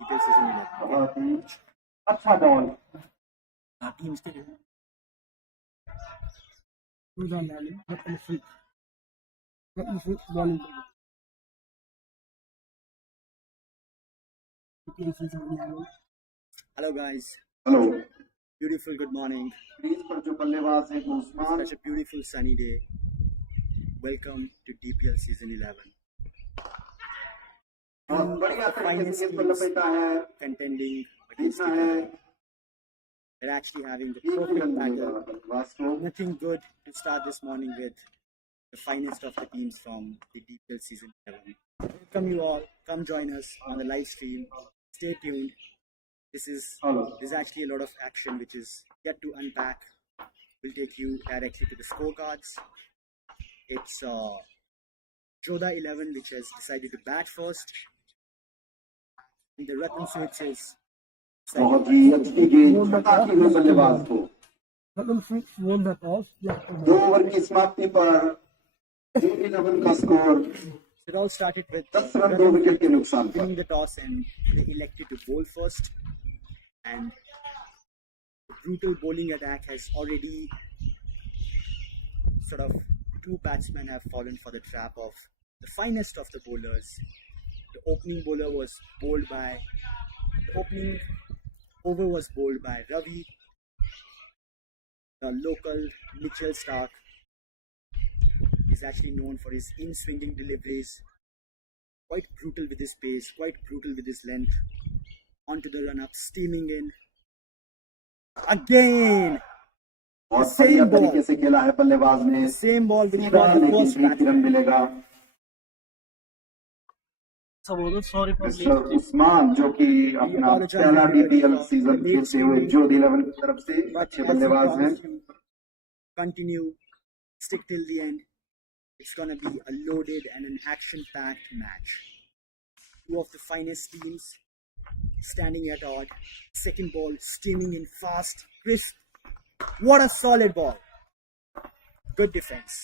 DPL Season-11. बहुत ही अच्छा ball Teams के bowling. Hello guys, hello beautiful good morning. Crease पर जो बल्लेबाज है वो Usman Such a beautiful sunny day. Welcome to DPL Season-11. और बढ़िया तरीके finest से गेंद पर teams लपेटा है contending against जीतना each है other. They're actually having the एक ही perfect रन मिलेगा battle. बल्लेबाज को Nothing good to start this morning with the finest of the teams from the DPL Season-11. Welcome you all. Come join us on the live stream. Stay tuned. There's actually a lot of action which is yet to unpack. We'll take you directly to the scorecards. It's Jodh 11 which has decided to bat first. And the Rattan switches. बहुत ही अच्छी गेंद ताकि हुई बल्लेबाज को Rattan won the toss. 2 ओवर की समाप्ति पर 11 का score It all started with 10 रन 2 विकेट के नुकसान पर winning the toss and they elected to bowl first. And the brutal bowling attack has already sort of 2 batsmen have fallen for the trap of the finest of the bowlers. The opening over was bowled by Ravi. The local Mitchell Stark is actually known for his in-swinging deliveries. Quite brutal with his pace, quite brutal with his length. Onto the run-up, steaming in. Again! बहुत बढ़िया तरीके से खेला है बल्लेबाज ने Same ball which सीधा got the लेकिन first 3 batsman. रन मिलेगा Sorry for मिस्टर उस्मान जो कि अपना पहला डीपीएल सीजन खेलते हुए जोध 11 की तरफ से अच्छे बल्लेबाज हैं Continue, stick till the end. It's gonna be a loaded and an action-packed match. 2 of the finest teams standing at odd. Second ball steaming in fast, crisp. What a solid ball! Good defense.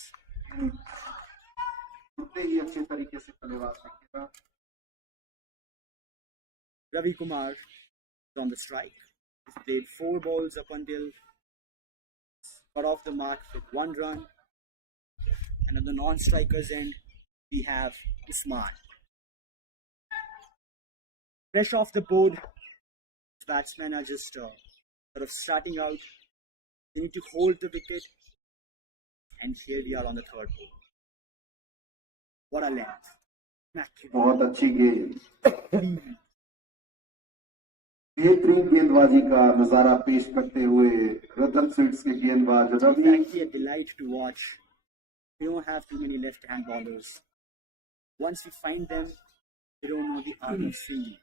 उतने ही अच्छे तरीके से बल्लेबाज ने खेला Ravi Kumar is on the strike. He's played 4 balls up until got off the mark with 1 run. And on the non-strikers end, we have Usman. Fresh off the board, batsmen are just sort of starting out. They need to hold the wicket. And here we are on the 3rd ball. What a length. Immaculate. बहुत अच्छी गेंद बेहतरीन गेंदबाजी का नजारा पेश करते हुए रतन स्वीट्स के गेंदबाज It's Ravi actually a delight to watch. We don't have too many left-hand bowlers. Once we find them, they don't know the art of swinging.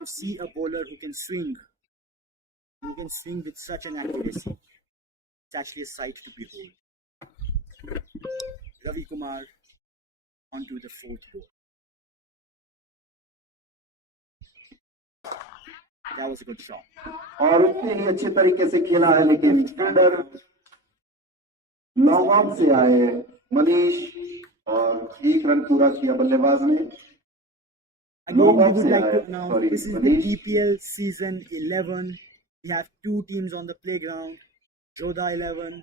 To see a bowler who can swing with such an accuracy, it's actually a sight to behold. Ravi Kumar onto the 4th ball. That was a good shot. और उतने ही अच्छे तरीके से खेला है लेकिन fielder long on से आए मनीष और 1 रन पूरा किया बल्लेबाज ने Again, Long we off would se like to aaya. announce Sorry, this is the Manish. DPL Season 11. We have 2 teams on the playground, Jodh 11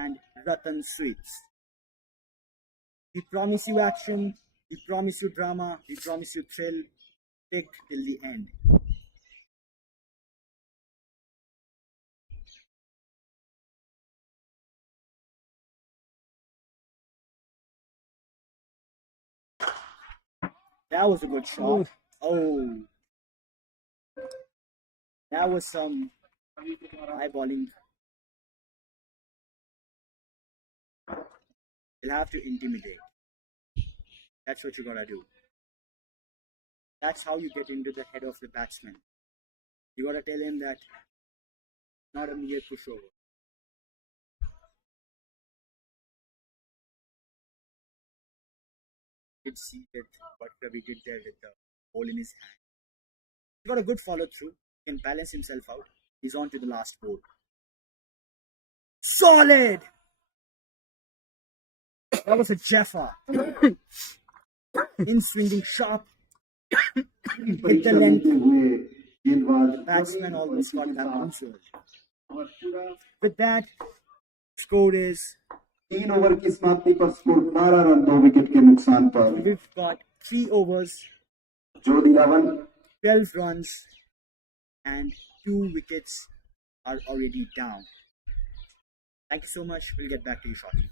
and Rattan Sweets. We promise you action, we promise you drama, we promise you thrill. Stick till the end. That was a good shot. Oh, that was some eyeballing. You'll have to intimidate. That's what you gotta do. That's how you get into the head of the batsman. You gotta tell him that not a mere pushover. You could see that what Ravi did there with the ball in his hand. He got a good follow through. He can balance himself out. He's on to the last ball. Solid! That was a Jaffa. In swinging sharp, hit the length. हुए गेंदबाज Batsman almost got bamboozled. और पूरा With that, score is 3 ओवर की समाप्ति पर स्कोर 12 रन 2 विकेट के नुकसान पर we've got 3 overs, Jodh 11 12 runs, and 2 wickets are already down. Thank you so much. We'll get back to you shortly.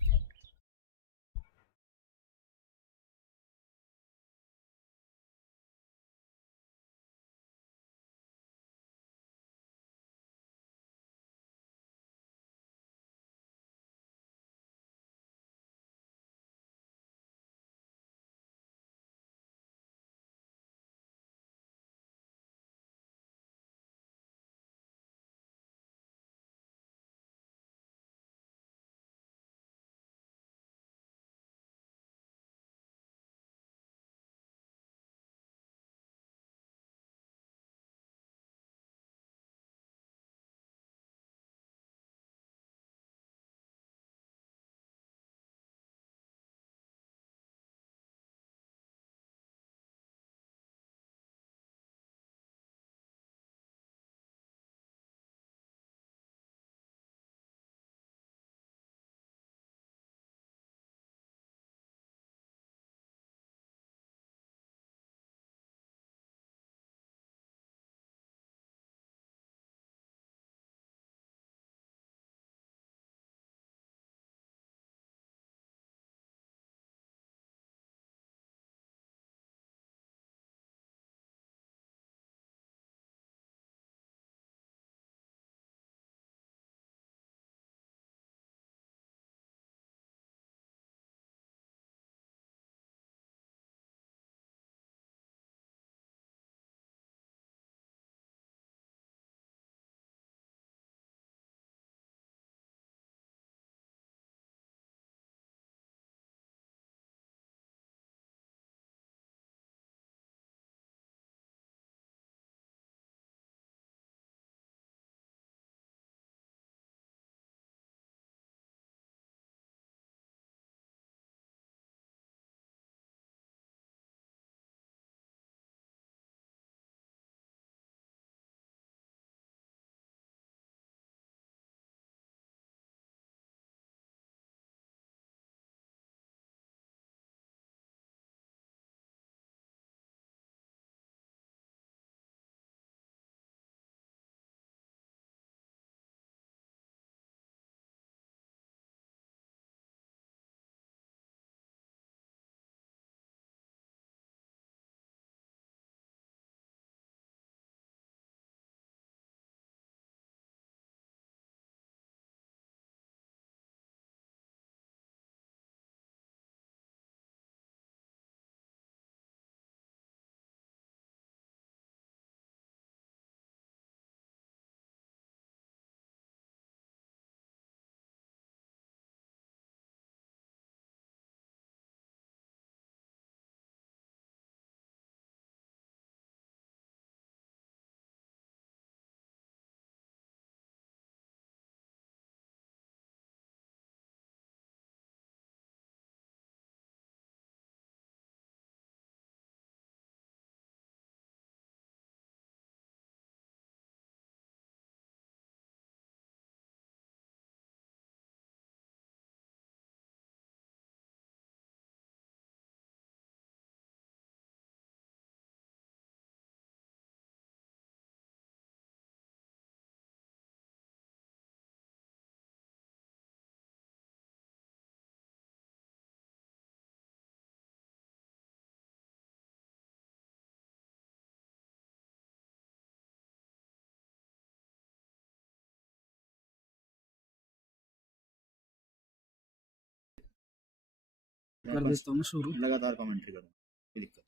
कर देता हूँ शुरू। लगातार कमेंट्री करूँ, कोई दिक्कत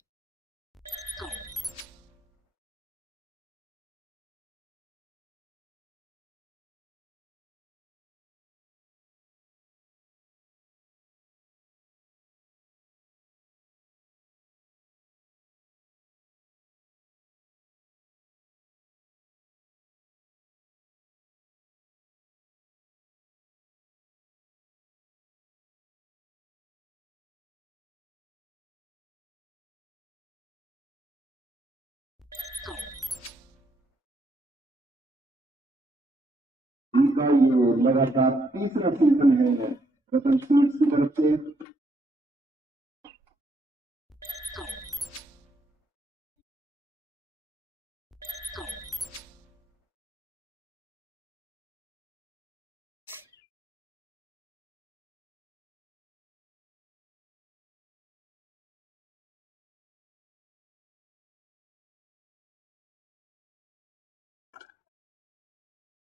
उनका ये लगातार तीसरा सीजन है रतन स्वीट्स की तरफ से।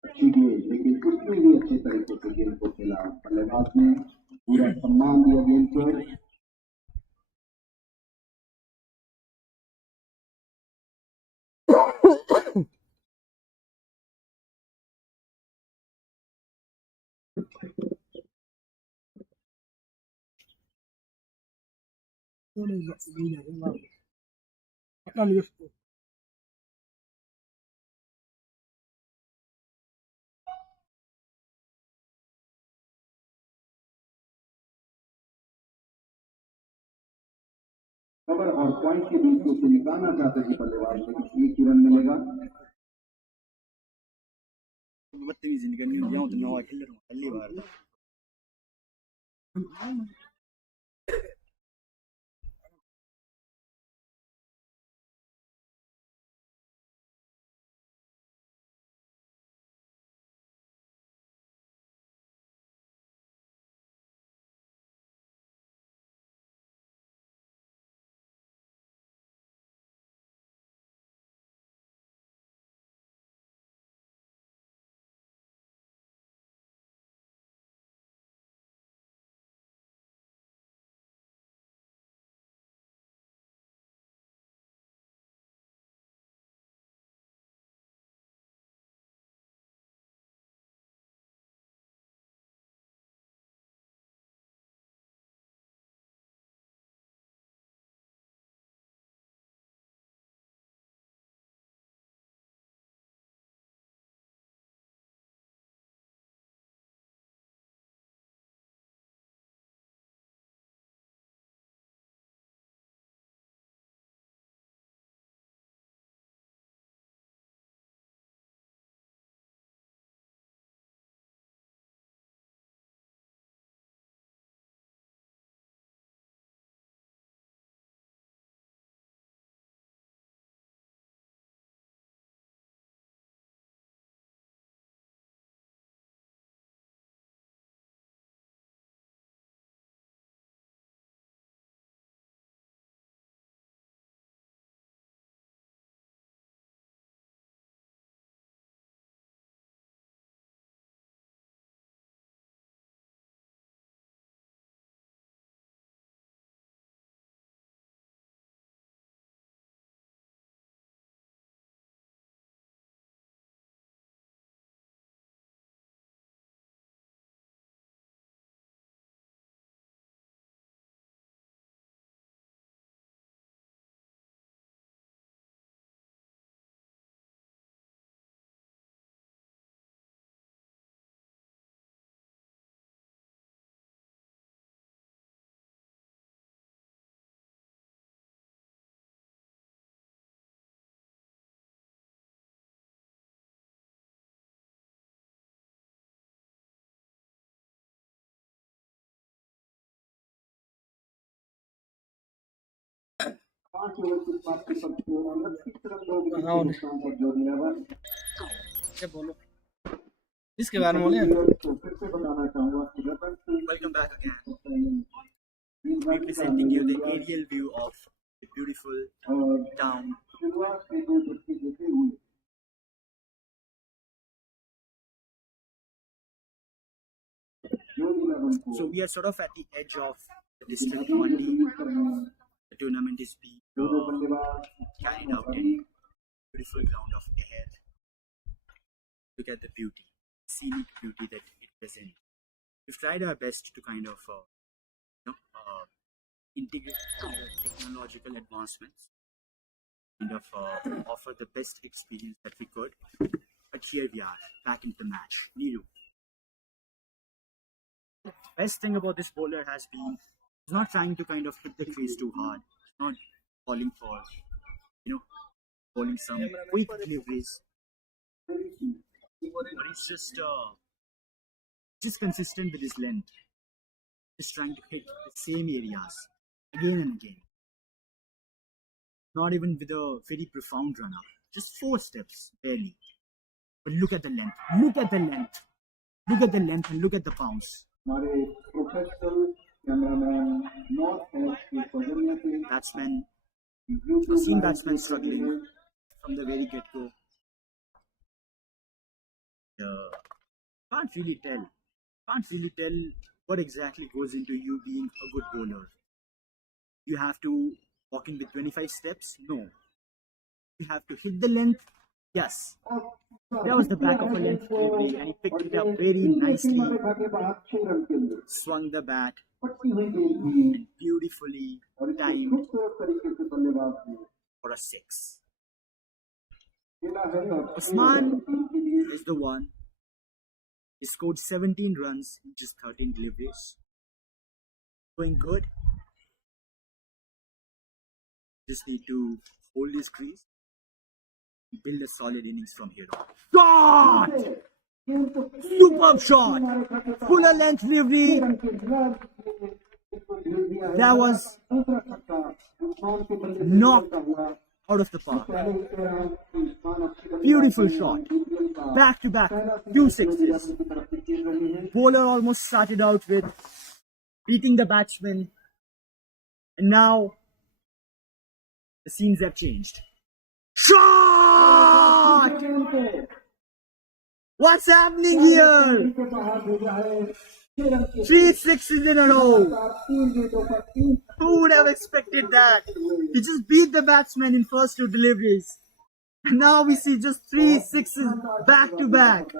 अच्छी गेंद, लेकिन उसमें भी अच्छे तरीके से गेंद को खेला बल्लेबाज ने, पूरा सम्मान दिया गेंद को। कवर और पॉइंट के बीच में से निकालना चाहते थे बल्लेबाज, लेकिन एक ही रन मिलेगा। बदतमीजी नहीं करनी होगी, तो नवा खेल रहा हूँ पहली बार। पांच ओवर की पार्टी पर 29 रन दो विकेट के नुकसान पर जोध 11। क्या बोलो इसके बारे में बोले। तो फिर से बताना चाहूंगा कि रतन sweets Welcome back again. Representing you the aerial view of the beautiful और town. शुरुआत के दो झटके देते हुए जोध 11 को So we are sort of at the edge of the district Mandi. The tournament is being दोनों बल्लेबाज carried out in beautiful ground of Dehar. Look at the beauty, scenic beauty that it presents. We've tried our best to kind of integrate all the technological advancements, kind of offer the best experience that we could. But here we are, back into the match. Niru. The best thing about this bowler has been he's not trying to kind of hit the crease too hard. He's not calling for, bowling some quick deliveries. But he's just just consistent with his length, just trying to hit the same areas again and again. Not even with a very profound run up, just 4 steps, barely. But look at the length, look at the length, look at the length, and look at the bounce. हमारे professional cameraman north है कि सौजन्य से Batsman, YouTube seen live batsmen के struggling लिए from the very get go. Can't really tell. Can't really tell what exactly goes into you being a good bowler. You have to walk in with 25 steps? No. You have to hit the length? Yes. That was the back of a length delivery, and he picked it up very nicely, swung the bat, and beautifully timed for a 6. Usman is the one. He scored 17 runs in just 13 deliveries. Going good. Just need to hold his crease, build a solid innings from here on. Shot! Superb shot! Fuller length delivery. That was knocked out of the park. Beautiful shot. Back to back, 2 sixes. Bowler almost started out with beating the batsman, and now the scenes have changed. Shot! What's happening here? 3 sixes in a row. Who would have expected that? He just beat the batsman in first 2 deliveries. And now we see just 3 sixes back to back.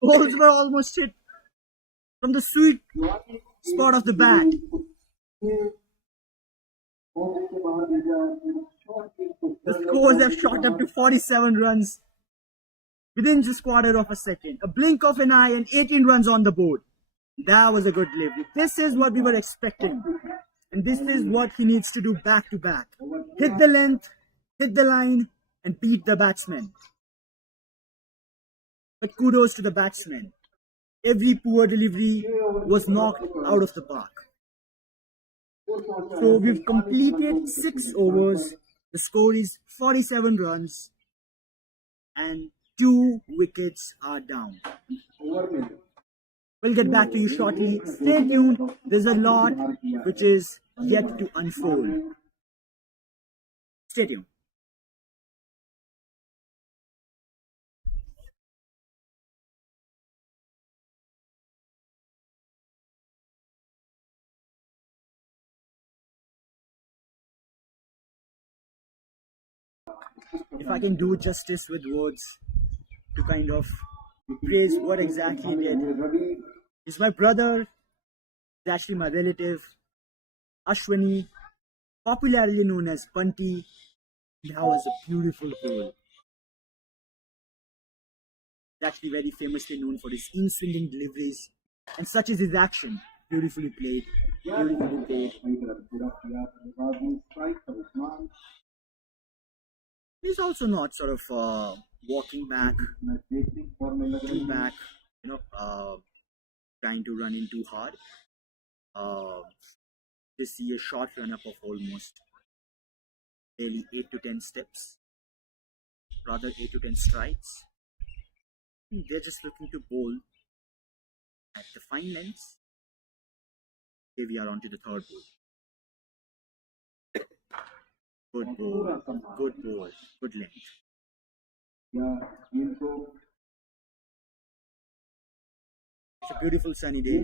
Balls were almost hit from the sweet spot of the bat. The scores have shot up to 47 runs within just quarter of a second. A blink of an eye and 18 runs on the board. That was a good delivery. This is what we were expecting. And this is what he needs to do back to back. Hit the length, hit the line, and beat the batsman. But kudos to the batsman. Every poor delivery was knocked out of the park. So we've completed 6 overs. The score is 47 runs and 2 wickets are down. We'll get back to you shortly. Stay tuned. There's a lot which is yet to unfold. Stay tuned. If I can do justice with words to kind of praise what exactly he did. He's my brother, he's actually my relative, Ashwani, popularly known as Bunty. That was a beautiful hole. He's actually very famously known for his in-swinging deliveries, and such is his action. Beautifully played, beautifully played. He's also not sort of walking back, too back, trying to run in too hard. Just see a short run up of almost barely 8 to 10 steps, rather 8 to 10 strides. They're just looking to bowl at the fine lengths. Here we are on to the third ball. Good ball, good ball, good length. It's a beautiful sunny day.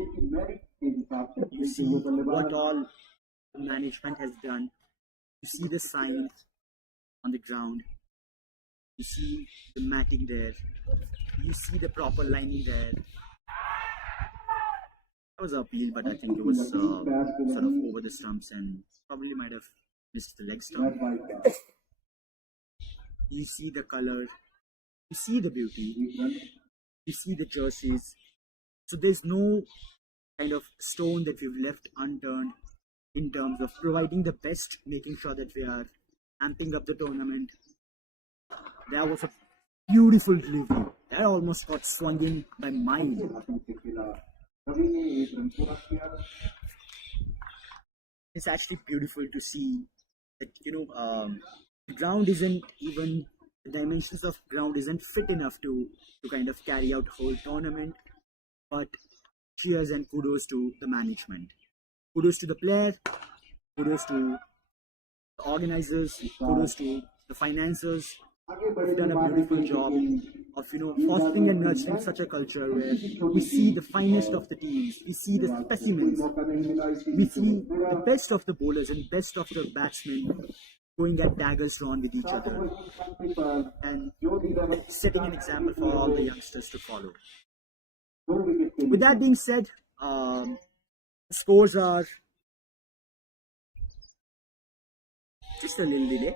You see what all the management has done. You see the sign on the ground. You see the matting there. You see the proper lining there. That was an appeal, but I think it was sort of over the stumps and probably might have missed the leg stump. You see the color. You see the beauty. You see the jerseys. So there's no kind of stone that we've left unturned in terms of providing the best, making sure that we are amping up the tournament. That was a beautiful delivery. That almost got swung in by mine. It's actually beautiful to see that the ground isn't even the dimensions of ground isn't fit enough to kind of carry out whole tournament. But cheers and kudos to the management, kudos to the player, kudos to the organizers, kudos to the financiers. We've done a beautiful job of fostering and nurturing such a culture where we see the finest of the teams, we see the specimens, we see the best of the bowlers and best of the batsmen going at daggers drawn with each other, and setting an example for all the youngsters to follow. With that being said, the scores are just a little delay.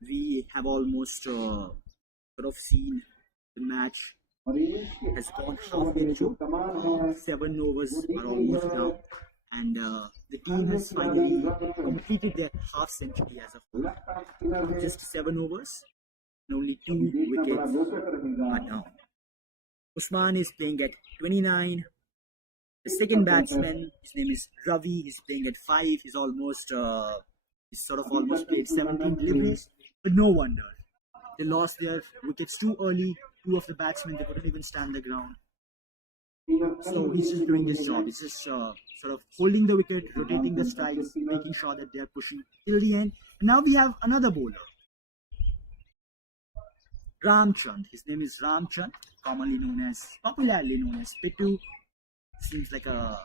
We have almost sort of seen the match has gone halfway through. 7 overs are almost down, and the team has finally completed their half century as a whole. Just 7 overs, and only 2 wickets are down. Usman is playing at 29. The second batsman, his name is Ravi, he's playing at 5. He's almost played 17 deliveries, but no wonder. They lost their wickets too early. 2 of the batsmen, they couldn't even stand the ground. So he's just doing his job. He's just sort of holding the wicket, rotating the strikes, making sure that they're pushing till the end. And now we have another bowler, Ramchand. His name is Ramchand, popularly known as Pitu. Seems like a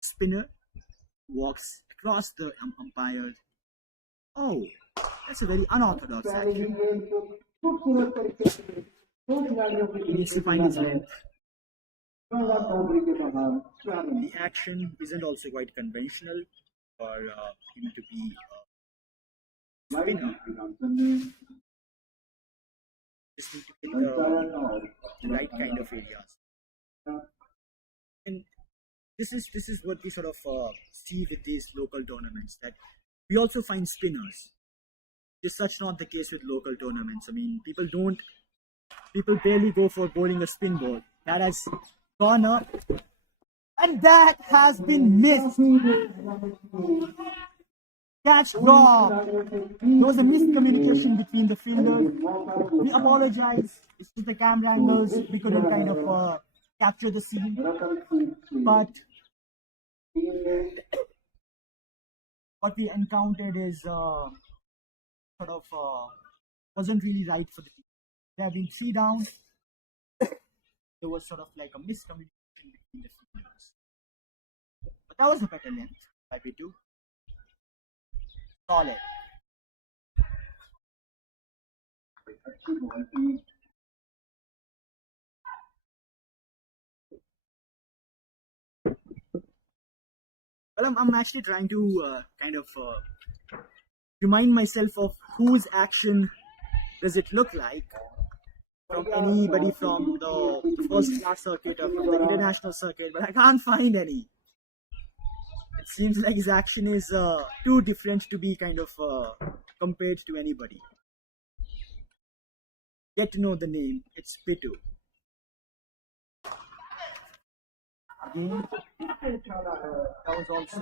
spinner. Walks across the umpire. Oh, that's a very unorthodox action. He needs to find his length. The action isn't also quite conventional for him to be a spinner. Just need to hit the right kind of areas. And this is what we sort of see with these local tournaments, that we also find spinners. It's such not the case with local tournaments. I mean, people barely go for bowling a spin ball. That has gone up, and that has been missed. Catch dropped. There was a miscommunication between the fielders. We apologize. It's just the camera angles. We couldn't kind of capture the scene. But what we encountered is wasn't really right for the team. There have been 3 down. There was sort of like a miscommunication between the fielders. But that was a better length by B2. Solid. Well, I'm actually trying to remind myself of whose action does it look like from anybody from the first class circuit or from the international circuit, but I can't find any. It seems like his action is too different to be kind of compared to anybody. Get to know the name. It's Pitu. Again, that was also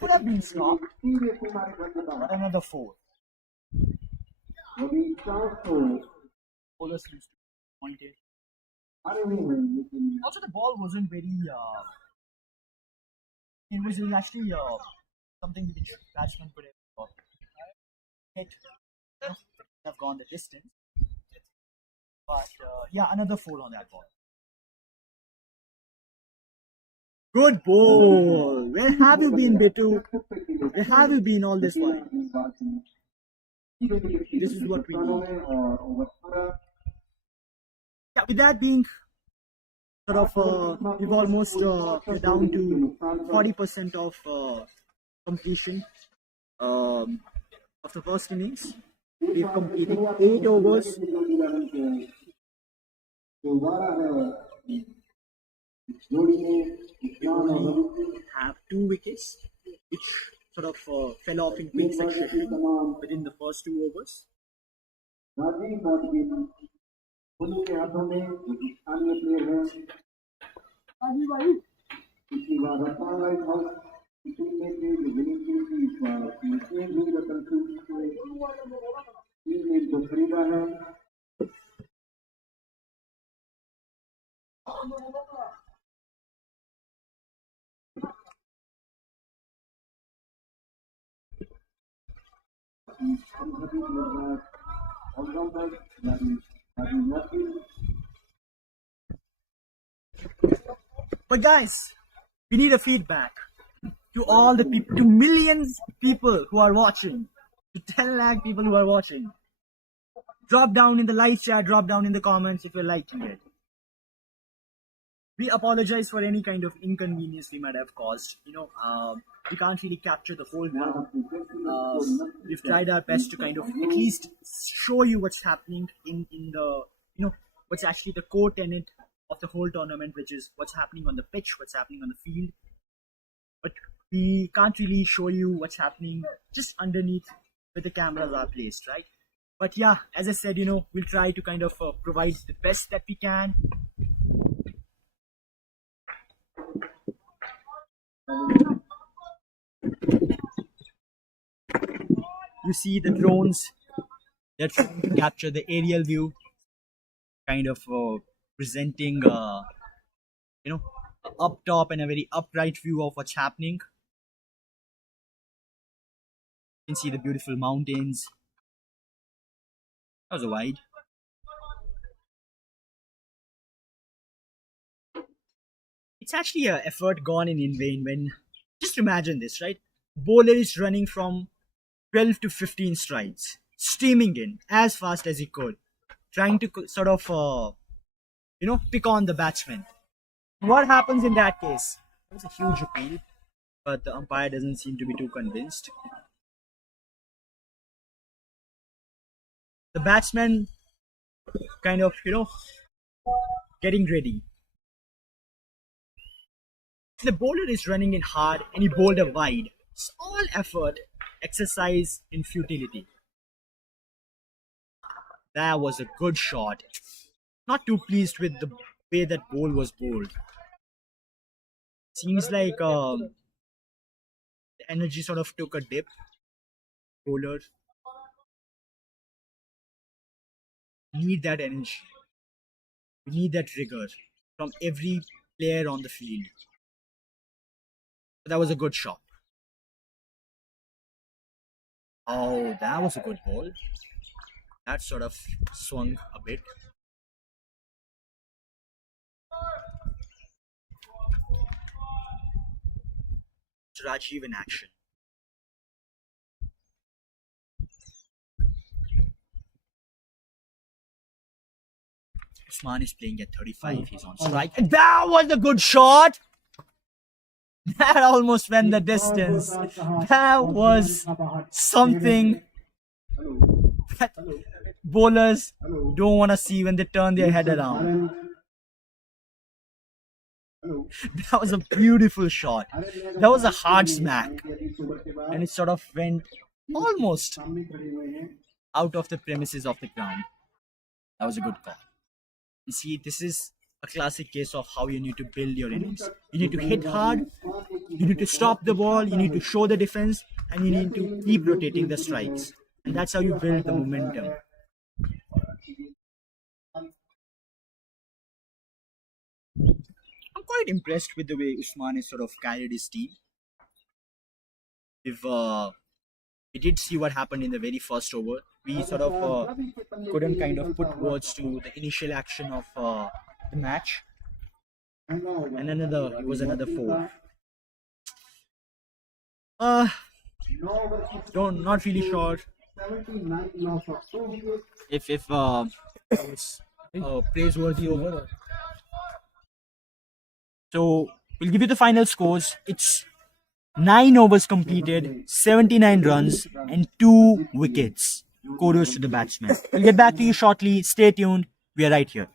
could have been stopped. But another 4. Bowler seems to be pointed. Also, the ball wasn't very. It was actually something which batsman could have hit. Have gone the distance. But yeah, another 4 on that ball. Good ball. Where have you been, Betu? Where have you been all this while? This is what we need. Yeah, with that being sort of, we've almost down to 40% of completion of the first innings. We've completed 8 overs. We only have 2 wickets, which sort of fell off in quick succession within the first 2 overs. राजीव मौर्य दोनों के हाथों में स्थानीय प्लेयर है। पिछली बार रत्तान light house team में थे जो विनिंग टीम थी, इस बार टीम भी रतन टीम ने इनको खरीदा है। But guys, we need a feedback to all the people, to millions people who are watching, to 10 lakh people who are watching. Drop down in the live chat, drop down in the comments if you're liking it. We apologize for any kind of inconvenience we might have caused. We can't really capture the whole ground. We've tried our best to kind of at least show you what's happening in the, what's actually the core tenet of the whole tournament, which is what's happening on the pitch, what's happening on the field. But we can't really show you what's happening just underneath where the cameras are placed, right? But yeah, as I said, we'll try to kind of provide the best that we can. You see the drones, they're trying to capture the aerial view, kind of presenting, up top and a very upright view of what's happening. You can see the beautiful mountains. That was a wide. It's actually an effort gone in vain when, just imagine this, right? Bowler is running from 12 to 15 strides, streaming in as fast as he could, trying to sort of, pick on the batsman. What happens in that case? It was a huge appeal, but the umpire doesn't seem to be too convinced. The batsman kind of, getting ready. The bowler is running in hard and he bowled a wide. Small effort, exercise in futility. That was a good shot. Not too pleased with the way that ball was bowled. Seems like the energy sort of took a dip. Bowler need that energy. We need that rigor from every player on the field. That was a good shot. Oh, that was a good ball. That sort of swung a bit. It's Rajiv in action. Usman is playing at 35. He's on strike. And that was a good shot. That almost went the distance. That was something that bowlers don't want to see when they turn their head around. That was a beautiful shot. That was a hard smack. And it sort of went almost out of the premises of the ground. That was a good call. You see, this is a classic case of how you need to build your innings. You need to hit hard, you need to stop the ball, you need to show the defense, and you need to keep rotating the strikes. And that's how you build the momentum. I'm quite impressed with the way Usman has sort of carried his team. If we did see what happened in the very first over, we sort of couldn't kind of put words to the initial action of the match. And it was another 4. Not really sure if it's praiseworthy over. So we'll give you the final scores. It's 9 overs completed, 79 runs, and 2 wickets. Kudos to the batsman. We'll get back to you shortly. Stay tuned. We are right here.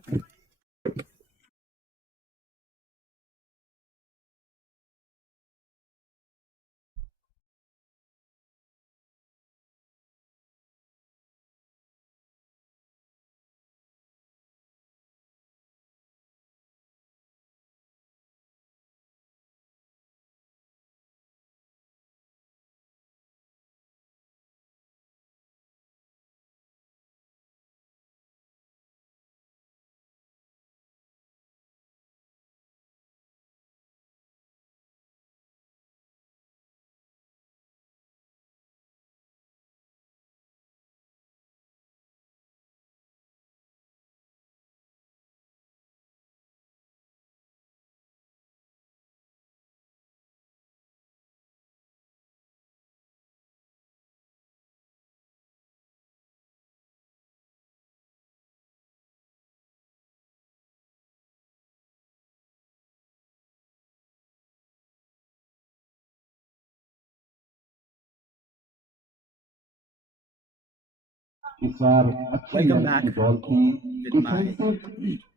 इस बार अच्छी Welcome length back की बॉल थी with my defensive not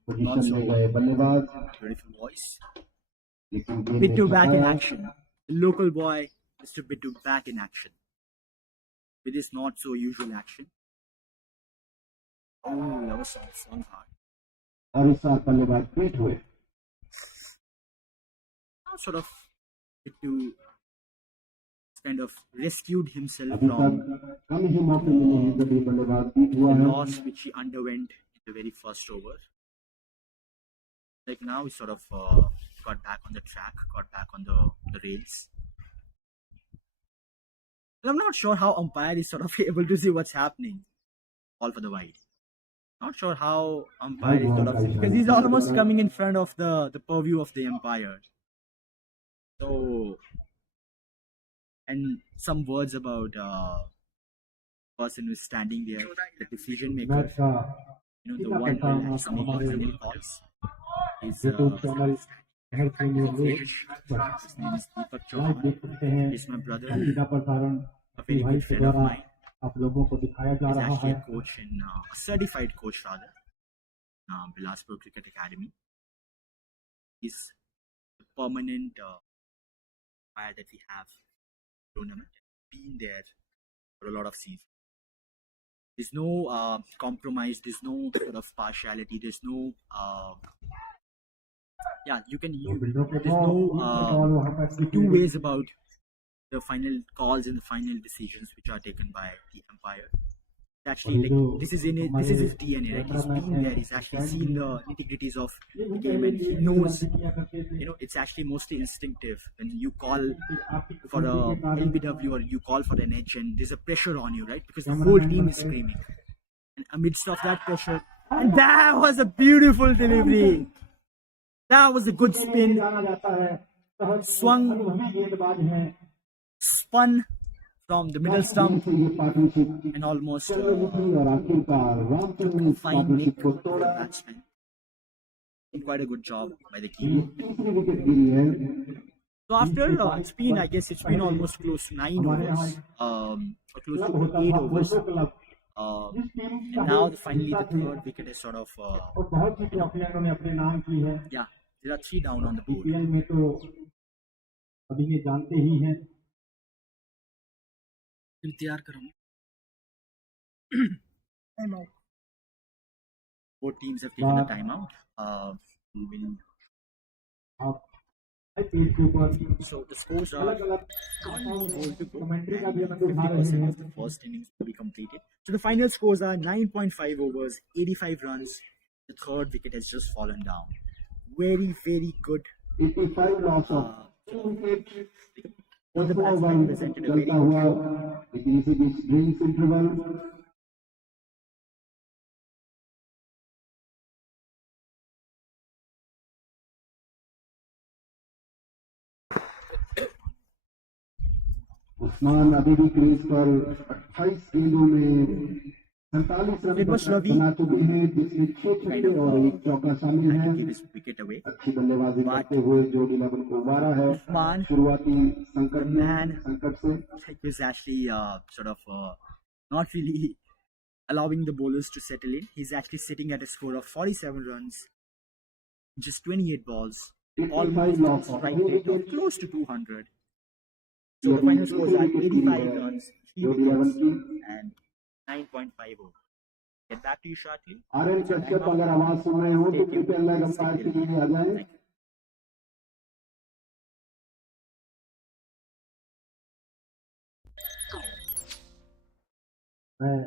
position में so गए बल्लेबाज beautiful voice. लेकिन गेंद ने Bittu back in छकाया action. The local boy, Mr. Bittu back in action with his not so usual action. Oh, that was swung hard. और इस बार बल्लेबाज पीट हुए Now sort of Bittu kind of rescued himself अभी from तक कम ही मौके मिले हैं जब ये बल्लेबाज पीट हुआ the है loss which he underwent in the very first over. Like now he sort of got back on the track, got back on the rails. And I'm not sure how umpire is sort of able to see what's happening. All for the wide. Not sure how umpire is sort of because he's almost coming in front of the purview of the umpire. So and some words about person who's standing there, the decision maker, match का the one who will actually make the final calls is YouTube channel शहर premiere league Fish. पर His name is Deepak live Chauhan. देख सकते हैं He's my brother, सीधा प्रसारण a very भाई good के friend of द्वारा mine. आप लोगों को दिखाया जा He's रहा actually है a coach in a certified coach rather, Bilaspur Cricket Academy. He's the permanent player that we have tournament. Been there for a lot of seasons. There's no compromise. There's no sort of partiality. There's no there's no two ways about the final calls and the final decisions which are taken by the umpire. It's actually like this is in it. This is his DNA, right? He's been there. He's actually seen the nitty-gritties of the game, and he knows. It's actually mostly instinctive. When you call for a LBW or you call for an edge, and there's a pressure on you, right? Because the whole team is screaming, and amidst of that pressure, and that was a beautiful delivery. That was a good spin. Swung, spun from the middle stump and almost took a fine nick for the batsman. Did quite a good job by the keeper. So after it's been, I guess it's been almost close to 9 overs, or close to 8 overs. And now finally the third wicket is sort of there are 3 down on the board. DPL में तो अभी ये जानते ही हैं तैयार करूँगा Both teams have taken the timeout. So the scores are 1 goal to go. 50% of the first innings to be completed. So the final scores are 9.5 overs, 85 runs. The third wicket has just fallen down. Very, very good. 85 loss of The batsman presented a very good show. लेकिन इसी बीच drinks interval Usman अभी भी क्रीज पर 28 गेंदों में 47 रन बना चुके हैं जिसमें 6 छक्के और 1 चौका शामिल है अच्छी बल्लेबाजी करते हुए जोड़ 11 को उबारा है शुरुआती संकट से is actually sort of not really allowing the bowlers to settle in. He's actually sitting at a score of 47 runs, just 28 balls, almost strike rate of close to 200. So the final scores are 85 runs, 3 wickets, and 9.5 overs. Get back to you shortly. RN Kashyap अगर आवाज सुन रहे हो तो कृपया leg umpire के लिए आ जाएं मैं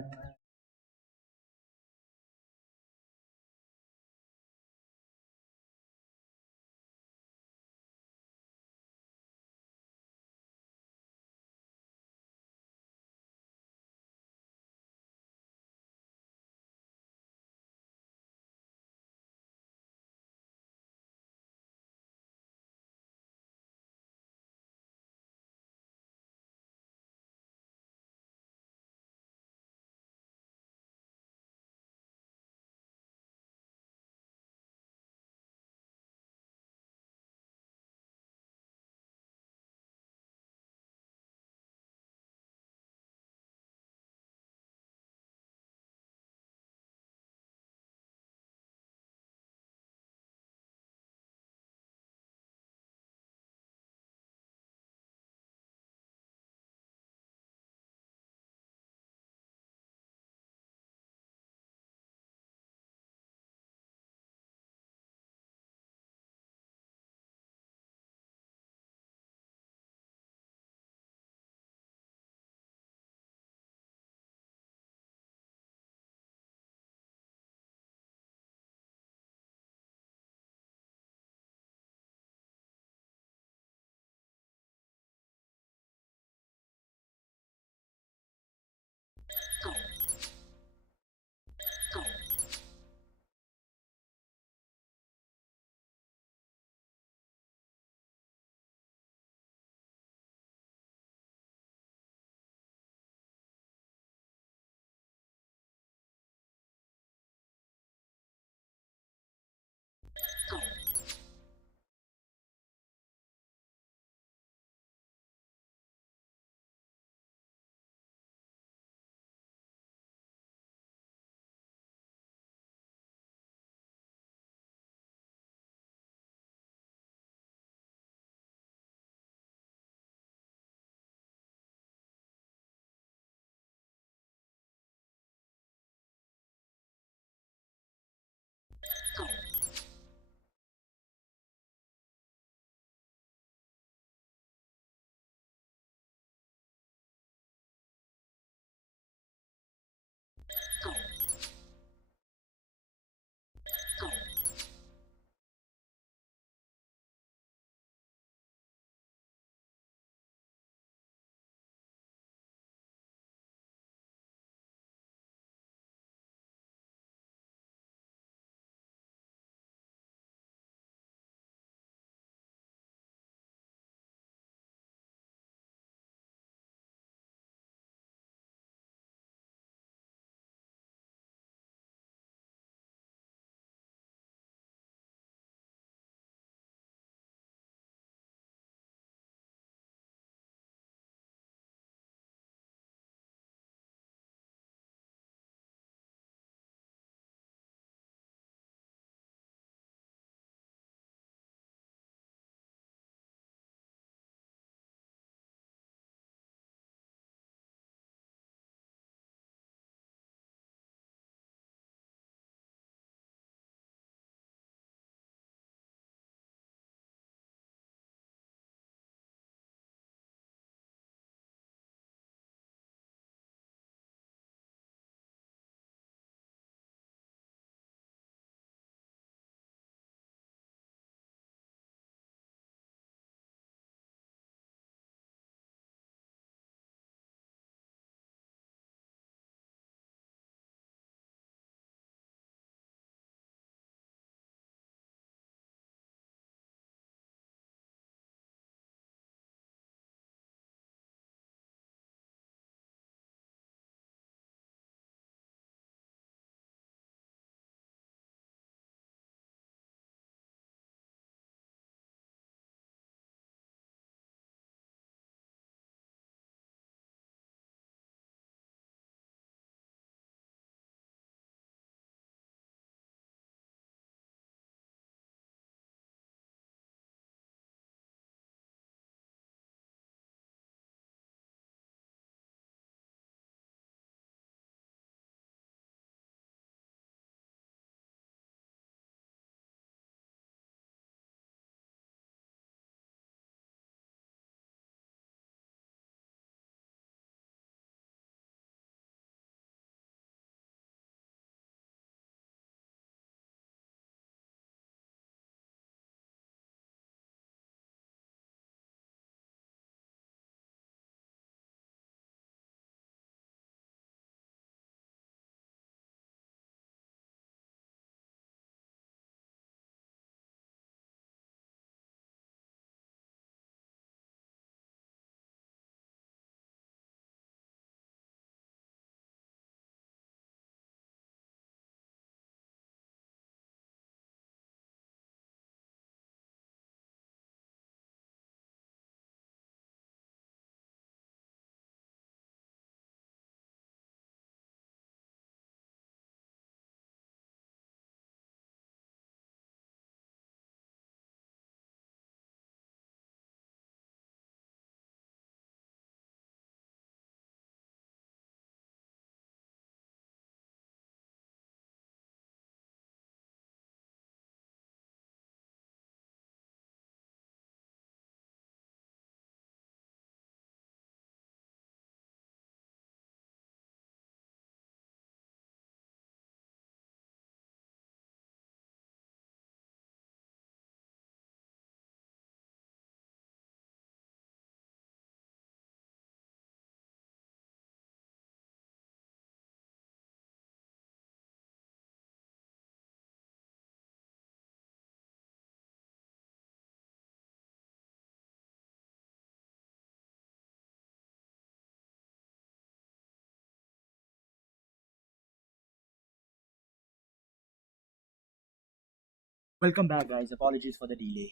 Welcome back, guys. Apologies for the delay.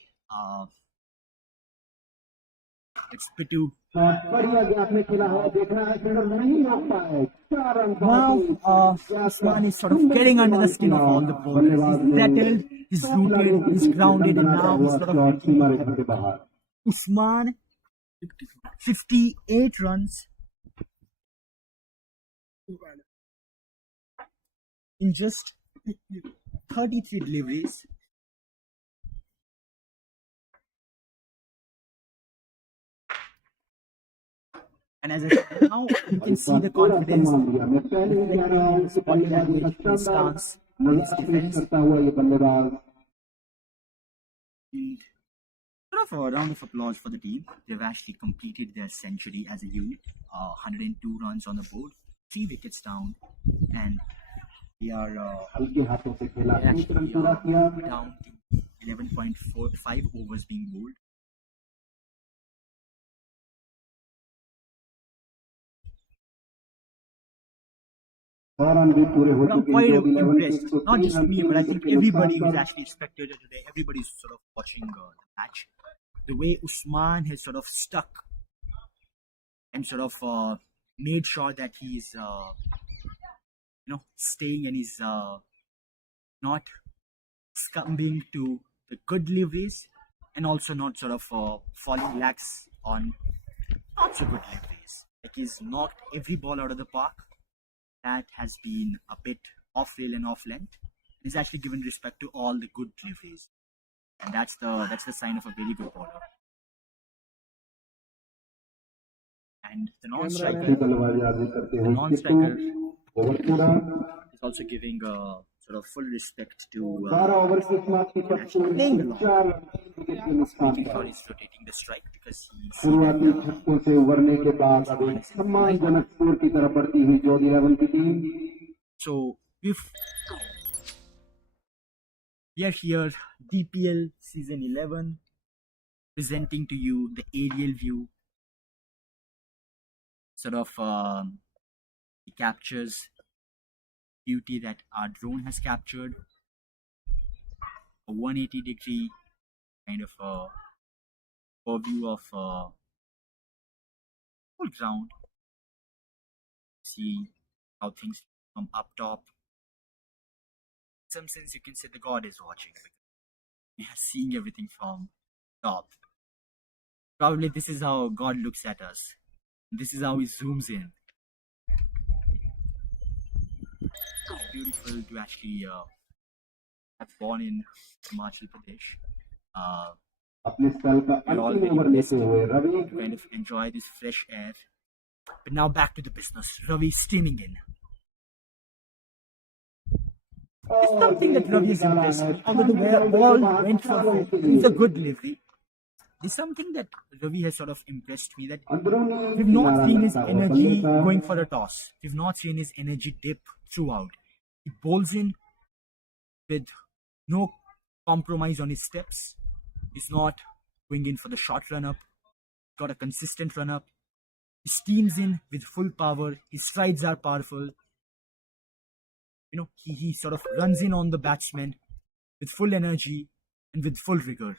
It's Pitu. बढ़िया गैप में खेला है, देख रहा है फील्डर नहीं रोक पाए, 4 run Now, Usman is sort of getting under the skin of all the bowlers. He's settled, he's rooted, he's grounded, and now he's sort of making it happen. Usman, 58 runs in just 33 deliveries. And as I said, now you can see the confidence reflecting in his body language, in his stance, in his defense. Sort of a round of applause for the team. They've actually completed their century as a unit. 102 runs on the board, 3 wickets down, and we are actually down to 11.45 overs being bowled. I'm quite impressed. Not just me, but I think everybody who's actually spectated today, everybody's sort of watching the match. The way Usman has sort of stuck and sort of made sure that he's, staying and he's not succumbing to the good deliveries and also not sort of falling lax on not so good deliveries. Like he's knocked every ball out of the park that has been a bit off rail and off length. He's actually given respect to all the good deliveries, and that's the sign of a very good bowler. And the non-striker is also giving sort of full respect to actually playing along, making sure he's rotating the strike because he's so we are here, DPL Season 11, presenting to you the aerial view. Sort of it captures beauty that our drone has captured. A 180-degree kind of overview of whole ground. See how things from up top. In some sense, you can say the God is watching. We are seeing everything from top. Probably this is how God looks at us. This is how he zooms in. It's beautiful to actually have born in Himachal Pradesh. We're all very blessed to kind of enjoy this fresh air. But now back to the business. Ravi steaming in. It's something that Ravi has impressed me. Although the ball went for it's a good delivery. There's something that Ravi has sort of impressed me that we've not seen his energy going for a toss. We've not seen his energy dip throughout. He bowls in with no compromise on his steps. He's not going in for the short run up. He's got a consistent run up. He steams in with full power. His strides are powerful. He sort of runs in on the batsman with full energy and with full rigor.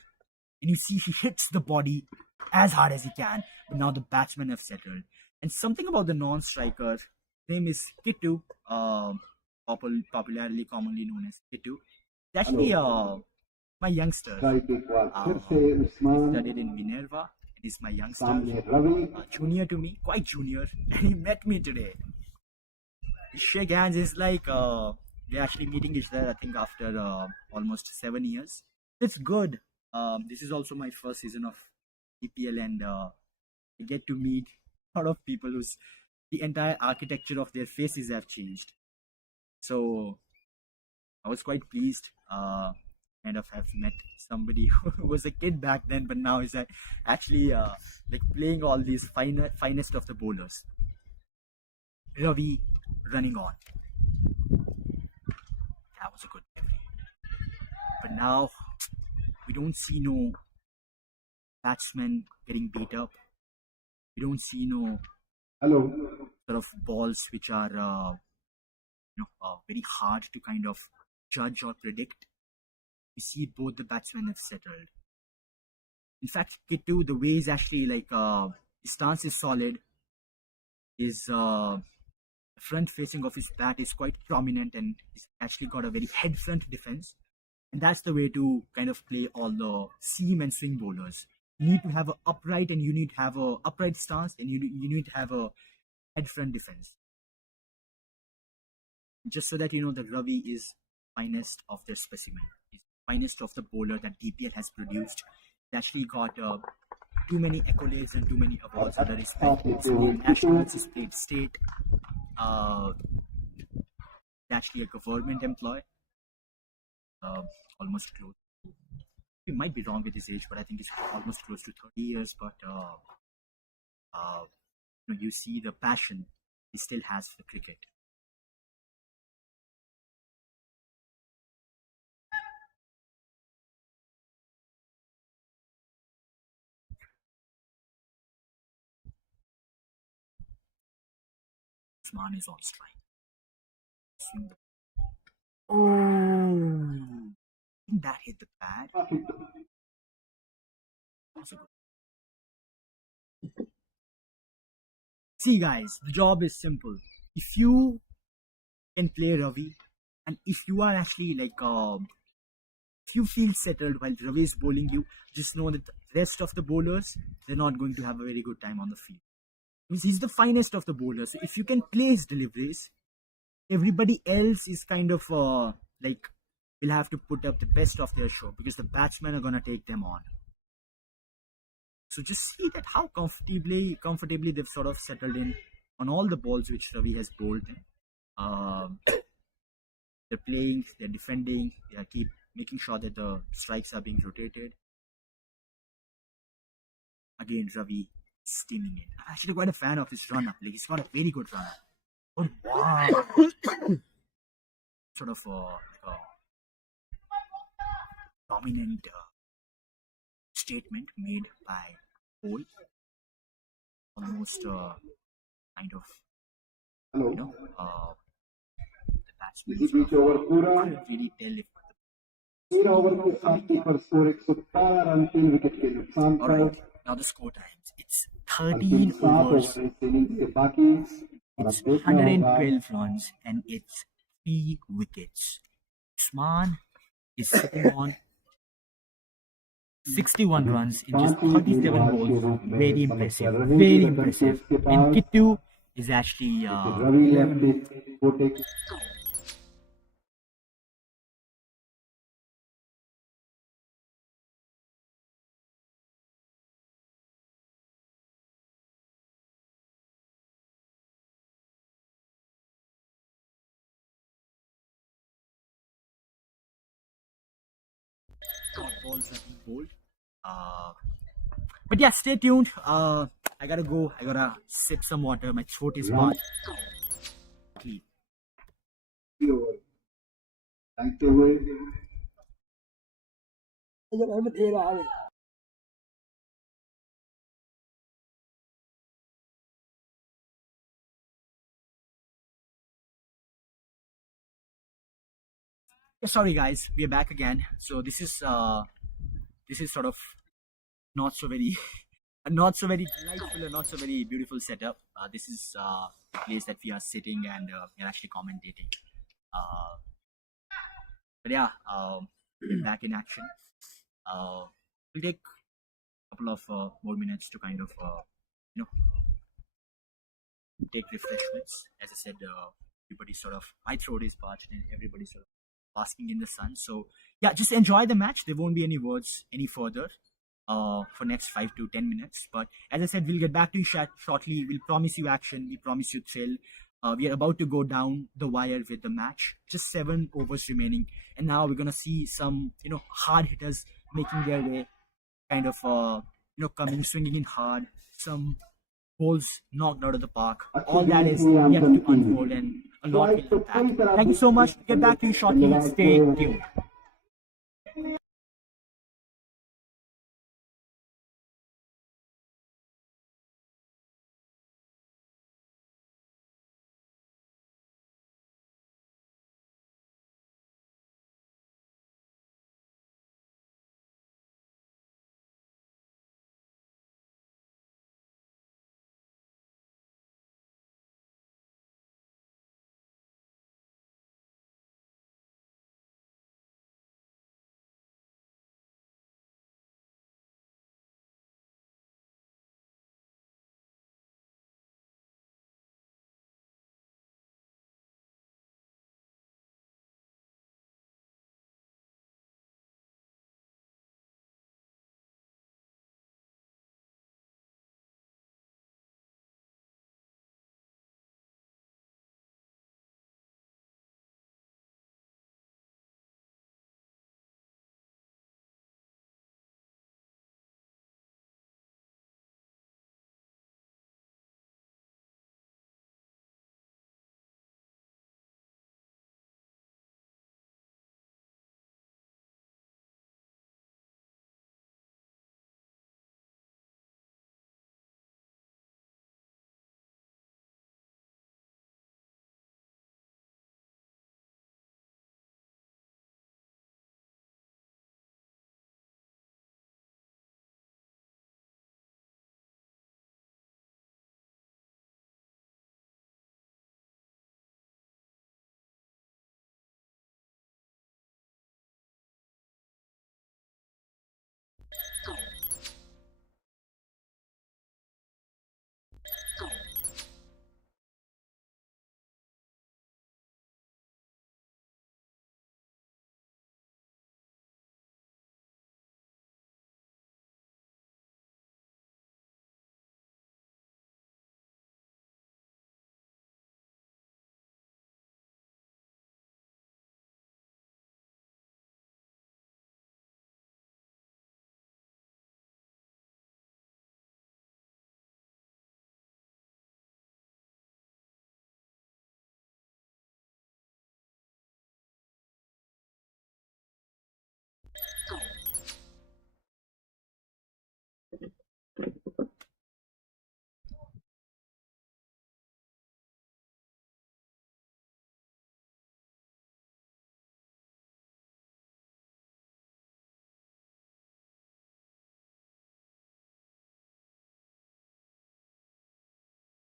And you see he hits the body as hard as he can. But now the batsmen have settled. And something about the non-striker, his name is Kittu, popularly commonly known as Kittu. It's actually my youngster. He studied in Minerva. He's my youngster, junior to me, quite junior. And he met me today. We shake hands. It's like we're actually meeting each other, I think, after almost 7 years. It's good. This is also my first season of DPL, and I get to meet a lot of people whose the entire architecture of their faces have changed. So I was quite pleased. Kind of have met somebody who was a kid back then, but now is actually like playing all these finest of the bowlers. Ravi running on. That was a good delivery. But now we don't see no batsmen getting beat up. We don't see no sort of balls which are very hard to kind of judge or predict. we see both the batsmen have settled. In fact, Kittu, the way he's actually his stance is solid. His front facing of his bat is quite prominent, and he's actually got a very head front defense. And that's the way to kind of play all the seam and swing bowlers. You need to have an upright, and you need to have a upright stance, and you need to have a head front defense. Just so that you know that Ravi is finest of their specimen. He's finest of the bowler that DPL has produced. He's actually got too many accolades and too many awards under his belt. He's played nationals, he's played state. He's actually a government employee. Almost close. He might be wrong with his age, but I think he's almost close to 30 years. But you see the passion he still has for cricket. Man is on strike. Oh, that hit the pad. See, guys, the job is simple. If you can play Ravi, and if you are actually if you feel settled while Ravi is bowling you, just know that the rest of the bowlers, they're not going to have a very good time on the field. Because he's the finest of the bowlers. So if you can play his deliveries, everybody else is kind of will have to put up the best of their show because the batsmen are gonna take them on. So just see that how comfortably they've sort of settled in on all the balls which Ravi has bowled in. They're playing, they're defending, they keep making sure that the strikes are being rotated. Again, Ravi steaming it. I'm actually quite a fan of his run up. Like he's got a very good run up. Oh wow! Sort of a dominant statement made by Cole. Almost kind of Hello. The batsman इसी बीच ओवर पूरा really tell if 13 ओवर के 7 पर स्कोर 117 रन 3 विकेट के नुकसान all पर right. Now the score times. It's अंतिम 13 7 overs. Over इस इनिंग्स के बाकी और It's अब देखना होगा 112 runs and it's 3 wickets. Usman is sitting on 61 runs in just 37 balls. Very impressive. Very impressive. And Kittu is actually Ravi left को take balls have been bowled. But yeah, stay tuned. I gotta go. I gotta sip some water. My throat is parched. Over देखते हुए Yeah, sorry guys, we are back again. So this is sort of not so very not so very delightful or not so very beautiful setup. This is the place that we are sitting and we are actually commentating. But yeah, we're back in action. We'll take a couple of more minutes to kind of take refreshments. As I said, everybody sort of my throat is parched and everybody's sort of basking in the sun. So yeah, just enjoy the match. There won't be any words any further for next 5 to 10 minutes. But as I said, we'll get back to you shortly. We'll promise you action. We promise you thrill. We are about to go down the wire with the match. Just 7 overs remaining, and now we're gonna see some hard hitters making their way, kind of coming swinging in hard. Some balls knocked out of the park. All that is yet to unfold, and a lot will impact. Thank you so much. Get back to you shortly. Stay tuned.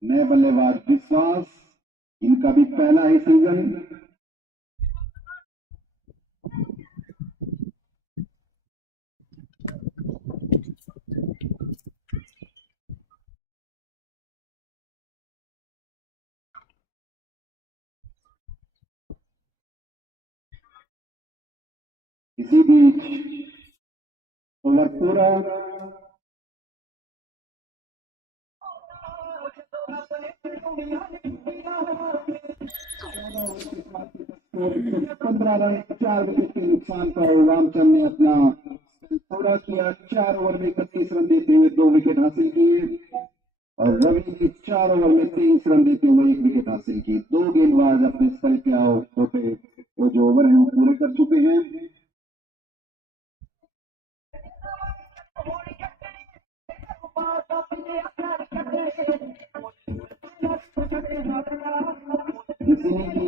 नए बल्लेबाज विश्वास, इनका भी पहला ही सीजन। इसी बीच ओवर पूरा। पंद्रह रन 4 विकेट के नुकसान पर रामचंद्र ने अपना पूरा किया। 4 ओवर में 31 रन देते हुए 2 विकेट हासिल किए और रवि ने 4 ओवर में 23 रन देते हुए 1 विकेट हासिल की। 2 गेंदबाज अपने स्पेल के छोटे वो जो ओवर है वो पूरे कर चुके हैं। इसी की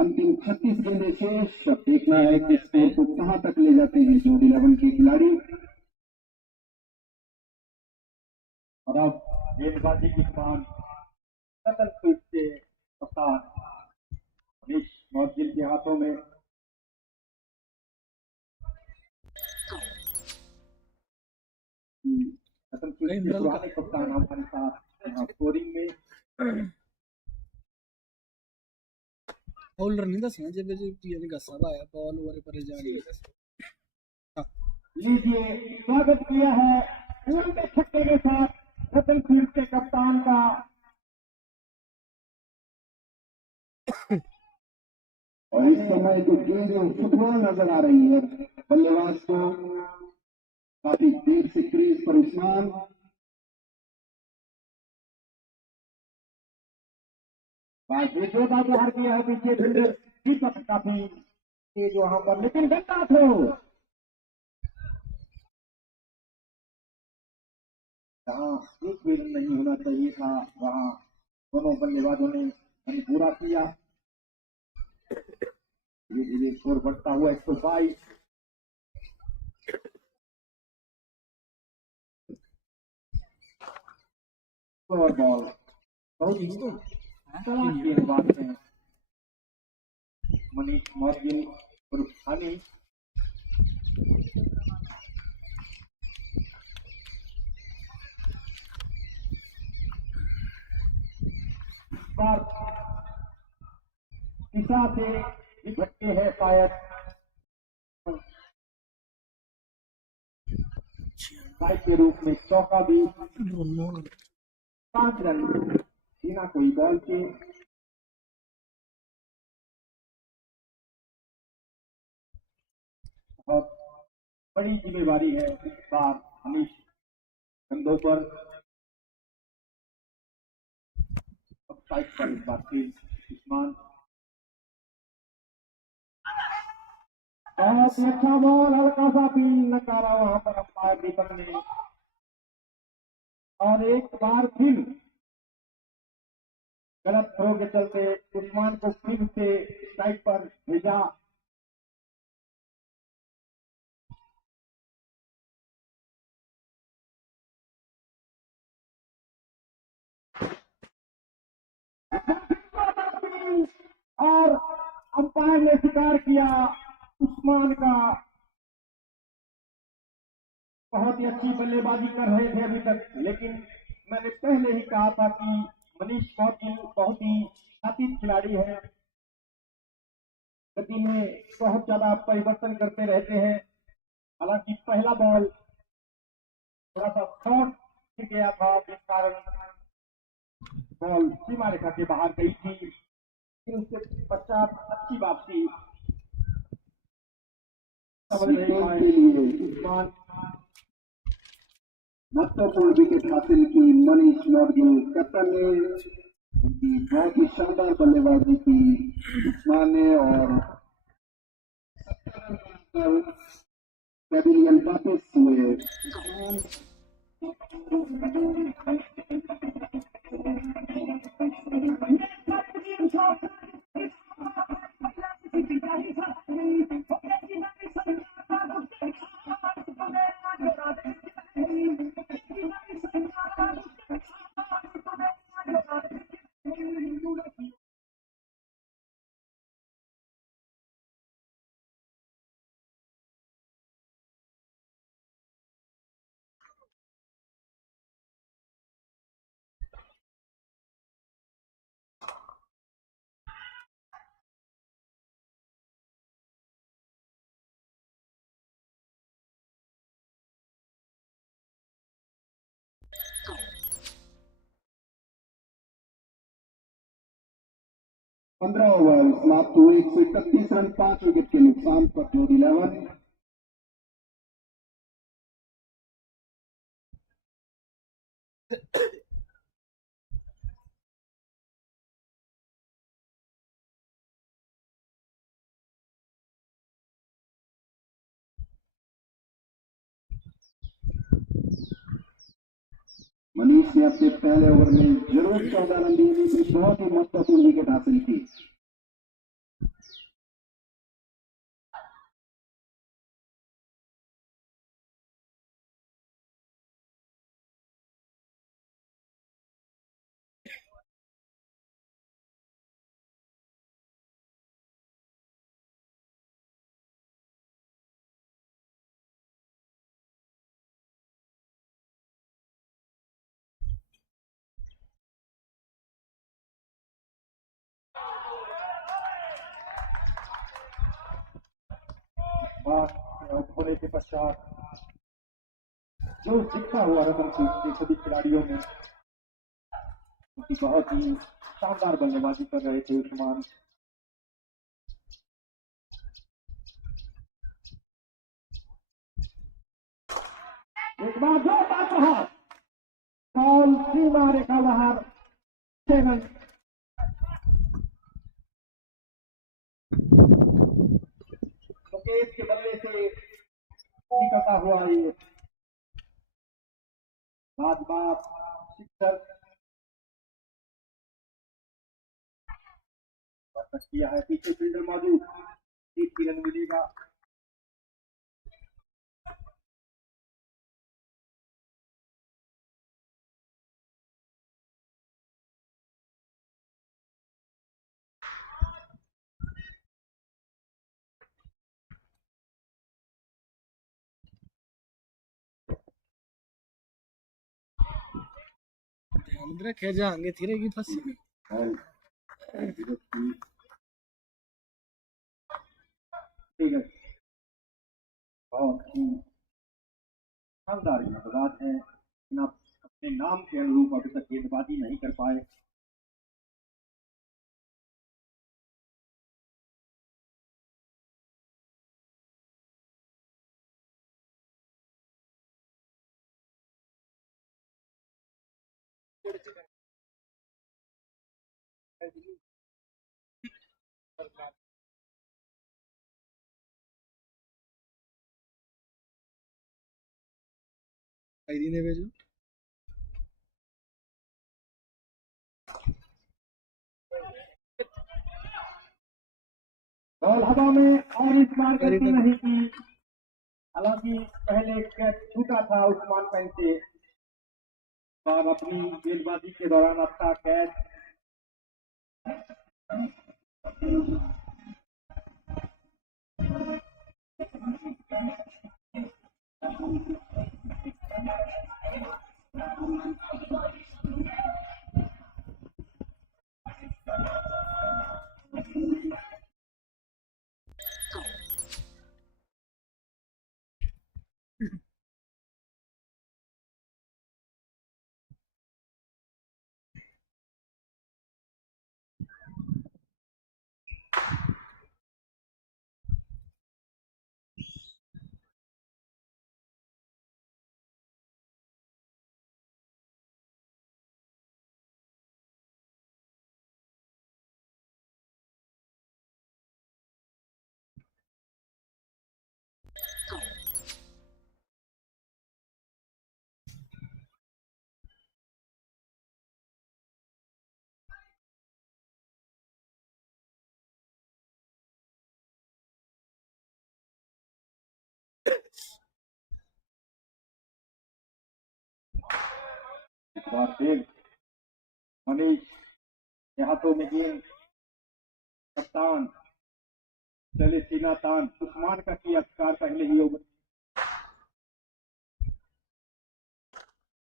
अंतिम 36 गेंदें शेष। अब देखना है कि स्कोर को कहां तक ले जाते हैं जोध 11 के खिलाड़ी। और अब गेंदबाजी के दौरान रतन फील्ड से कप्तान मनीष मौर्य के हाथों में रतन फील्ड के पुराने कप्तान हमारे साथ यहाँ स्कोरिंग में बॉलर नहीं दसना जब टीम का सारा है बॉल ओवर पर जानी लीजिए स्वागत किया है लंबे छक्के के साथ रतन फील्ड के कप्तान का। और इस समय जो गेंदें फुटबॉल नजर आ रही है बल्लेबाज को काफी देर से क्रीज पर उस्मान। जो बाजार किया है पीछे दीपक काफी तेज वहां पर, लेकिन गंदा थो जहां एक भी रन नहीं होना चाहिए था वहां दोनों बल्लेबाजों ने रन पूरा किया। धीरे धीरे स्कोर बढ़ता हुआ 122। और बॉल बहुत ही चालाक गेंदबाज हैं मनीष मौर्य और हनी। दिशा से भटके हैं शायद बाइक के रूप में चौका भी। 5 रन बिना कोई बॉल के। बहुत बड़ी जिम्मेवारी है इस बार मनीष कंधों पर। अब साइड पर इस बार फिर उस्मान। बहुत ही अच्छा बॉल, हल्का सा भी नकारा वहां पर अंपायर दीपक ने। और एक बार फिर गलत थ्रो के चलते उस्मान को फिर से साइड पर भेजा। और अंपायर ने स्वीकार किया उस्मान का। बहुत ही अच्छी बल्लेबाजी कर रहे थे अभी तक, लेकिन मैंने पहले ही कहा था कि मनीष मौर्य बहुत ही शातित खिलाड़ी है, गति में बहुत ज्यादा परिवर्तन करते रहते हैं। हालांकि पहला बॉल थोड़ा सा शॉर्ट गिर गया था जिस कारण बॉल सीमा रेखा के बाहर गई थी, फिर उसके पश्चात अच्छी वापसी समझ नहीं पाए। महत्वपूर्ण विकेट हासिल की मनीष मौर्य कैप्टन ने। उनकी बहुत ही शानदार बल्लेबाजी की उस्मान ने और पैविलियन वापस हुए। 15 ओवर समाप्त हुए, 131 रन 5 विकेट के नुकसान पर जोध 11। मनीष ने अपने पहले ओवर में जरूर 14 रन दिए, लेकिन बहुत ही महत्वपूर्ण विकेट हासिल की। आउट होने के पश्चात जो जीतता हुआ रतन सिंह सभी खिलाड़ियों में उनकी बहुत ही शानदार बल्लेबाजी कर रहे थे उस्मान। एक बार जो बात रहा बॉल सीमा रेखा बाहर 6 रन। मुकेश के बल्ले से निकलता हुआ ये बात सिक्सर किया है, पीछे फील्डर मौजूद, एक ही रन मिलेगा। ध्यान रखे जाएंगे धीरे की फंसी ठीक है, बहुत ही शानदार गेंदबाज है, लेकिन आप अपने नाम के अनुरूप अभी तक गेंदबाजी नहीं कर पाए। आईडी ने भेजो। बॉल हवा में और इस बार गलती नहीं की, हालांकि पहले कैच छूटा था उस्मान पैन से, और अपनी गेंदबाजी के दौरान अच्छा कैच बार तेज मनीष के हाथों में गेंद, कप्तान चले सीना तान, उस्मान का किया अधिकार पहले ही ओवर।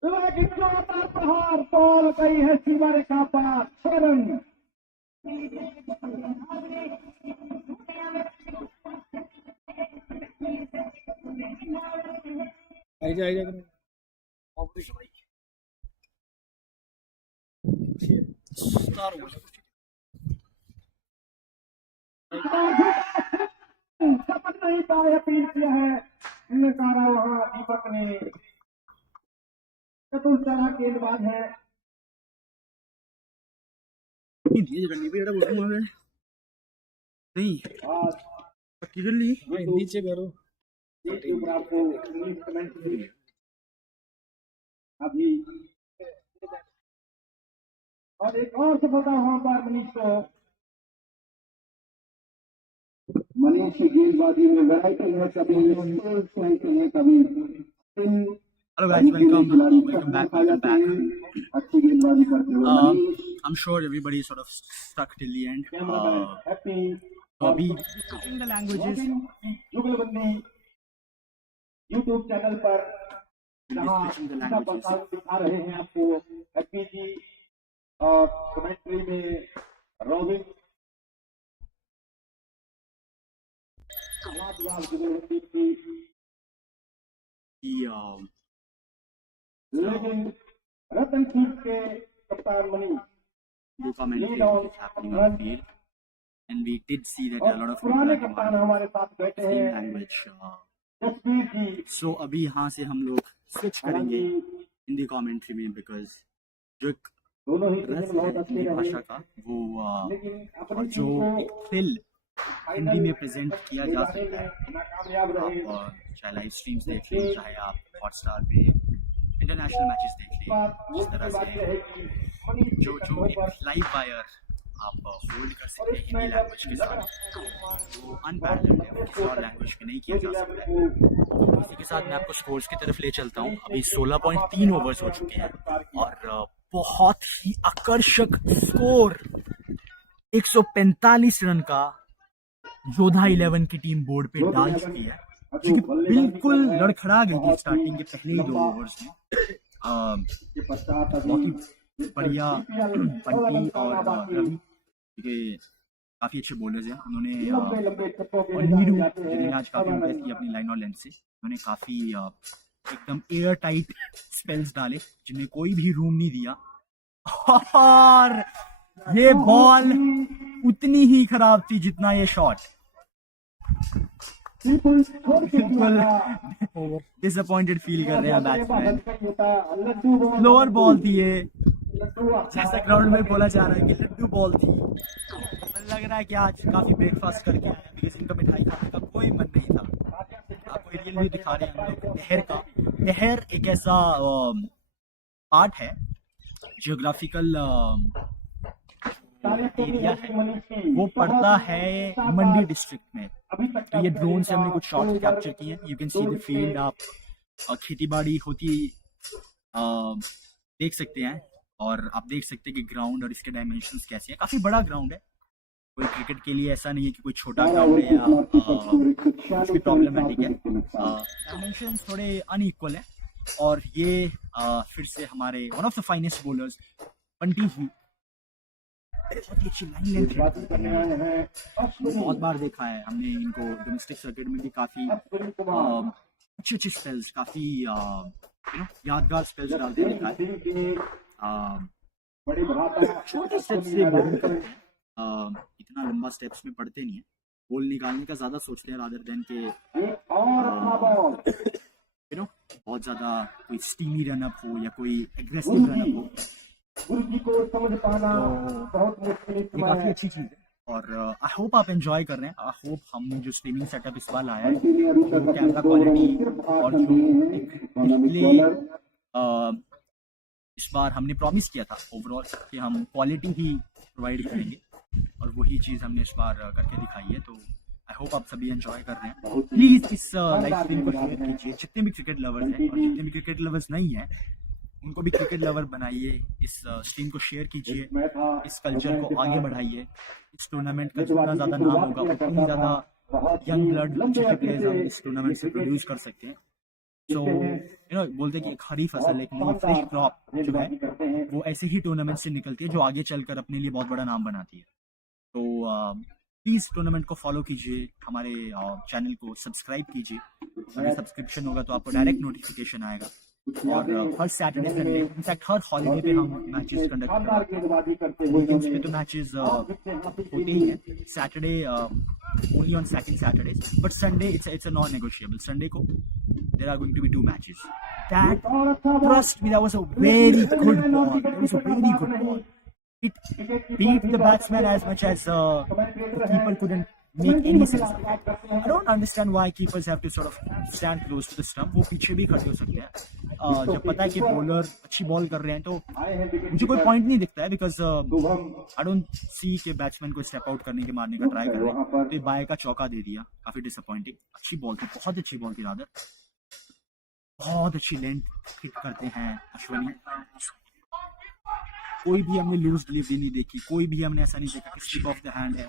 प्रहार, बॉल गई है सीमा रेखा पार, 6 रन। आइजा स्टार हो समझ नहीं पाए, अपील किया है, नकारा वहां दीपक ने। चतुर चला गेंदबाज है। ये करनी भी बोल रहा नहीं आज किधर ली नीचे करो। इसके ऊपर आपको इंग्लिश कमेंट अभी। और एक और सफलता वहां पर मनीष की गेंदबाजी में वैरायटी है, कभी है, कभी spin. Hello guys, welcome back. अच्छी गेंदबाजी करते हुए Manish. I'm sure everybody sort of stuck till the end. Happy तो अभी in the languages जुगलबंदी यूट्यूब चैनल पर जहां Switching the इसका languages. प्रसारण दिखा रहे हैं आपको हैप्पी जी, और कमेंट्री में रॉबिन। लाजवाब जुगलबंदी की, the लेकिन रतन टीम के कप्तान Manish the commentary which is happening on the field, and we did see that a lot और of people पुराने are कप्तान demanding हमारे साथ बैठे same हैं language. जसवीर जी। So अभी यहाँ से हम लोग switch करेंगे हालांकि हिंदी commentary में because जो एक दोनों ही रस टीमें बहुत है अच्छे हिंदी रहे, भाषा का वो लेकिन और अपनी जो टीम एक को thrill हिंदी फाइनल में प्रेजेंट किया जा ले सकता जाने है। में नाकामयाब रहे। आप चाहे लाइव स्ट्रीम्स देख लें, चाहे आप हॉटस्टार पे इंटरनेशनल मैचेस देख लें, जिस तरह से जो एक लाइव वायर आप होल्ड कर सकते हैं हिंदी लैंग्वेज के साथ, वो अनपैरेलल्ड है, वो किसी और लैंग्वेज में नहीं किया जा सकता है। तो इसी के साथ मैं आपको स्कोर्स की तरफ ले चलता हूँ। अभी 16.3 ओवर्स हो चुके हैं और बहुत ही आकर्षक स्कोर 145 रन का जोधा 11 की टीम बोर्ड पे डाल चुकी है, जो कि बिल्कुल लड़खड़ा गई थी स्टार्टिंग के पहले ही 2 ओवर्स में। बहुत ही बढ़िया पंटी और रवि के काफी अच्छे बॉलर्स हैं। उन्होंने और नीरू जिन्होंने आज काफी इम्प्रेस किया अपनी लाइन और लेंथ से। उन्होंने काफी एकदम एयर टाइट स्पेल्स डाले जिनमें कोई भी रूम नहीं दिया, और ये बॉल उतनी ही खराब थी जितना ये शॉट। बिल्कुल डिसअपॉइंटेड फील कर रहे हैं बैट्समैन। स्लोअर बॉल थी ये, जैसा ग्राउंड में बोला जा रहा है कि लड्डू बॉल थी। लग रहा है कि आज काफी ब्रेकफास्ट करके आए हैं, बिकॉज इनका मिठाई खाने का कोई मन नहीं था। आपको एरियल भी दिखा रहे हैं हम लोग डहर का। डहर एक ऐसा पार्ट है, जियोग्राफिकल एरिया है, वो पड़ता है मंडी डिस्ट्रिक्ट में। तो ये ड्रोन से हमने कुछ शॉट्स कैप्चर किए हैं। You can see the field, आप खेती बाड़ी होती देख सकते हैं, और आप देख सकते हैं कि ग्राउंड और इसके डायमेंशंस कैसे हैं। काफी बड़ा ग्राउंड है, कोई क्रिकेट के लिए ऐसा नहीं है कि कोई छोटा ग्राउंड है या कुछ भी प्रॉब्लमेटिक है। डायमेंशंस थोड़े अनइक्वल है, और ये फिर से हमारे one of the finest bowlers Bunty ji बहुत ही अच्छी लाइन लेंथ बहुत बार देखा है हमने इनको डोमेस्टिक सर्किट में भी। काफी अच्छे अच्छे स्पेल्स, काफी यादगार स्पेल्स डालते देखा है। छोटे स्टेप्स से बॉलिंग करते हैं, इतना लंबा स्टेप्स में पड़ते नहीं है। बॉल निकालने का ज्यादा सोचते हैं रादर देन के बहुत ज्यादा कोई स्टीमी रनअप हो या कोई एग्रेसिव रनअप हो। तो ये काफी अच्छी चीज है, और आई होप आप एंजॉय कर रहे हैं। आई होप हमने जो स्ट्रीमिंग सेटअप इस बार लाया है, जो कैमरा क्वालिटी और जो डिस्प्ले इस बार हमने प्रॉमिस किया था ओवरऑल कि हम क्वालिटी ही प्रोवाइड करेंगे, और वही चीज़ हमने इस बार करके दिखाई है। तो आई होप आप सभी एंजॉय कर रहे हैं। प्लीज़ इस लाइव स्ट्रीम को शेयर कीजिए, जितने भी क्रिकेट लवर्स हैं, और जितने भी क्रिकेट लवर्स नहीं हैं उनको भी क्रिकेट लवर बनाइए। इस स्ट्रीम को शेयर कीजिए, इस कल्चर को आगे बढ़ाइए। इस टूर्नामेंट का जितना ज़्यादा नाम होगा उतनी ज़्यादा यंग ब्लड अच्छे प्लेयर्स हम इस टूर्नामेंट से प्रोड्यूस कर सकते हैं। सो बोलते हैं कि एक हरी फसल, एक नई फ्रेश क्रॉप जो है वो ऐसे ही टूर्नामेंट से निकलती है जो आगे चलकर अपने लिए बहुत बड़ा नाम बनाती है। तो प्लीज़ टूर्नामेंट को फॉलो कीजिए, हमारे चैनल को सब्सक्राइब कीजिए। अगर सब्सक्रिप्शन होगा तो आपको डायरेक्ट नोटिफिकेशन आएगा, और हर सैटरडे संडे, इनफैक्ट हर हॉलीडे पे हम मैचेस कंडक्ट करते हैं। वीकेंड्स पे तो मैचेस होते ही हैं। Saturday only on second Saturdays. But Sunday, it's a non-negotiable. Sunday ko, there are going to be 2 matches. That, trust me, that was a very good ball. That was a very good ball. It beat the batsman as much as the keeper couldn't make any sense of it. I don't understand why keepers have to sort of stand close to the stump. वो पीछे भी खड़े हो सकते हैं. जब पता है कि बॉलर अच्छी बॉल कर रहे हैं तो मुझे कोई पॉइंट नहीं दिखता है, बिकॉज आई डोंट सी के बैट्समैन को स्टेप आउट करने के मारने का ट्राई कर रहे हैं. तो ये बाय का चौका दे दिया, काफी डिसअपॉइंटिंग. अच्छी बॉल थी, बहुत अच्छी बॉल थी रादर. बहुत अच्छी लेंथ हिट करते हैं अश्विनी. कोई भी हमने लूज डिलीवरी नहीं देखी, कोई भी हमने ऐसा नहीं देखा कि स्लिप ऑफ द हैंड है.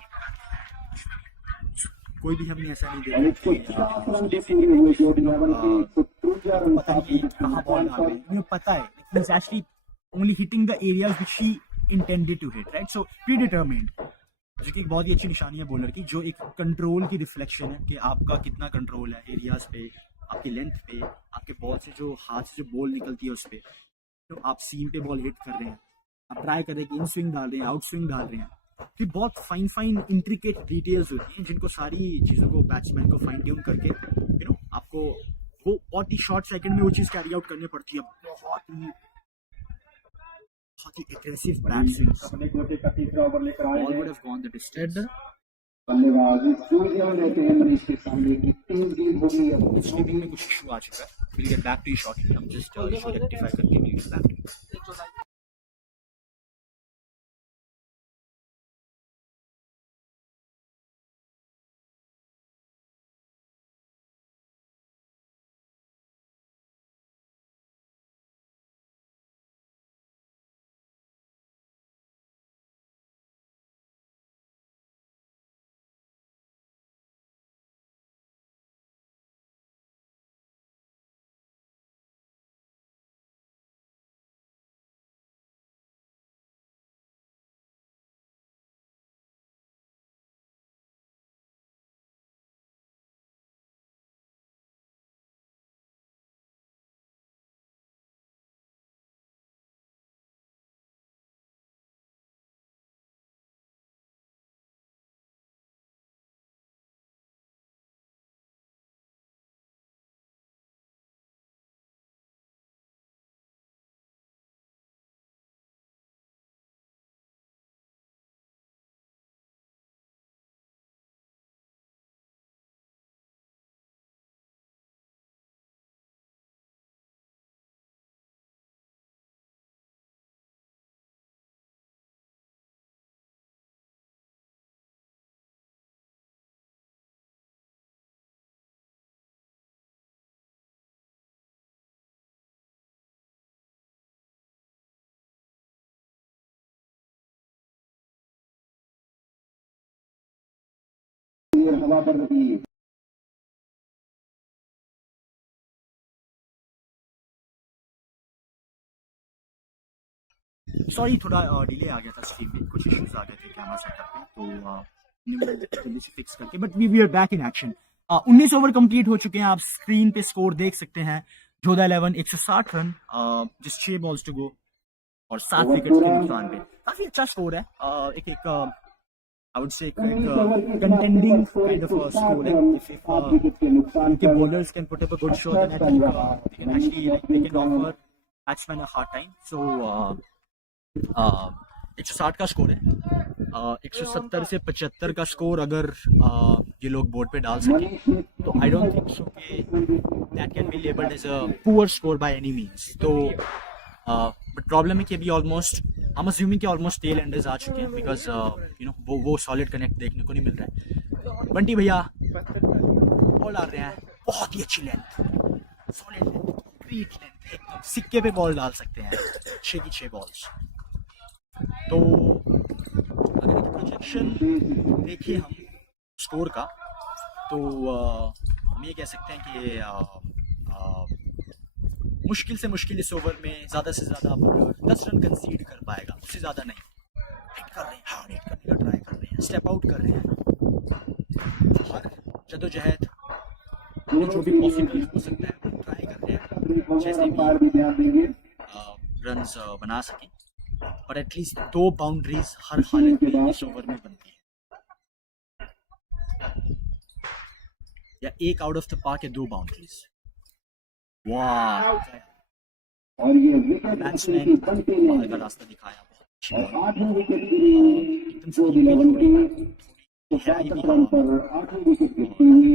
कोई भी हमने ऐसा नहीं देखा पता नहीं कहाँ बॉल डाल रहे हैं. मुझे पता है he is actually only hitting the areas which he intended to hit, right. So predetermined, जो कि एक बहुत ही अच्छी निशानी है बॉलर की, जो एक कंट्रोल की रिफ्लेक्शन है कि आपका कितना कंट्रोल है एरियाज पे, आपकी लेंथ पे, आपके बॉल से जो हाथ से जो बॉल निकलती है उस पर. तो आप सीम पे बॉल हिट कर रहे हैं, आप ट्राई कर रहे हैं कि इन स्विंग डाल रहे हैं, आउट स्विंग डाल रहे हैं. फिर बहुत फाइन इंट्रिकेट डिटेल्स होती हैं जिनको सारी चीज़ों को बैट्समैन को फाइन ट्यून करके आपको वो बहुत ही शॉर्ट सेकंड में वो चीज़ कैरी आउट करनी पड़ती है. बहुत ही aggressive bat swings. Ball would have gone the distance. Sweeping में कुछ इशू आ चुका है. Will get back to shortly. हम जस्ट इशू रेक्टिफाई करके विल गेट बैक टू. हवा पर रही. सॉरी, थोड़ा डिले आ गया था स्ट्रीम में, कुछ इश्यूज आ गए थे कैमरा सेटअप पे, तो जल्दी से फिक्स करके. But we are back in action. 19 over complete हो चुके हैं. आप स्क्रीन पे स्कोर देख सकते हैं. Jodha 11 160 run, just 6 balls to go और 7 विकेट्स के नुकसान पे. काफी अच्छा स्कोर है. एक I would say contending kind of scoring. If the bowlers can put up a good show, then I think they can actually they can offer batsmen a hard time. So 160 का स्कोर है. 170 से 75 का स्कोर अगर ये लोग बोर्ड पे डाल सके तो I don't think so कि that can be labeled as a poor score by any means. तो बट प्रॉब्लम है कि अभी ऑलमोस्ट हम अज्यूमिंग कि ऑलमोस्ट टेल एंडर्स आ चुके हैं, बिकॉज वो सॉलिड कनेक्ट देखने को नहीं मिल रहा है. बंटी भैया बॉल डाल रहे हैं, बहुत ही अच्छी length, solid length, concrete length, एकदम सिक्के पे बॉल डाल सकते हैं. 6 की 6 बॉल्स. तो अगर एक प्रोजेक्शन देखिए हम स्कोर का, तो हम ये कह सकते हैं कि मुश्किल से मुश्किल इस ओवर में ज़्यादा से ज़्यादा बॉलर 10 रन कंसीड कर पाएगा, उससे ज़्यादा नहीं. हिट कर रहे हैं, हार्ड हिट करने का ट्राई कर रहे हैं, स्टेप आउट कर रहे हैं, हर जदोजहद जो भी पॉसिबल हो सकता है वो ट्राई कर रहे हैं, जैसे भी रन्स बना सकें. पर एटलीस्ट 2 बाउंड्रीज हर हालत में इस ओवर में बनती है. या एक आउट ऑफ द पार्क या 2 बाउंड्रीज। वाह, और ये विकेट बैट्समैन की बनती बाहर का है रास्ता दिखाया, बहुत अच्छी और बॉल, 8वीं विकेट गिरी एकदम जो सही पे लेवल छोड़ी, पे तो गहराई भी 62 हवा रन में, पर 8वीं विकेट गिरती हुई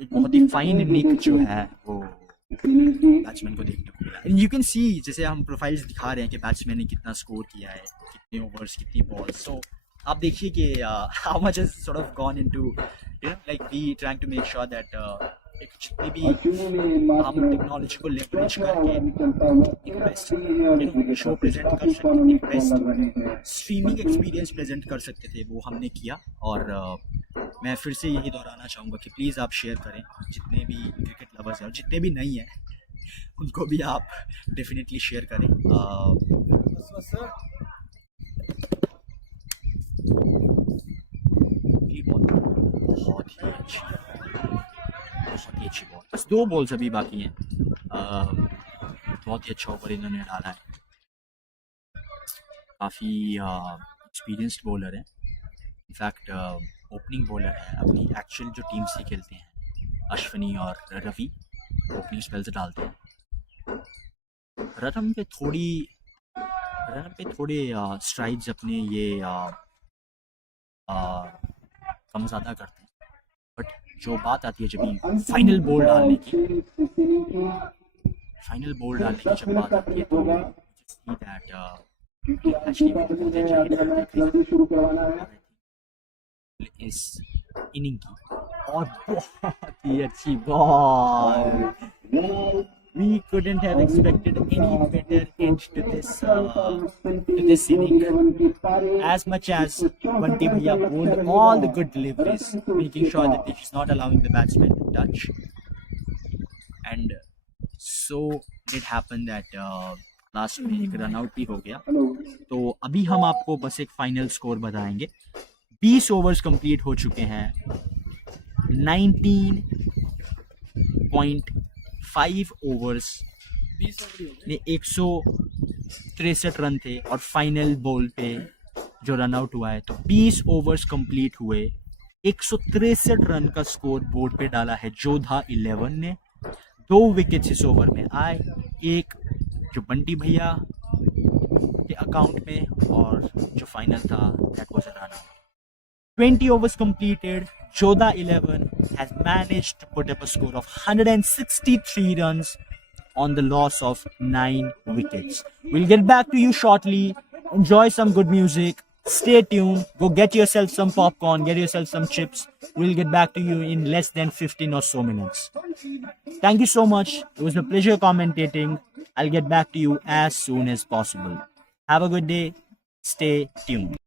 एक बहुत ही फाइन निक जो है वो इसीलिए कि बैट्समैन को देखने को मिला। एंड यू कैन सी, जैसे हम प्रोफाइल्स दिखा रहे हैं कि बैट्समैन ने कितना स्कोर किया है, कितने ओवर्स, कितनी बॉल्स। सो आप देखिए कि how much has sort of gone into, you know, like we trying to make sure that जितने भी अश्विनी ने हम मात्र टेक्नोलॉजी को लेवरेज 14 करके ओवर में चलता हुआ एक 13 बेस्ट, रन और यू एक नो, विकेट शो प्रेजेंट कर काफी सकते, इकोनॉमिक एक बेस्ट बॉलर रहे हैं स्ट्रीमिंग एक्सपीरियंस प्रेजेंट कर सकते थे, वो हमने किया। और मैं फिर से यही दोहराना चाहूँगा कि प्लीज़ आप शेयर करें, जितने भी क्रिकेट लवर्स हैं और जितने भी नहीं हैं उनको भी आप डेफिनेटली शेयर करें। अगली बॉल बहुत ही अच्छी, बहुत ही अच्छी बॉल, बस 2 बॉल्स अभी बाकी हैं। बहुत ही अच्छा ओवर इन्होंने डाला है, काफ़ी एक्सपीरियंस्ड बॉलर है, इनफैक्ट ओपनिंग बॉलर है, अपनी एक्चुअल जो टीम से खेलते हैं अश्विनी और रवि, ओपनिंग स्पेल्स डालते हैं। रन पे थोड़े स्ट्राइड्स अपने ये कम ज़्यादा करते हैं, बट जो बात आती है जब फाइनल बॉल डालने की, जब बात आती है तो सी दैट एक्चुअली मुझे जल्दी शुरू करवाना है इस इनिंग की, और बहुत ही अच्छी ball. We couldn't have expected any better end to this inning. As much as Bunty Bhaiya bowled all the good deliveries, making sure that he's not allowing the batsman to touch. And so it happened that last में एक run out भी हो गया। तो अभी हम आपको बस एक फाइनल स्कोर बताएंगे। 20 ओवर्स कंप्लीट हो चुके हैं, 19.5 ओवर्स में 163 रन थे और फाइनल बॉल पे जो रन आउट हुआ है, तो 20 ओवर्स कंप्लीट हुए, 163 रन का स्कोर बोर्ड पे डाला है जोधा 11 ने। 2 विकेट्स इस ओवर में आए, एक जो बंटी भैया के अकाउंट में और जो फाइनल था that was a run out. 20 overs completed, Jodh 11 has managed to put up a score of 163 runs on the loss of 9 wickets. We'll get back to you shortly. Enjoy some good music. Stay tuned. Go get yourself some popcorn, get yourself some chips. We'll get back to you in less than 15 or so minutes. Thank you so much. It was a pleasure commentating. I'll get back to you as soon as possible. Have a good day. Stay tuned.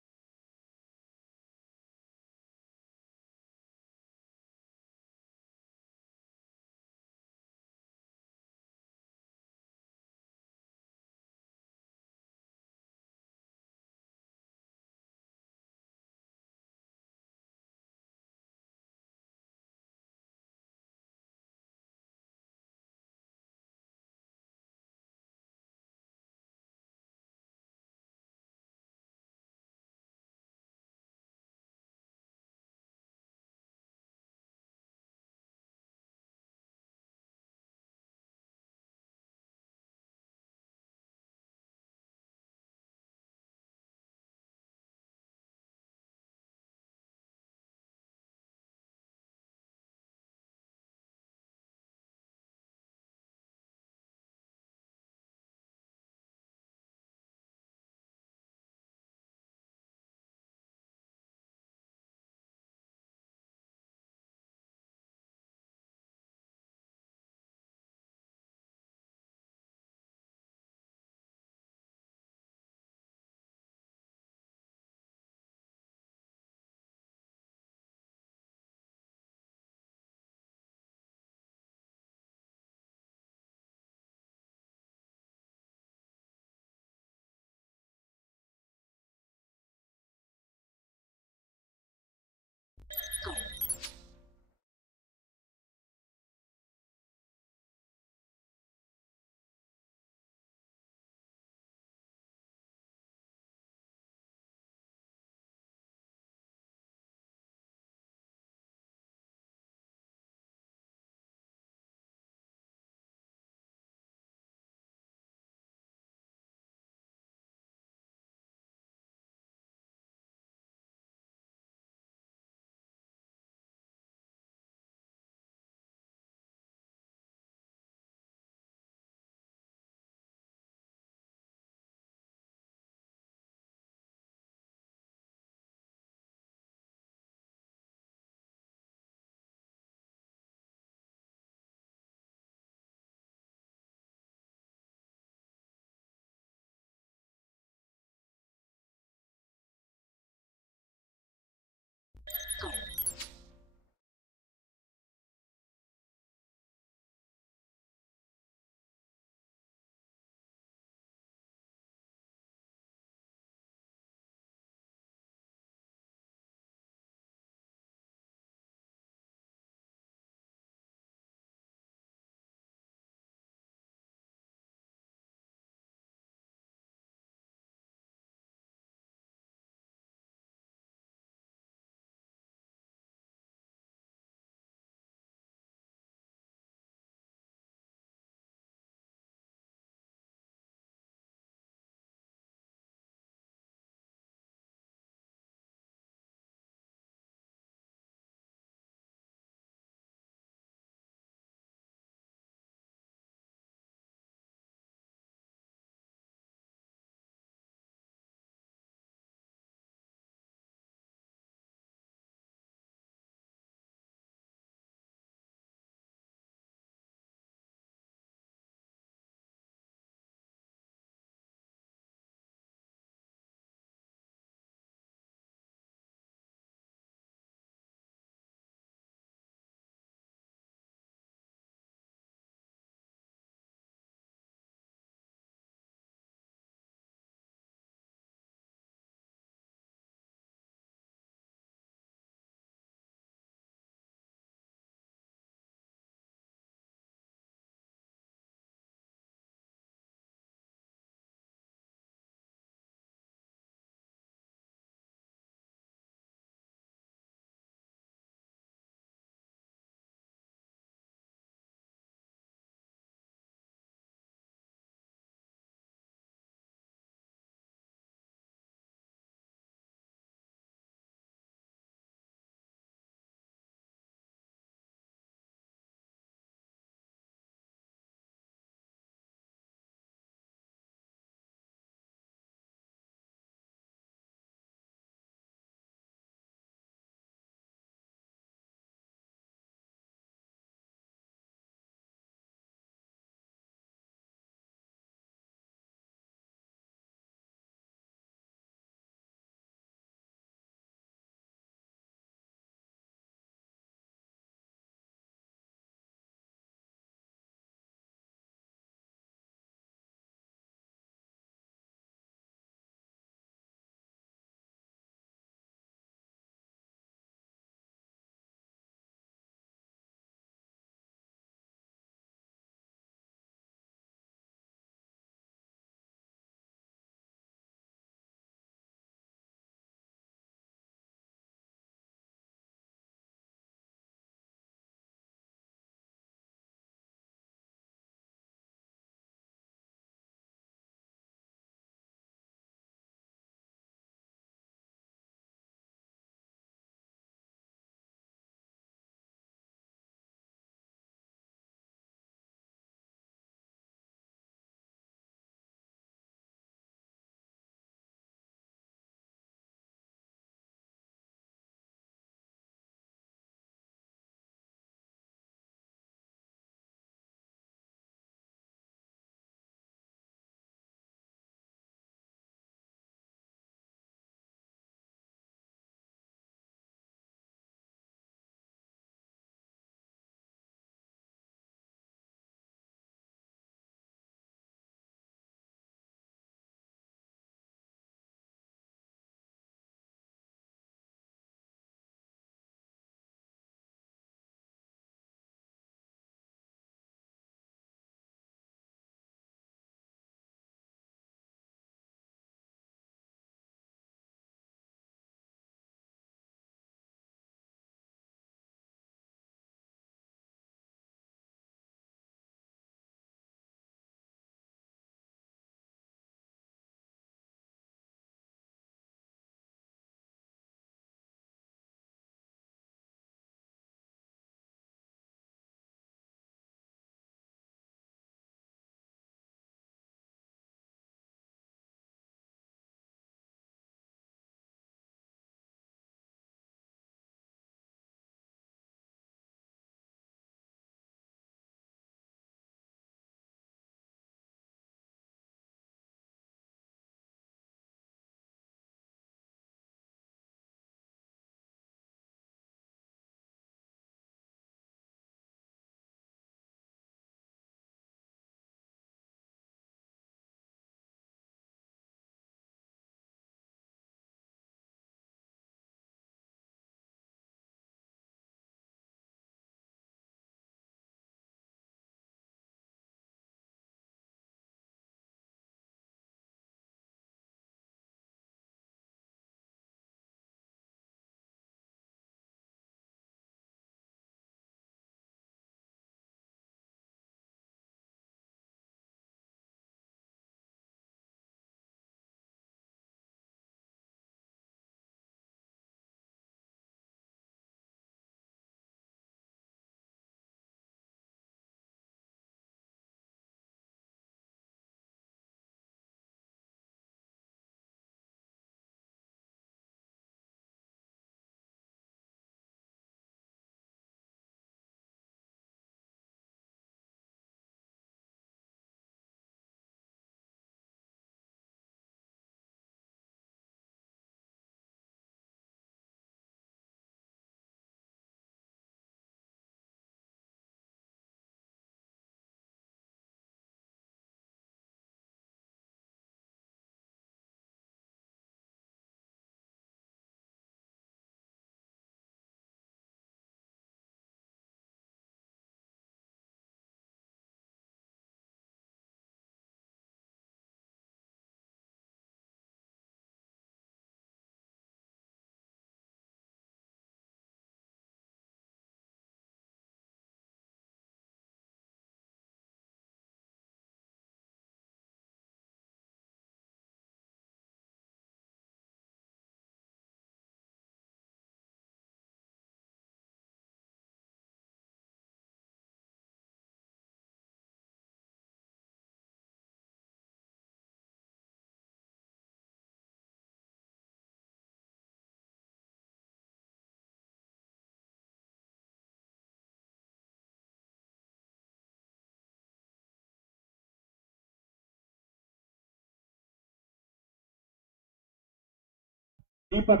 दीपक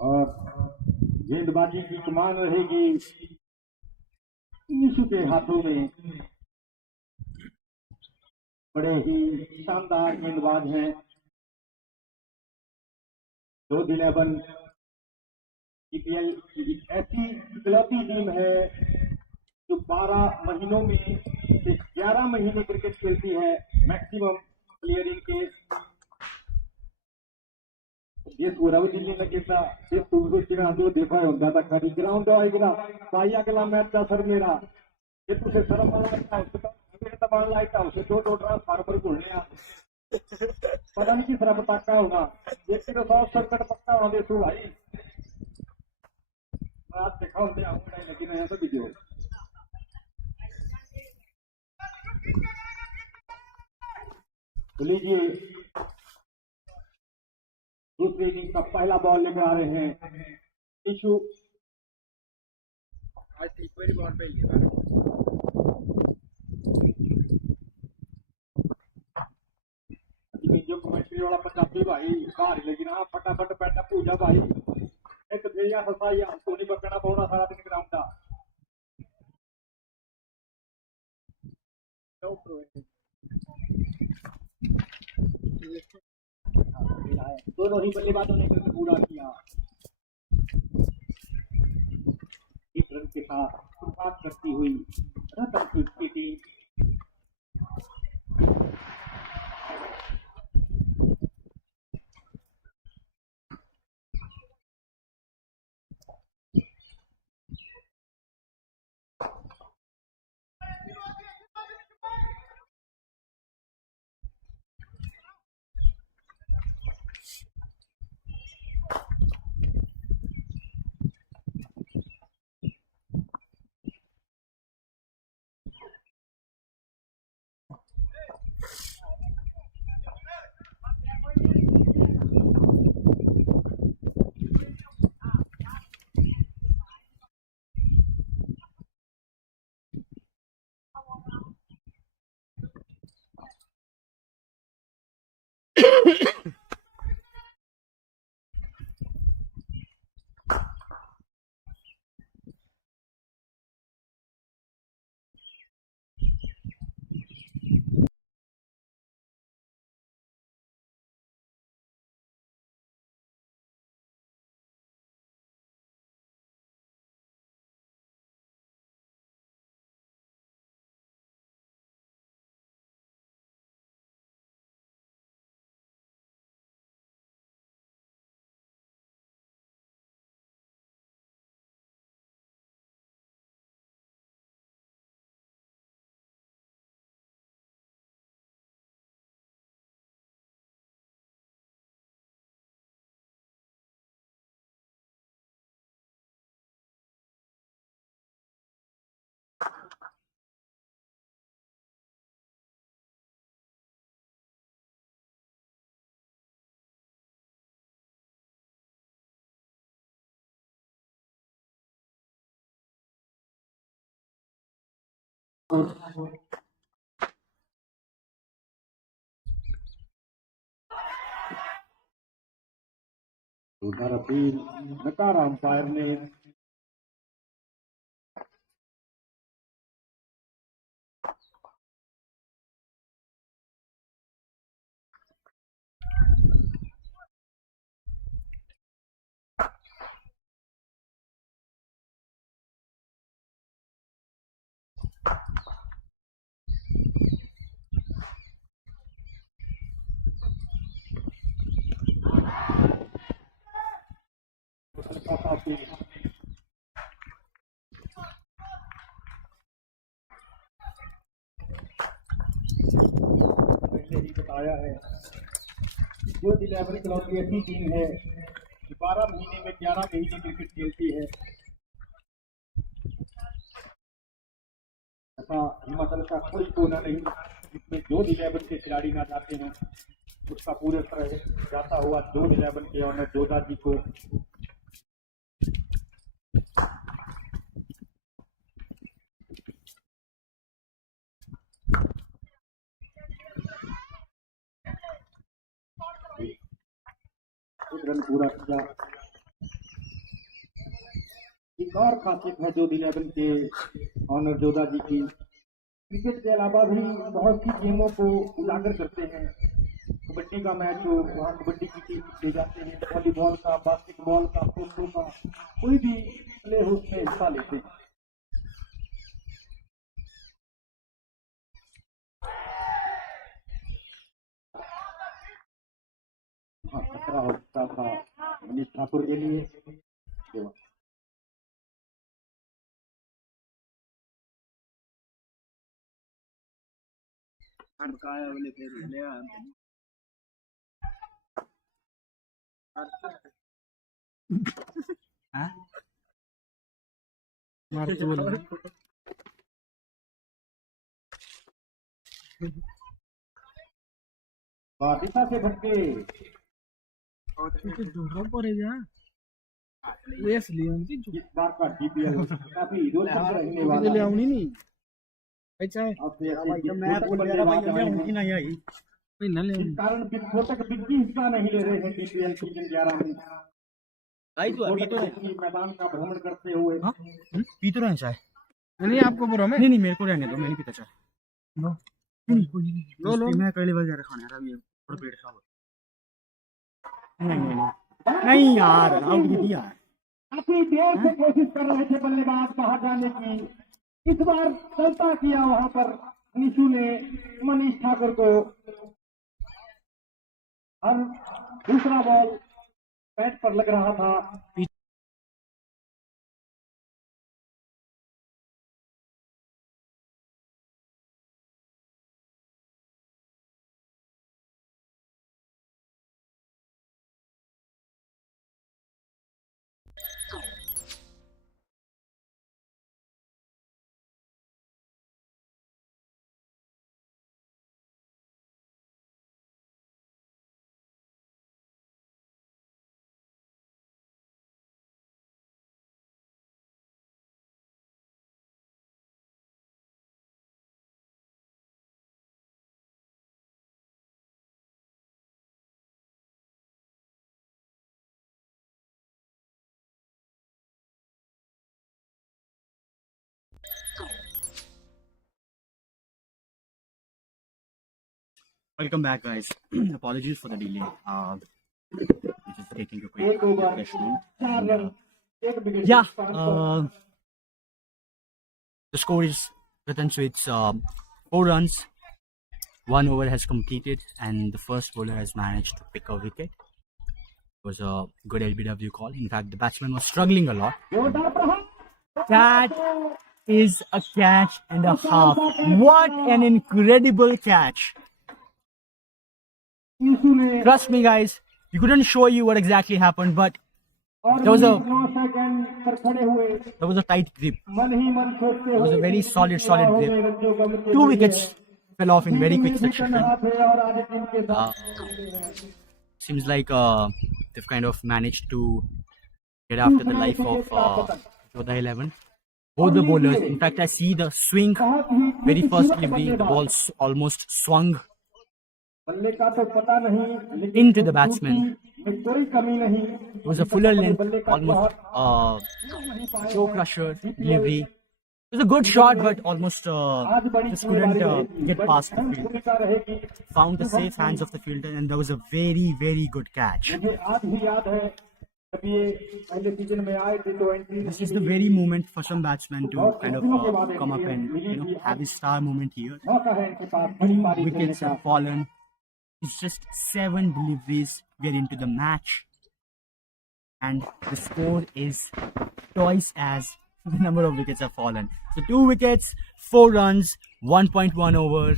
और गेंदबाजी की कमान रहेगी निशु के हाथों में। बड़े ही शानदार गेंदबाज हैं। जोध 11 DPL की ऐसी इकलौती टीम है जो 12 महीनों में से 11 महीने क्रिकेट खेलती है। मैक्सिमम प्लेयरिंग के जिस रवि दिल्ली में कितना जिस तुमको चिरा दो देखा होता था कभी ग्राउंड आएगा भाई अगला मैच था सर मेरा ये तुझे शर्म लाइट हाउस तबान लाइट हाउस दो ट्रांसफार्मर घुलने पता नहीं किस तरह पटाखा होगा ये तेरे शॉर्ट सर्किट पक्का होना देखो भाई रात देखा होते आऊंगा लेकिन यहाँ तो वीडियो लीजिए दूसरी इनिंग का पहला बॉल लेकर आ रहे हैं इशू। आज एक बार बॉल पे लिया जो कमेंट्री वाला पंजाबी भाई बाहर लेकिन हाँ फटाफट बैठा पूजा भाई एक भेड़िया फसाई हमको नहीं पकड़ना पौना सारा दिन ग्राउंड का दोनों ही बल्लेबाजों ने करके पूरा किया। इस रन के साथ शुरुआत करती हुई रतन की टीम उधर अपील नकारा अंपायर ने पहले ही बताया है जो 11 इकलौती ऐसी टीम है 12 महीने में 11 महीने क्रिकेट खेलती है। ऐसा हिमाचल का कोई कोना नहीं जिसमें जोध 11 के खिलाड़ी ना जाते हैं। उसका पूरे तरह जाता हुआ जोध 11 के ऑनर जोधा जी को एक रन पूरा किया। एक और खासियत है जोध 11 के ऑनर जोधा जी की, क्रिकेट के अलावा भी बहुत सी गेमों को उजागर करते हैं। कबड्डी का मैच हो, वहाँ कबड्डी की टीम ले जाते हैं, वॉलीबॉल का, बास्केटबॉल का, खो खो का, कोई भी प्ले हो उसमें हिस्सा लेते हैं। हाँ, खतरा हो सकता था मनीष ठाकुर के लिए। मारते बोल दिशा से भटके दूर पर है जा वेस लियोन की इस बार का डीपीएल काफी रोचक रहने वाला ले है। आउनी नहीं अच्छा है अब से भाई तो मैं बोल रहा भाई मैं उनकी नहीं आई। नहीं ना ले इस कारण विस्फोटक बिग्गी हिस्सा नहीं ले रहे हैं डीपीएल सीजन 11 में। भाई तो अभी तो मैदान का भ्रमण करते हुए पी तो रहना चाहे। नहीं आपको बोलो मैं नहीं मेरे को रहने दो, मैं नहीं पीता चाहे। लो लो मैं कल वगैरह खाना यार, अभी थोड़ा पेट खराब हो। नहीं यार आउट भी दिया। काफी देर से कोशिश कर रहे थे बल्लेबाज बाहर जाने की, इस बार चलता किया वहां पर निशु ने मनीष ठाकुर को। हर दूसरा बॉल बैट पर लग रहा था। Welcome back, guys. Apologies for the delay. Just taking a quick refreshment. Yeah. The score is Rattan with 4 runs. 1 over has completed, and the first bowler has managed to pick a wicket. It was a good LBW call. In fact, the batsman was struggling a lot. That is a catch and a half. What an incredible catch! Trust me, guys, we couldn't show you what exactly happened, but there was a tight grip. There was a very solid grip. 2 wickets fell off in very quick succession. Seems like they've kind of managed to get after the life of Jodh 11. Both the bowlers, in fact, I see the swing, very first delivery, the ball almost swung into the batsman. It was a fuller length, almost show crusher delivery. It was a good shot, but almost just couldn't get past the field. Found the safe hands of the fielder, and there was a very, very good catch. This is the very moment for some batsmen to kind of come up and have his star moment here. 2 wickets have fallen. It's just 7 deliveries. We're into the match, and the score is twice as the number of wickets have fallen. So 2 wickets, 4 runs, 1.1 over.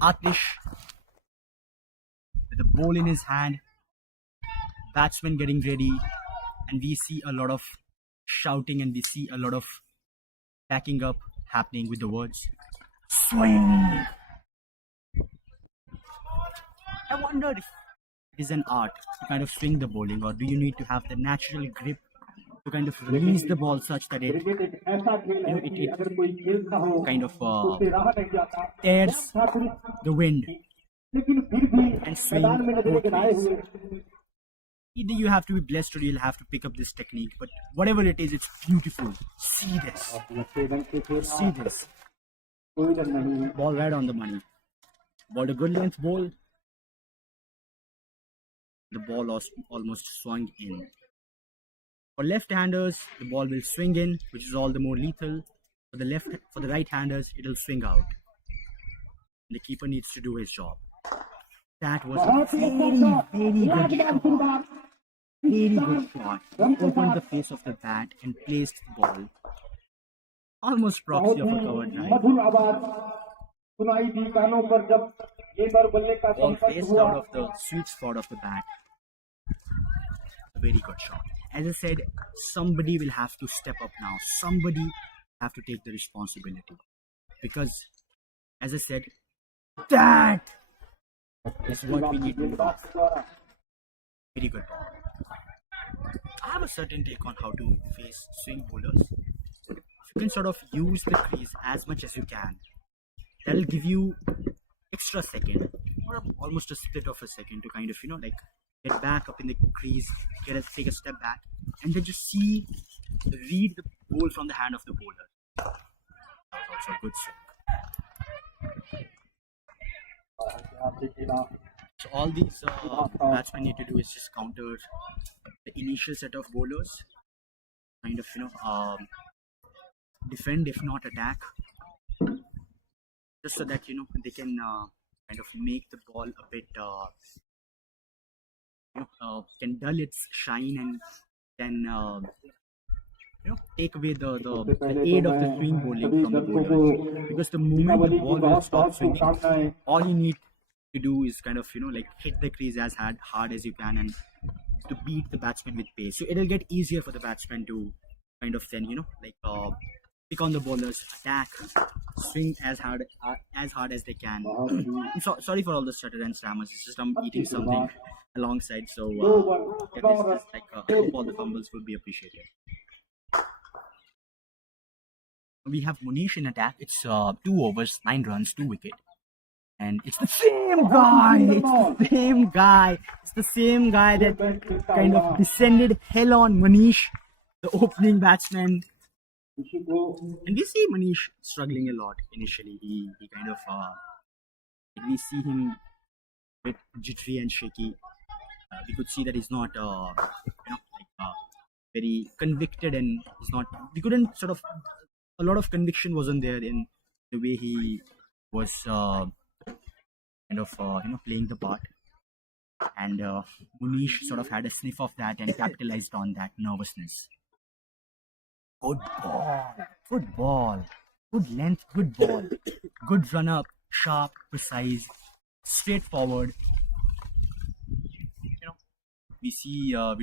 Atish with a ball in his hand, batsman getting ready, and we see a lot of shouting and we see a lot of backing up happening with the words swing. I wondered if it is an art to kind of swing the bowling, or do you need to have the natural grip to kind of release the ball such that it kind of tears the wind and swing both ways. Either you have to be blessed or you'll have to pick up this technique. But whatever it is, it's beautiful. See this. See this. Ball right on the money. Ball a good length ball. The ball almost swung in. For left-handers, the ball will swing in, which is all the more lethal. For the right-handers, it'll swing out. The keeper needs to do his job. That was a very good shot. Very good shot. He opened the face of the bat and placed the ball almost proxy of a covered drive. Ball placed out of the sweet spot of the bat. A very good shot. As I said, somebody will have to step up now. Somebody have to take the responsibility. Because, as I said, that is what we need to do. Very good ball. I have a certain take on how to face swing bowlers. You can sort of use the crease as much as you can. That'll give you extra second or almost a split of a second to kind of, like get back up in the crease, take a step back, and then just read the ball from the hand of the bowler. That was also a good swing. So all these batsmen need to do is just counter the initial set of bowlers, kind of defend if not attack, just so that they can kind of make the ball a bit can dull its shine and then take away the aid of the swing bowling from the bowlers. Because the moment the ball will stop swinging, all you need to do is kind of like hit the crease as hard as you can and to beat the batsman with pace. So it'll get easier for the batsman to kind of then pick on the bowlers, attack, swing as hard as they can. Sorry for all the stutter and stammers. It's just I'm eating something alongside, so I hope all the fumbles will be appreciated. We have Munish in attack. It's 2 overs, 9 runs, 2 wickets. And it's the same guy. It's the same guy that kind of descended hell on Manish, the opening batsman. And we see Manish struggling a lot initially. He kind of we see him a bit jittery and shaky. We could see that he's not very convicted, and he's not. We couldn't sort of. A lot of conviction wasn't there in the way he was playing the part. And Munish sort of had a sniff of that and capitalized on that nervousness. Good ball, good length, good ball, good run up, sharp, precise, straightforward. We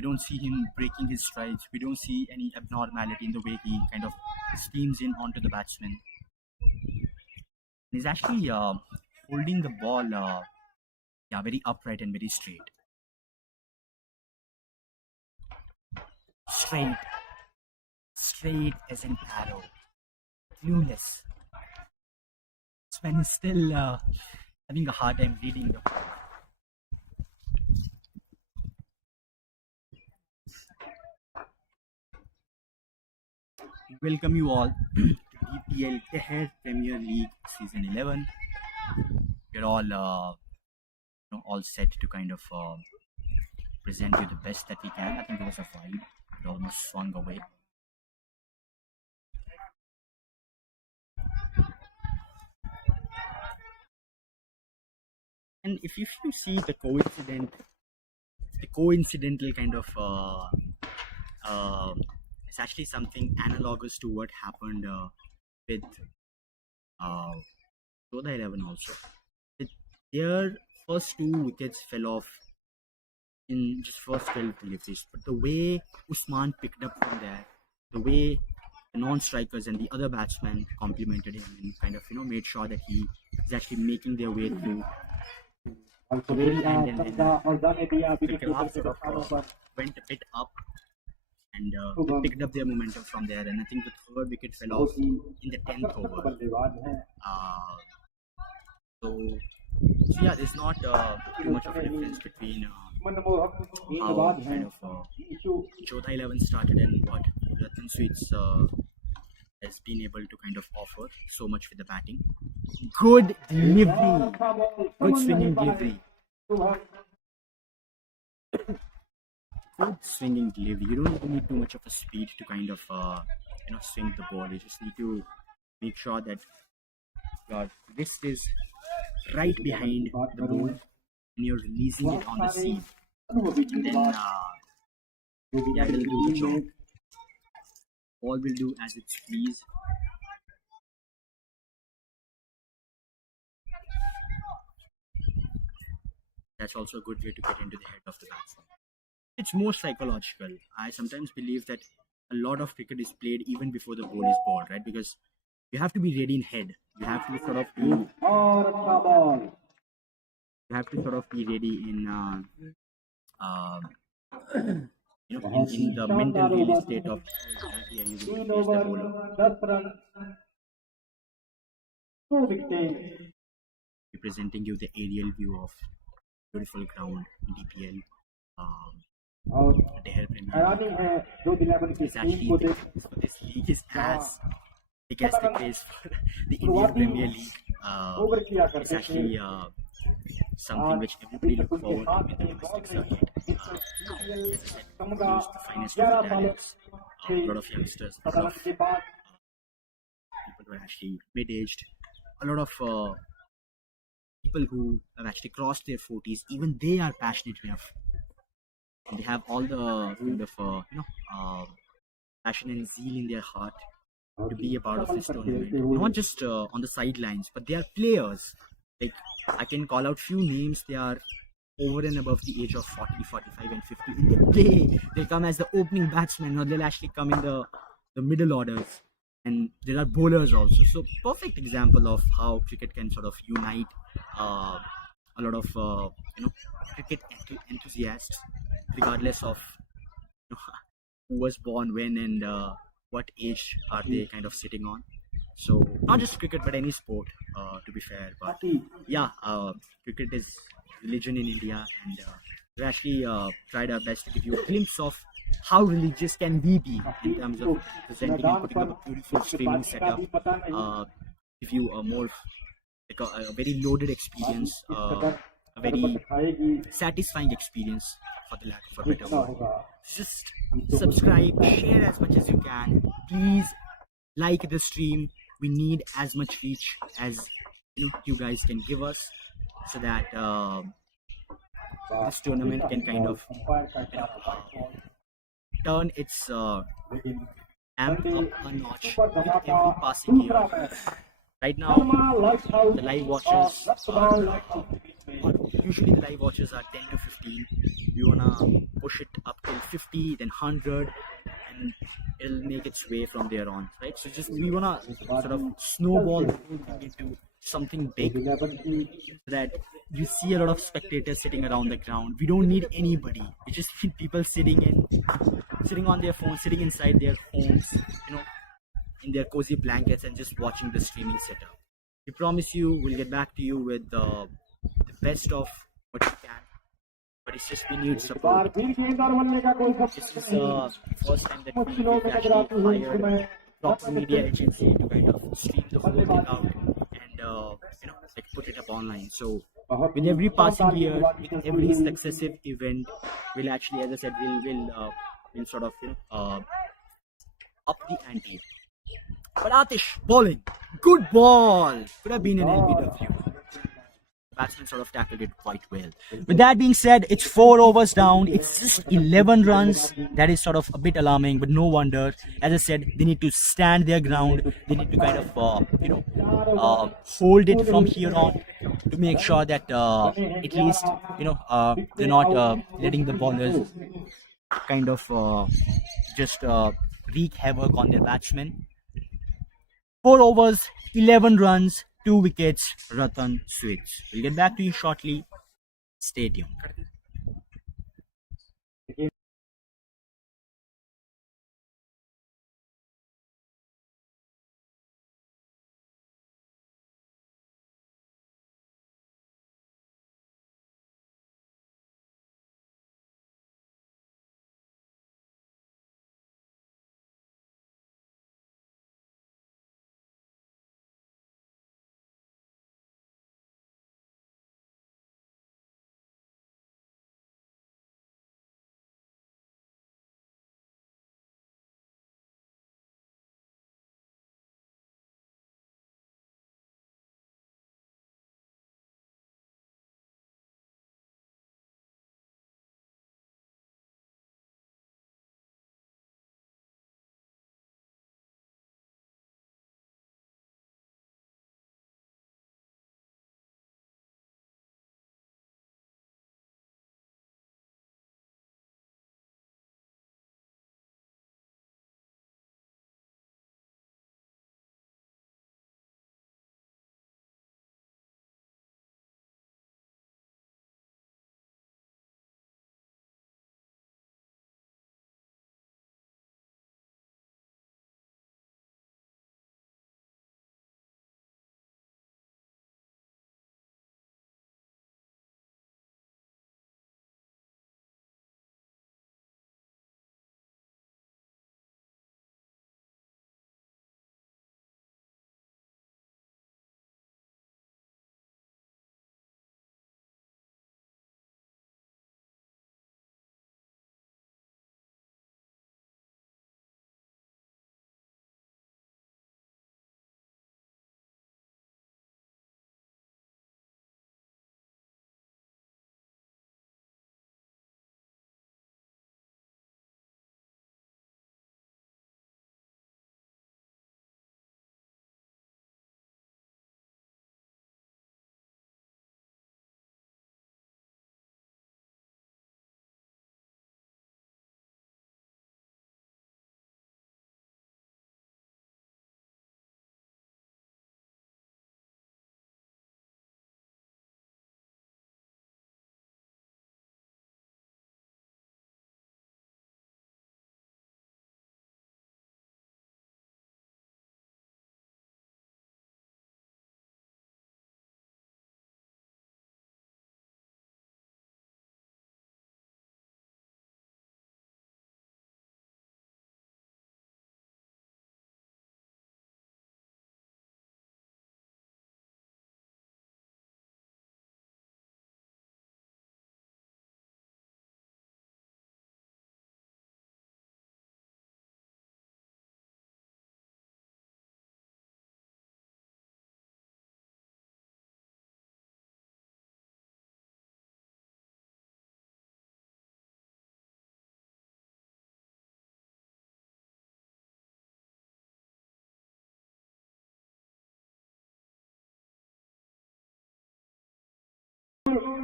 don't see him breaking his strides. We don't see any abnormality in the way he kind of steams in onto the batsman. He's actually holding the ball very upright and very straight. Straight as an arrow. Clueless. This man is still having a hard time reading the ball. Welcome you all to DPL Dehar Premier League Season 11. We're all all set to kind of present you the best that we can. I think it was a wide. It almost swung away. And if you see the coincidental kind of it's actually something analogous to what happened with Jodh 11 also. Their first 2 wickets fell off in just first 12 deliveries, but the way Usman picked up from there, the way the non-strikers and the other batsmen complimented him and kind of made sure that he is actually making their way through. And the graph sort of went a bit up. And they picked up their momentum from there, and I think the 3rd wicket fell off in the 10th over. So yeah, there's not too much of a difference between मनमोहक how गेंदबाज हैं kind of Yeshu Jodh 11 started and what Rattan Sweets has been able to kind of offer so much with the batting. Good delivery, good swinging delivery, good swinging delivery. You don't need too much of a speed to kind of swing the ball. You just need to make sure that your wrist is right behind the ball and you're releasing it on the seam, and then yeah, it'll do the job. Ball will do as it please. That's also a good way to get into the head of the batsman. It's more psychological. I sometimes believe that a lot of cricket is played even before the ball is bowled, right? Because you have to be ready in head. You have to sort of be, और अच्छा ball you have to sort of be ready in in the mental real estate of how exactly are you going to 3 face the over bowler. 10 रन 2 विकेटें Representing you the aerial view of beautiful ground in DPL. और Dehar Premier हैरानी League है जो 11 की is team actually को the देख craze for this league is as big as the craze for the Indian Premier League. Over किया It's करते थे actually something which everybody look forward to in the domestic circuit. As I said, use the finest of the talents. A lot of youngsters, a lot of के बाद people who are actually mid-aged, a lot of people who have actually crossed their 40s, even they are passionate enough. And they have all the kind of passion and zeal in their heart to be a part of this tournament. Not just on the sidelines, but they are players. Like I can call out few names. They are over and above the age of 40, 45 and 50. And they play. They come as the opening batsmen, or they'll actually come in the middle orders. And there are bowlers also. So perfect example of how cricket can sort of unite a lot of cricket enthusiasts, regardless of who was born when and what age are they kind of sitting on. So not just cricket, but any sport, to be fair. But yeah, cricket is religion in India, and we actually tried our best to give you a glimpse of how religious can we be in terms of presenting and putting up a beautiful streaming setup. Give you a more like a very loaded experience, a very satisfying experience, for the lack of a better word. Just subscribe, share as much as you can. Please like the stream. We need as much reach as you guys can give us, so that this tournament can kind of turn its amp up a notch with every passing year. Right now, the live watchers are usually the live watchers are 10 to 15. We wanna push it up till 50, then 100, and it'll make its way from there on, right? So just we wanna sort of snowball the whole thing into something big, so that you see a lot of spectators sitting around the ground. We don't need anybody. We just need people sitting on their phones, sitting inside their homes, in their cozy blankets, and just watching the streaming setup. We promise you we'll get back to you with the best of what we can, but it's just we need support. This is the first time that we've actually hired a proper media agency to kind of stream the whole thing out and like put it up online. So with every passing year, with every successive event, we'll actually, as I said, we'll sort of up the ante. But Atish, bowling, good ball. Could have been an LBW. The batsman sort of tackled it quite well. With that being said, it's 4 overs down. It's just 11 runs. That is sort of a bit alarming, but no wonder. As I said, they need to stand their ground. They need to kind of, hold it from here on to make sure that at least, they're not letting the bowlers kind of just wreak havoc on their batsmen. 4 overs, 11 runs, 2 wickets, Rattan Sweets. We'll get back to you shortly. Stay tuned.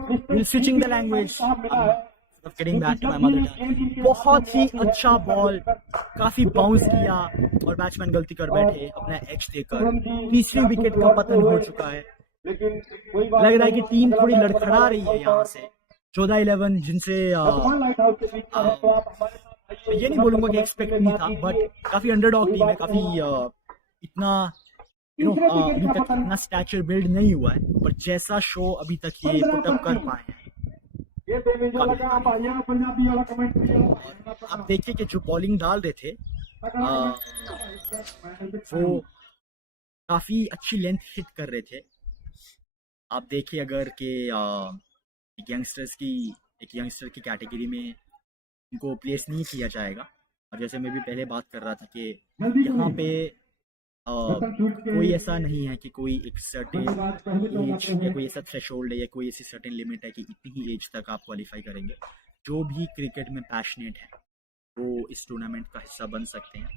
We'll switching the language. Of getting back to my mother tongue. बहुत ही अच्छा बॉल, काफी बाउंस किया और बैट्समैन गलती कर बैठे अपना एज देकर। तीसरी विकेट का पतन हो चुका है। लग रहा है कि टीम थोड़ी लड़खड़ा रही है यहाँ से। 14-11 जिनसे ये नहीं बोलूंगा कि एक्सपेक्ट नहीं था, बट काफी अंडरडॉग टीम है, काफी इतना अभी तक इतना स्टैचर बिल्ड नहीं हुआ है, पर जैसा शो अभी तक ये पुटअप कर पाए हैं। आप देखिए कि जो बॉलिंग डाल रहे थे वो काफी अच्छी लेंथ हिट कर रहे थे। आप देखिए अगर कि एक यंगस्टर की कैटेगरी में इनको प्लेस नहीं किया जाएगा, और जैसे मैं भी पहले बात कर रहा था कि यहाँ पे कोई ऐसा नहीं है कि कोई एक सर्टेन एज या कोई ऐसा थ्रेशोल्ड है या कोई ऐसी सर्टेन लिमिट है कि इतनी ही एज तक आप क्वालिफाई करेंगे। जो भी क्रिकेट में पैशनेट है वो इस टूर्नामेंट का हिस्सा बन सकते हैं,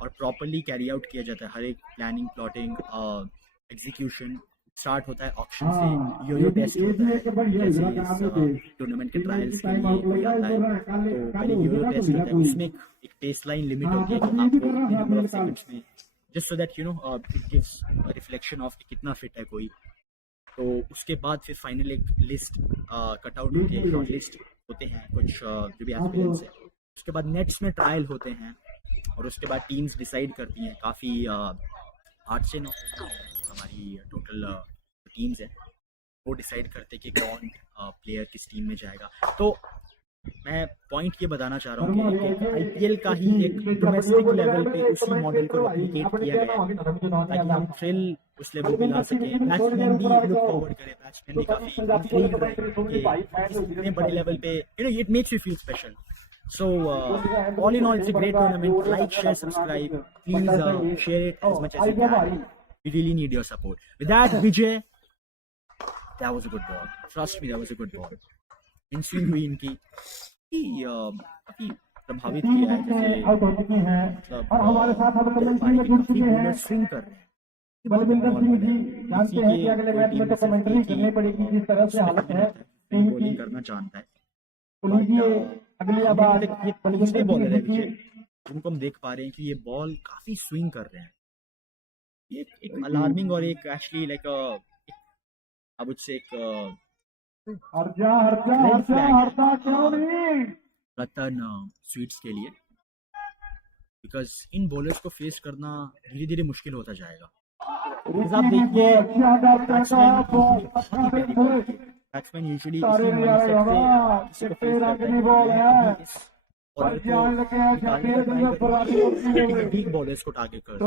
और प्रॉपरली कैरी आउट किया जाता है। हर एक प्लानिंग, प्लॉटिंग, एग्जीक्यूशन स्टार्ट होता है ऑक्शन से। यो टेस्ट होता है, जैसे इस टूर्नामेंट के ट्रायल्स के लिए कोई आता है तो पहले यो टेस्ट होता है, उसमें एक बेस लाइन लिमिट होती है कि आपको नंबर ऑफ सेकंड्स में, just so that it gives a reflection of कितना फिट है कोई। तो उसके बाद फिर फाइनल एक लिस्ट कटआउट होती है, शॉर्ट लिस्ट होते हैं कुछ जो भी एस्पिरेंट्स है। उसके बाद नेट्स में ट्रायल होते हैं और उसके बाद टीम्स डिसाइड करती हैं। काफ़ी 8 से 9 हमारी टोटल टीम्स है, वो डिसाइड करते कि कौन प्लेयर किस टीम में जाएगा। तो मैं पॉइंट ये बताना चाह रहा हूँ कि आईपीएल का ही एक डोमेस्टिक लेवल पे उसी मॉडल को रेप्लिकेट किया गया है ताकि हम थ्रिल उस लेवल पे ला सकें। बैट्समैन भी लुक फॉरवर्ड करे, बैट्समैन भी काफी इंट्रीग्ड रहे कि इतने बड़े लेवल पे it makes you feel special. So all in all, it's a great tournament. Like, share, subscribe. Please share it as much as you can. We really need your support. With that, Vijay, that was a good ball. Trust me, that was a good ball. In swing हुई इनकी काफी प्रभावित किया है, जैसे मतलब स्विंग कर रहे हैं। बलविंदर सिंह जी जानते हैं कि अगले मैच में तो कमेंट्री करनी पड़ेगी, जिस तरह से हालत है टीम की। करना जानता है। तो लीजिए अगली बार ये तीसरे बॉलर है विजय, जिनको हम देख पा रहे हैं कि ये बॉल काफी स्विंग कर रहे हैं। ये एक अलार्मिंग और एक actually like I would say एक रतन स्वीट्स के लिए, बिकॉज इन बॉलर्स को फेस करना धीरे धीरे मुश्किल होता जाएगा। आप देखिए बैट्समैन यूजुअली इसी माइंडसेट से किसी को फेस करता है, वीक बॉलर्स को टारगेट कर सकते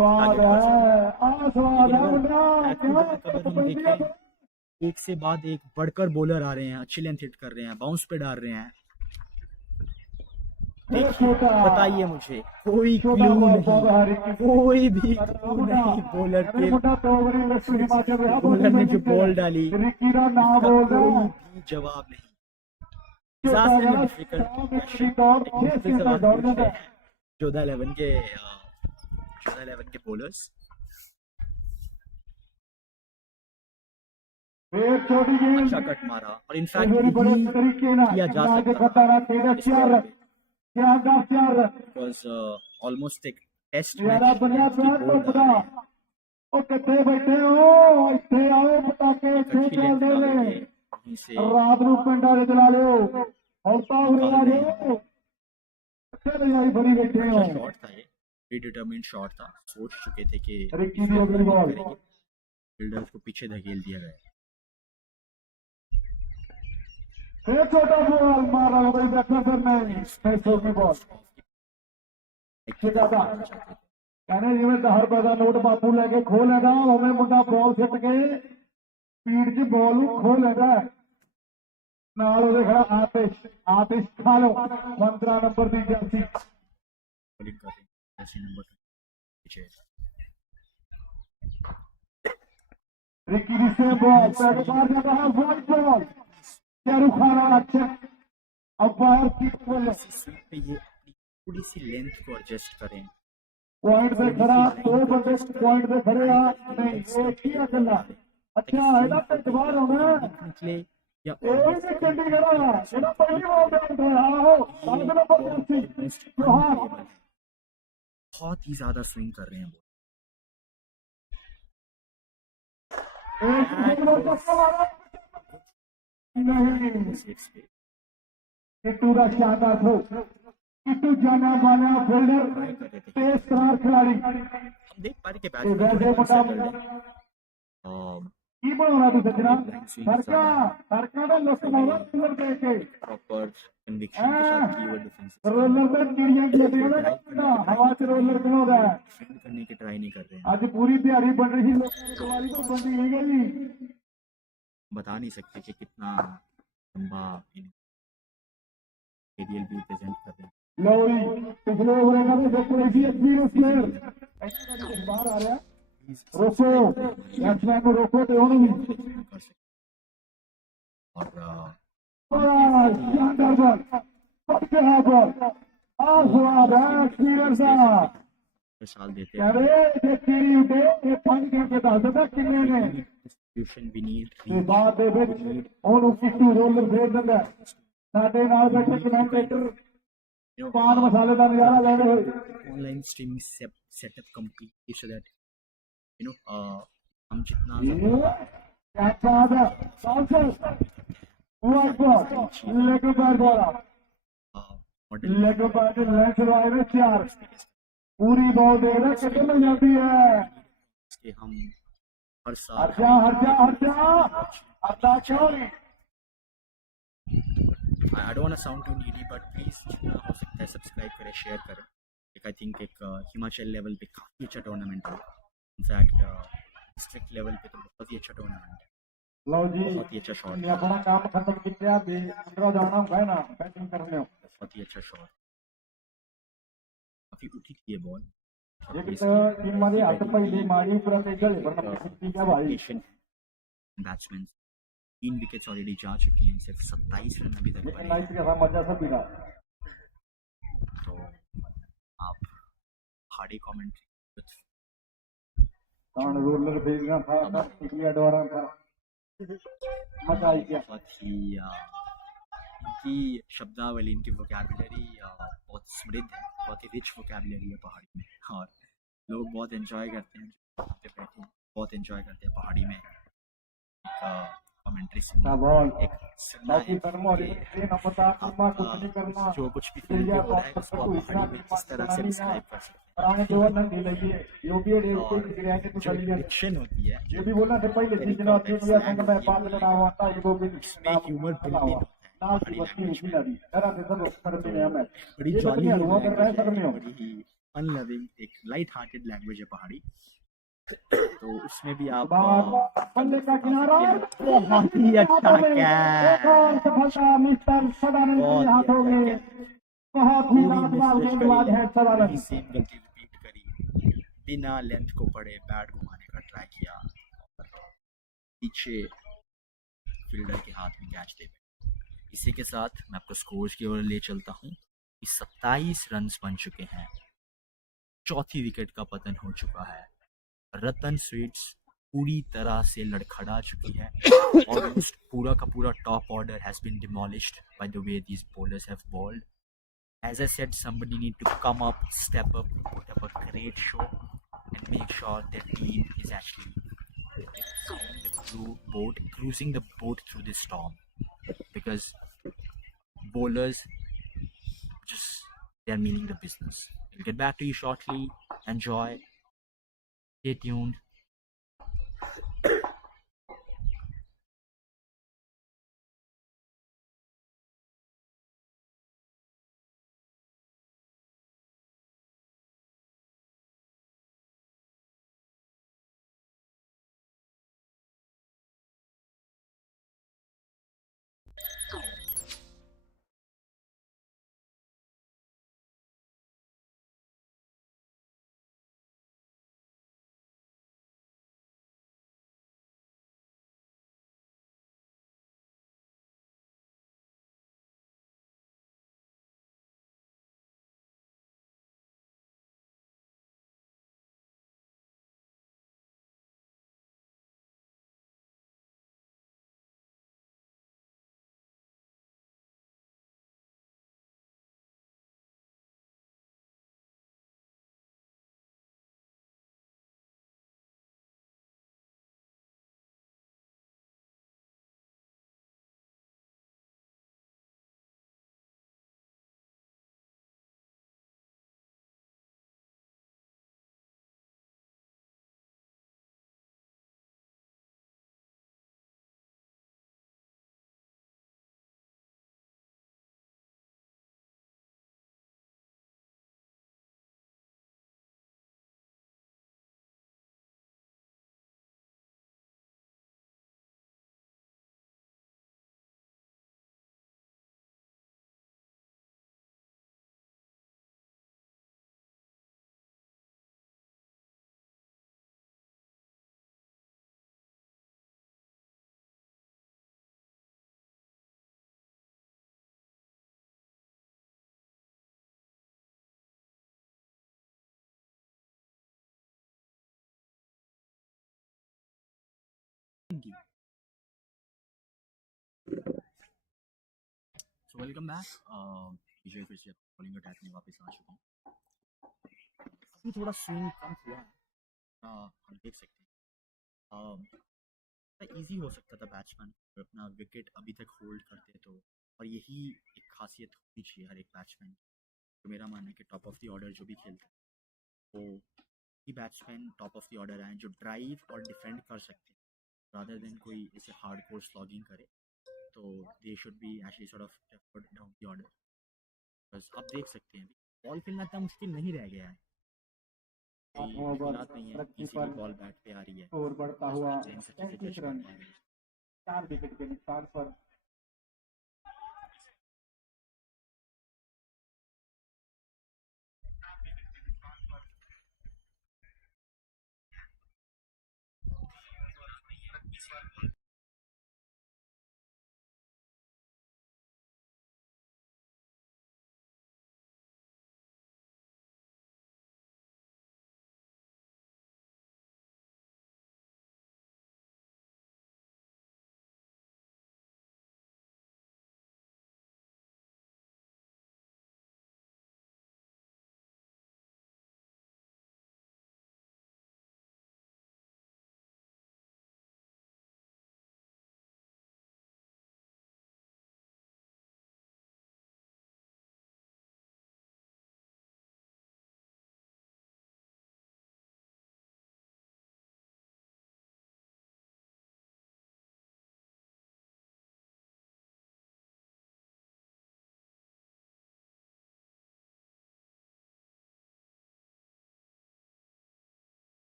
हैं। एक से बाद एक बढ़कर बॉलर आ रहे हैं, अच्छी लेंथ हिट कर रहे हैं, बाउंस पे डाल रहे हैं। देखिए बताइए मुझे कोई क्लू नहीं, कोई भी क्लू नहीं बॉलर ने जो बॉल डाली कोई भी जवाब नहीं। 14-11 के बॉलर्स अच्छा कट मारा, और इनफैक्ट किया जा सकता बिकॉज ऑलमोस्ट एक टेस्ट मैच शॉट था, ये प्रीडिटरमाइंड शॉट था। सोच चुके थे कि फील्डर्स को पीछे धकेल दिया गया। छोटा बॉल मारा बॉल कहने जिम्मे दहर पैदा नोट बापू लेके खो लेगा, हमें मुंडा बॉल सिट के स्पीड च बॉल खो लेगा। नाल ओदे खड़ा आतिश खा लो 15 नंबर की Jersey Ricky the same ball pad मार जाता है, वाइड बॉल शाहरुख खान अच्छा अंपायर की थोड़ी सी लेंथ को एडजस्ट करें। पॉइंट पे खड़ा, 2 बंदे पॉइंट पे खड़े नहीं, ये किया करना अच्छा है ना, पे जवाब होना निकले Yeah, ਇਹ ਵੀ ਚੰਡੀਗੜ੍ਹ ਆ ਜਿਹੜਾ ਪਹਿਲੀ ਵਾਰ ਦੇ ਉਠਾਇਆ ਉਹ ਸਾਲ ਦਾ ਨੰਬਰ 80 जोहार बहुत ही ज्यादा स्विंग कर रहे हैं वो। एक नंबर चक्का मारा नहीं Six पे किट्टू का शानदार थ्रो किट्टू जाना माना फील्डर ट्राई कर रहे थे। तेज तरार खिलाड़ी हम देख पा रहे कि ये वैसे बैट्समैन मुकाबला सेटल्ड की बनाना तू सजना सरका सरका ਦਾ ਲੁੱਕ ਲਾਉਣਾ ਫੀਲਡਰ ਦੇ ਕੇ प्रॉपर कन्विक्शन के साथ कीवर्ड डिफेंस ਰੋਲਰ ਤੇ ਚਿੜੀਆਂ ਖੇਡਦੀਆਂ ਨਾ ਹਵਾ 'ਚ ਰੋਲਰ ਬਣਾਉਂਦਾ ਹੈ डिफेंड करने की ट्राई नहीं कर रहे हैं। ਅੱਜ ਪੂਰੀ ਦਿਹਾੜੀ ਬਣ ਰਹੀ ਲੋਕਾਂ ਦੀ ਦਿਵਾਲੀ ਪਰ ਬੰਦੀ ਨਹੀਂ ਗਈ बता नहीं सकते कि कितना लंबा एरियल भी प्रेजेंट कर रहे हैं। ਲਓ ਜੀ ਪਿਛਲੇ ਓਵਰ ਇਹਨਾਂ ਦੇ ਦੇਖੋ ਇਸੀ ਐਕਸਪੀਰੀਅੰਸ ਪਲੇਅਰ ਬਾਹਰ ਆ ਰਿਹਾ रोको बैट्समैन को रोको तो उन्होंने भी कर सकते और शानदार बॉल पक्के है बॉल आसवाद है एक्सपीरियंस है साल देते कह रहे ये कीड़ी उठे ये फन करके दस देता किन्ने ने डिस्ट्रीब्यूशन भी नीड ਤੇ ਬਾਅਦ ਦੇ ਵਿੱਚ ਉਹਨੂੰ ਕਿੱਟੂ ਰੋਲਰ ਫੇਰ ਦਿੰਦਾ ਸਾਡੇ ਨਾਲ ਬੈਠੇ ਕਮੈਂਟੇਟਰ ਪਾਨ ਮਸਾਲੇ ਦਾ ਨਜ਼ਾਰਾ ਲੈ ਰਹੇ ਹੋਏ online streaming setup completely so that हम जितना क्या बात है साउंड वाइट बॉल लेग पैर बोला लेग पैर के लेंथ आए में चार पूरी बॉल देख रहे कितने में जाती है कि हम हर साल हरजा क्यों नहीं I don't want to sound too needy but please जितना हो सकता है सब्सक्राइब करें शेयर करें। एक आई थिंक एक हिमाचल लेवल पे काफ़ी अच्छा टूर्नामेंट है। इनफैक्ट डिस्ट्रिक्ट लेवल पे तो बहुत ही अच्छा टूर्नामेंट है। लो जी बहुत ही अच्छा शॉट मैं अपना काम खत्म किया भी अंदर जाना है ना बैटिंग करने हो बहुत ही अच्छा शॉट काफ़ी उठी थी ये बॉल एक तो टीम वाले हाथ पहले मारी पूरा ते गले पर ठीक है भाई बैट्समैन 3 विकेट्स ऑलरेडी जा चुकी हैं सिर्फ 27 रन अभी तक बने नाइस का मजा सब बिना तो आप हार्डी कमेंट्री कान रोलर भेजना था टिकलिया द्वारा था मजा आई गया बहुत ही इनकी शब्दावली इनकी वोकैबुलरी बहुत समृद्ध है बहुत ही रिच वोकैबुलरी है पहाड़ी में और लोग बहुत एंजॉय करते हैं वहाँ पे बैठे बहुत एंजॉय करते हैं पहाड़ी में कमेंट्री सुनना बॉल एक सुनना बाकी कर्मों और ये ना पता अम्मा कुछ नहीं करना जो कुछ भी फील हो रहा है उसको आप पहाड़ी में किस तरह से डिस्क्राइब कर सकते हैं पुराने दौर में दी लगी है यो भी रेल को गिरा के तो जो चली है डिक्शन होती है ये भी बोलना था पहले सीजन और टीम या संग में बात लड़ा हुआ था ये वो भी इसमें ह्यूमर बिल्कुल होता है ना की वस्ती उसी ना दी करा दे सब कर में हमें बड़ी ये जॉली तो हुआ कर रहा है सब में हो बड़ी ही अनलविंग एक लाइट हार्टेड लैंग्वेज है पहाड़ी तो उसमें भी आप बल्ले का किनारा बहुत ही अच्छा कैच सफलता मिस्टर सदानंद के हाथों में बहुत ही लाजवाब गेंदबाज है सदानंद सेम गलती रिपीट करी बिना लेंथ को पड़े बैट घुमाने का ट्राई किया और पीछे फील्डर के हाथ में कैच दे गए। इसी के साथ मैं आपको स्कोर्स की ओर ले चलता हूँ। 27 रन्स बन चुके हैं, चौथी विकेट का पतन हो चुका है, रतन स्वीट्स पूरी तरह से लड़खड़ा चुकी है। ऑलमोस्ट पूरा का पूरा top order has been demolished by the way these bowlers have bowled. As I said, somebody need to come up, step up, put up a great show and make sure their team is actually cruising the boat through this storm, because bowlers just, they're meaning the business. We'll get back to you shortly. Enjoy. Stay tuned. Welcome back. Vijay फिर से bowling attack में वापस आ चुका हूँ। अभी थोड़ा स्विंग कम हुआ है, हम देख सकते हैं। इजी हो सकता था बैट्समैन अपना विकेट अभी तक होल्ड करते तो, और यही एक खासियत होनी चाहिए हर एक बैट्समैन। तो मेरा मानना है कि टॉप ऑफ द ऑर्डर जो भी खेलते हैं वो ही batsman top of the order आए जो ड्राइव और डिफेंड कर सकते हैं, रादर देन कोई इसे हार्ड कोर स्लॉगिंग करे। तो they should be actually sort of down the order. बस आप देख सकते हैं बॉल खेलना इतना मुश्किल नहीं रह गया है। आठवां मेरे को ओवर याद नहीं है तरक्की किसी पर भी बॉल बैट पे आ रही है स्कोर बढ़ता बस हुआ जैन सचिन से 35 जज रन, करते हैं। 4 विकेट के नुकसान पर।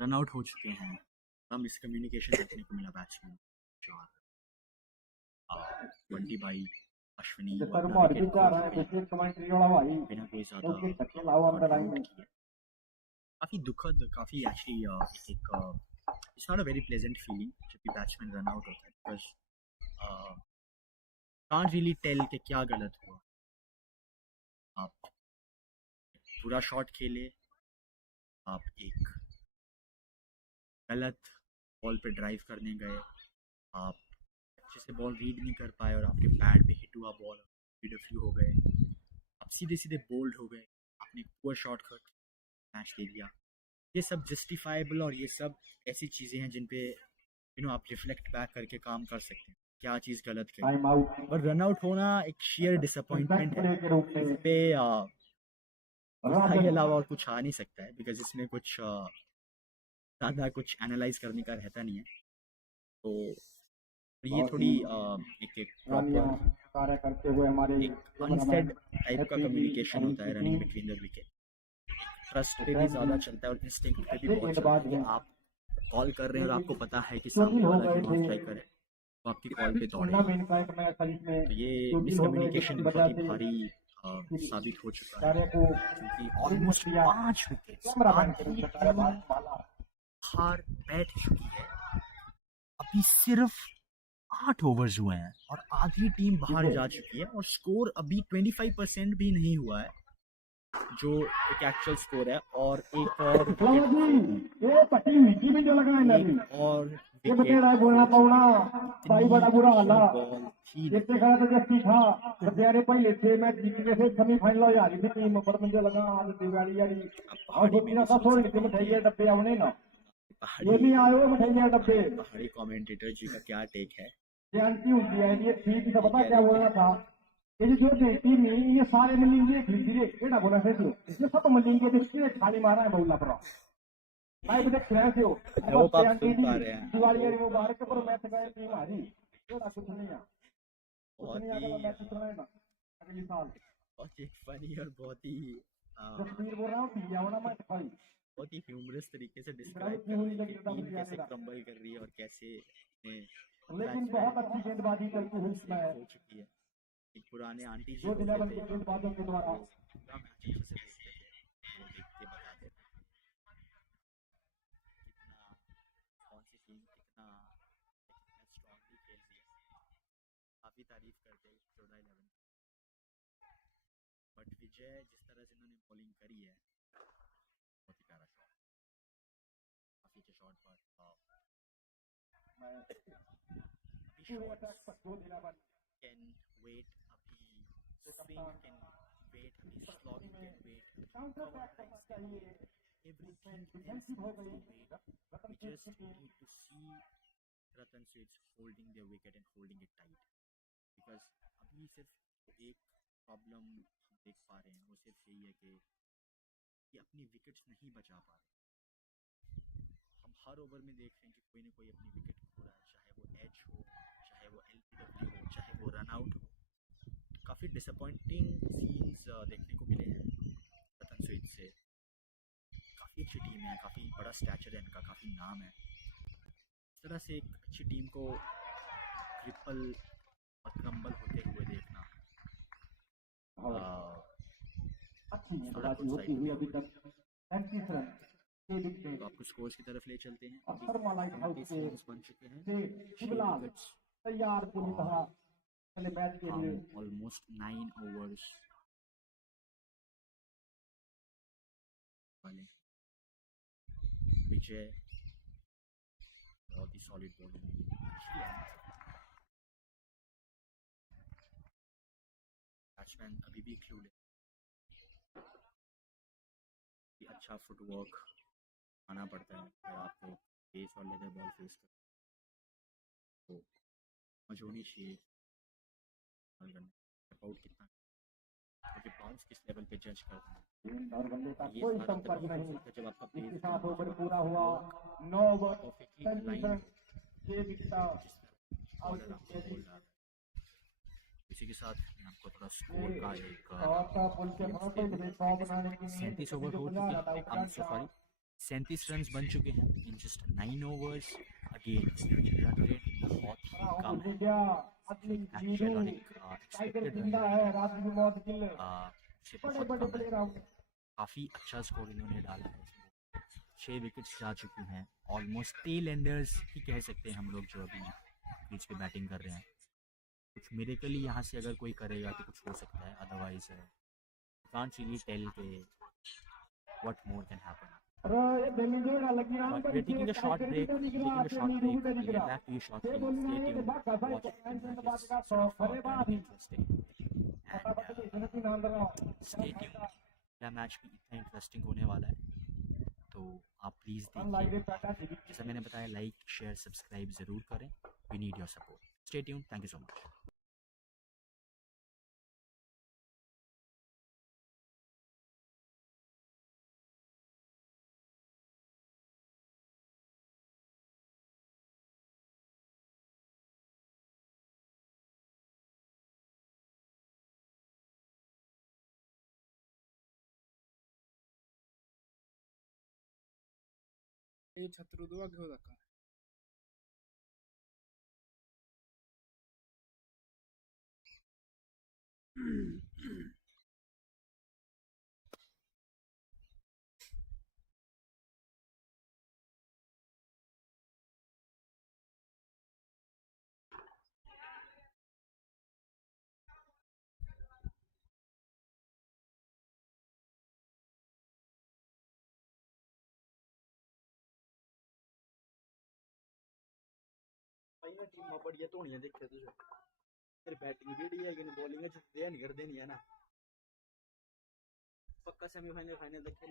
रन आउट हो चुके हैं। हम मिसकम्युनिकेशन देखने को मिला बैट्समैन और 20 बाई अश्विनी सर अपना मोहर भी विकेट जा खो रहा है चुके हैं विकेट कमेंट्री वाला भाई, बिना कोई जो ज़्यादा कि धक्के लाओ अंदर कंट्रीब्यूट आएंगे। किए। काफ़ी दुखद, काफ़ी एक्चुअली एक it's not a very pleasant feeling जब भी बैट्समैन रन आउट होता है, बिकॉज कांट रियली टेल कि क्या गलत हुआ। आप पूरा शॉट खेले, आप एक गलत बॉल पे ड्राइव करने गए, आप अच्छे से बॉल रीड नहीं कर पाए और आपके पैड पे हिट हुआ बॉल, डब्ल्यू हो गए, आप सीधे सीधे बोल्ड हो गए, आपने पुअर शॉट कर मैच ले लिया। ये सब जस्टिफाइबल और ये सब ऐसी चीज़ें हैं जिन पे आप रिफ्लेक्ट बैक करके काम कर सकते हैं क्या चीज़ गलत करी। टाइम आउट, पर रन आउट होना एक शेयर डिसअपॉइंटमेंट है, प्ले के रूप में इस पे के अलावा और कुछ आ नहीं सकता है, बिकॉज इसमें कुछ ज़्यादा कुछ एनालाइज करने का रहता नहीं है। तो ये थोड़ी एक एक रानिया प्रॉपर कार्य करते हुए हमारे एक अनसेड टाइप का कम्युनिकेशन होता है running between the wicket. Trust पे भी ज़्यादा चलता है और इंस्टिंक्ट पे भी बहुत चलता है कि आप कॉल कर रहे हैं और आपको पता है कि सामने वाला जो नॉन स्ट्राइकर है वो आपकी कॉल पे दौड़ेगा। तो ये मिसकम्युनिकेशन बहुत ही भारी साबित हो चुका है, क्योंकि ऑलमोस्ट 5 विकेट्स आधी टीम हार बैठ चुकी है। अभी सिर्फ 8 ओवर्स हुए हैं और आधी टीम बाहर जा चुकी है और स्कोर अभी 25% भी नहीं हुआ है जो एक एक्चुअल स्कोर है। और एक और बोलना पाऊना भाई बड़ा बुरा हाल बॉल थी जितने खड़ा तो जस्ती था हरियाणे पहले 6 मैच जीतने से सेमीफाइनल हो जानी थी टीम पर मुझे लगा आज दिवाली वाली और सोची ना था थोड़ी सी मिठाई डब्बे आने ना ये भी आए मिठाई डब्बे। पहाड़ी कमेंटेटर जी का क्या टेक है? जानती होती है ये ठीक है, पता क्या बोलना था, ये जो देखती नहीं ये सारे मिलेंगे धीरे केड़ा बोला से ये सब मिलेंगे देखिए खाली मारा है बोलना पड़ा भाई बेटे खिला से हो वो आप सुन पा रहे हैं दिवाली वाली मुबारक पर मैच गए टीम हारी केड़ा कुछ नहीं है, कुछ नहीं अगला मैच चल ना अगले साल। बहुत ही फनी और बहुत ही जसवीर बोल रहा हूँ पिया होना मैं भाई बहुत ही ह्यूमरस तरीके से डिस्क्राइब कर रही है कि टीम कैसे क्रम्बल कर रही है और कैसे लेकिन बहुत अच्छी गेंदबाजी करती हुई इसमें हो चुकी है। एक पुराने आंटी जी Jodh 11 के गेंदबाजों के द्वारा पूरा मैच अच्छे से देखते थे, वो देख के बताते थे कितना कौन सी टीम कितना स्ट्रांगली खेल रही है। काफ़ी तारीफ करते हैं 14-11। विजय जिस तरह से इन्होंने बॉलिंग करी है, बहुत ही प्यारा शॉट, काफी अच्छा शॉट पर कैन वेट, अभी स्विंग कैन वेट, अभी slogging can wait, counter cover back करना ड्राइव्स कैन चाहिए। Wait, everything defensive else aggressive हो needs गई to wait. Ratan We sweet just की team. need to see Rattan Sweets holding their wicket and holding it tight. Because अभी सिर्फ एक प्रॉब्लम हम देख पा रहे हैं, वो सिर्फ यही है कि ये अपनी विकेट्स नहीं बचा पा रहे। हम हर ओवर में देख रहे हैं कि कोई ना कोई अपनी विकेट खो रहा है, चाहे वो एच हो, चाहे वो एलबीडब्ल्यू हो, चाहे वो रन आउट हो। काफ़ी डिसअपॉइंटिंग सीन्स देखने को मिले हैं रतन स्वीट से। काफ़ी अच्छी टीम है, काफ़ी बड़ा स्टैचर है इनका, काफ़ी नाम है। इस तरह से एक अच्छी टीम को ट्रिपल और क्रम्बल होते हुए देखना अच्छी गेंदबाजी होती हुई अभी तक 35 रन 6 विकेट। तो आपको स्कोर्स की तरफ ले चलते हैं। और शर्मा लाइट हाउस 35 के रन्स बन चुके हैं, से 6 शिवलाल विकेट्स तैयार पूरी तरह अगले मैच के लिए। ऑलमोस्ट 9 ओवर्स वाले। विजय बहुत ही सॉलिड बॉलिंग, बैट्समैन अभी भी क्लूलेस, अच्छा फुटवर्क आना पड़ता है अगर आपको पेस और लेदर बॉल फेस कर, तो समझ होनी चाहिए आउट कितना, क्योंकि बाउंस किस लेवल पे जज करते हैं। और बल्ले का ये कोई सारा संपर्क तभी हो नहीं। सकता है जब आपका इसके पेस साथ हो, ओवर जब पूरा आपका हुआ फुटवर्क 9 ओवर परफेक्टली 35 अलाइन रन हो, 6 विकेट जिस तरह आउट बॉलर आपको किया। बॉल डाल रहा है। इसी के साथ मैं आपको थोड़ा स्कोर का एक पुल के माथे पे 100 बनाने के लिए 37 ओवर हो चुके हैं, सॉरी 37 रन बन चुके हैं in just 9 overs against run rate बहुत ही कम है, एक्चुअल और एक एक्सपेक्टेड रन जिंदा है रात की मौत के लिए से बड़े बहुत बड़े कम प्लेयर है। आउट। काफ़ी अच्छा स्कोर इन्होंने डाला है इसमें, 6 विकेट्स जा चुकी हैं, ऑलमोस्ट टेल एंडर्स ही कह सकते हैं हम लोग जो अभी पिच पे बैटिंग कर रहे हैं। कुछ मिरेकल ही यहाँ से अगर कोई करेगा तो कुछ हो सकता है, अदरवाइज कांट रियली टेल के what more can happen. But we're taking a short break. We'll get back to you shortly. Stay tuned. Watch it. The match is sort of turning interesting. And stay tuned. यह मैच भी इतना इंटरेस्टिंग होने वाला है, तो आप प्लीज़ देखिए। जैसा मैंने बताया, लाइक शेयर सब्सक्राइब ज़रूर करें। We need your support. Stay tuned. Thank you so much. हे छत्रदुआ घेऊ नका. भाई टीम बढ़िया धोनिया देखे तुझे, फिर बैटिंग भी डी है, बॉलिंग दे नहीं कर देनी है ना, पक्का सेमीफाइनल फाइनल तक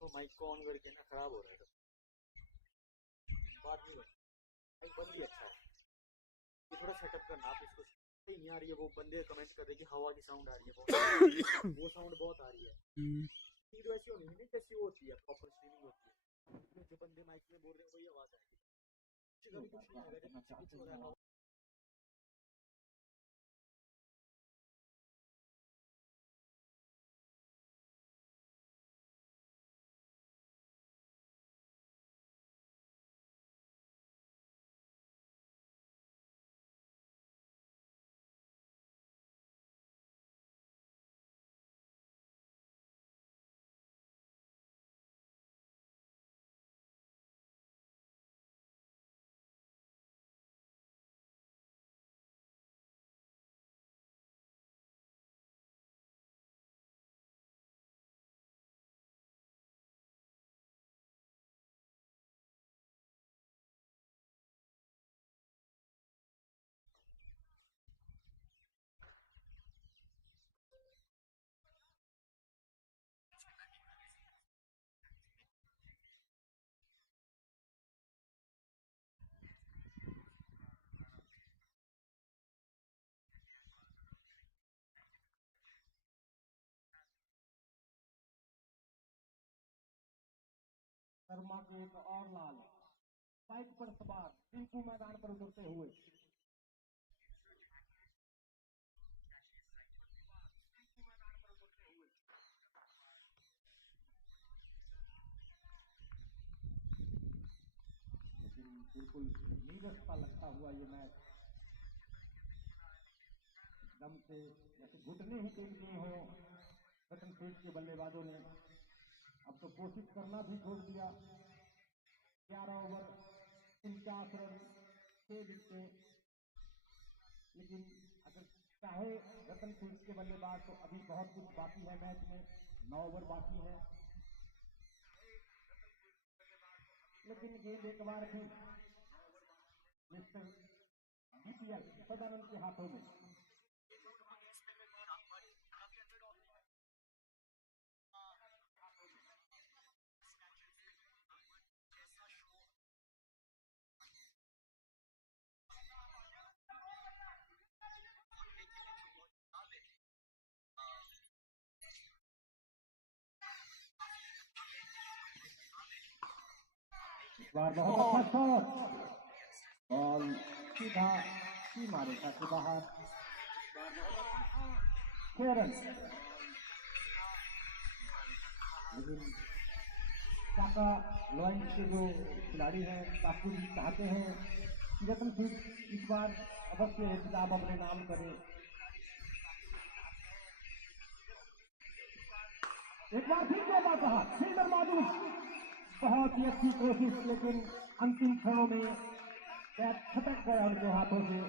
तो माइक को ऑन करके ना खराब हो रहा है बात नहीं बन माइक बंद भी अच्छा है ये थोड़ा सेटअप करना आप इसको सही नहीं आ रही है वो बंदे कमेंट कर रहे कि हवा की साउंड आ रही है बहुत वो साउंड बहुत आ रही है स्पीड वैसी होनी नहीं जैसी वो होती है प्रॉपर स्ट्रीमिंग होती है जो बंदे माइक में बोल रहे हैं वही आवाज आएगी कभी कुछ नहीं आएगा जब पीछे कुछ हो रहा है शर्मा के एक और लाल बाइक पर सवार टिंकू मैदान पर उतरते हुए लेकिन बिल्कुल नीरस सा लगता हुआ ये मैच एकदम से जैसे घुटने ही टेक दिए हों रतन सेठ के बल्लेबाजों ने अब तो कोशिश करना भी छोड़ दिया 11 ओवर 49 रन 6 विकेट लेकिन अगर चाहे रतन सेठ के बल्लेबाज तो अभी बहुत कुछ बाकी है मैच में 9 ओवर बाकी है लेकिन गेंद एक बार भी मिस्टर DPL सदानंद के हाथों में इस बार बहुत अच्छा शॉट बॉल सीधा सीमा रेखा के बाहर 6 रन लेकिन काका लॉयंस के जो खिलाड़ी हैं काफी चाहते हैं कि रतन सिंह इस बार अवश्य खिताब अपने नाम करें एक बार फिर मौका कहा फील्डर मौजूद बहुत ही अच्छी कोशिश लेकिन अंतिम क्षणों में बैट छटक गया उनके हाथों से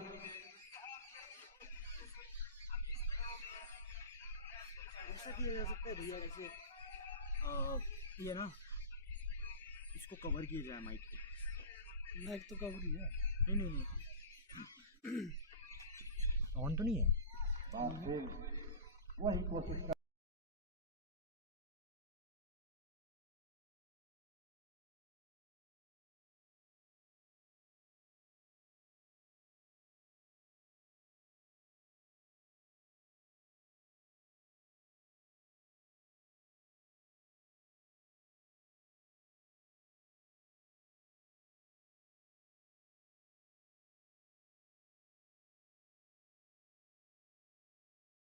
ऐसा किया जा सकता है भैया जैसे ये ना इसको कवर किया जाए माइक को माइक तो कवर ही है नहीं ऑन तो नहीं है फिर वही कोशिश कर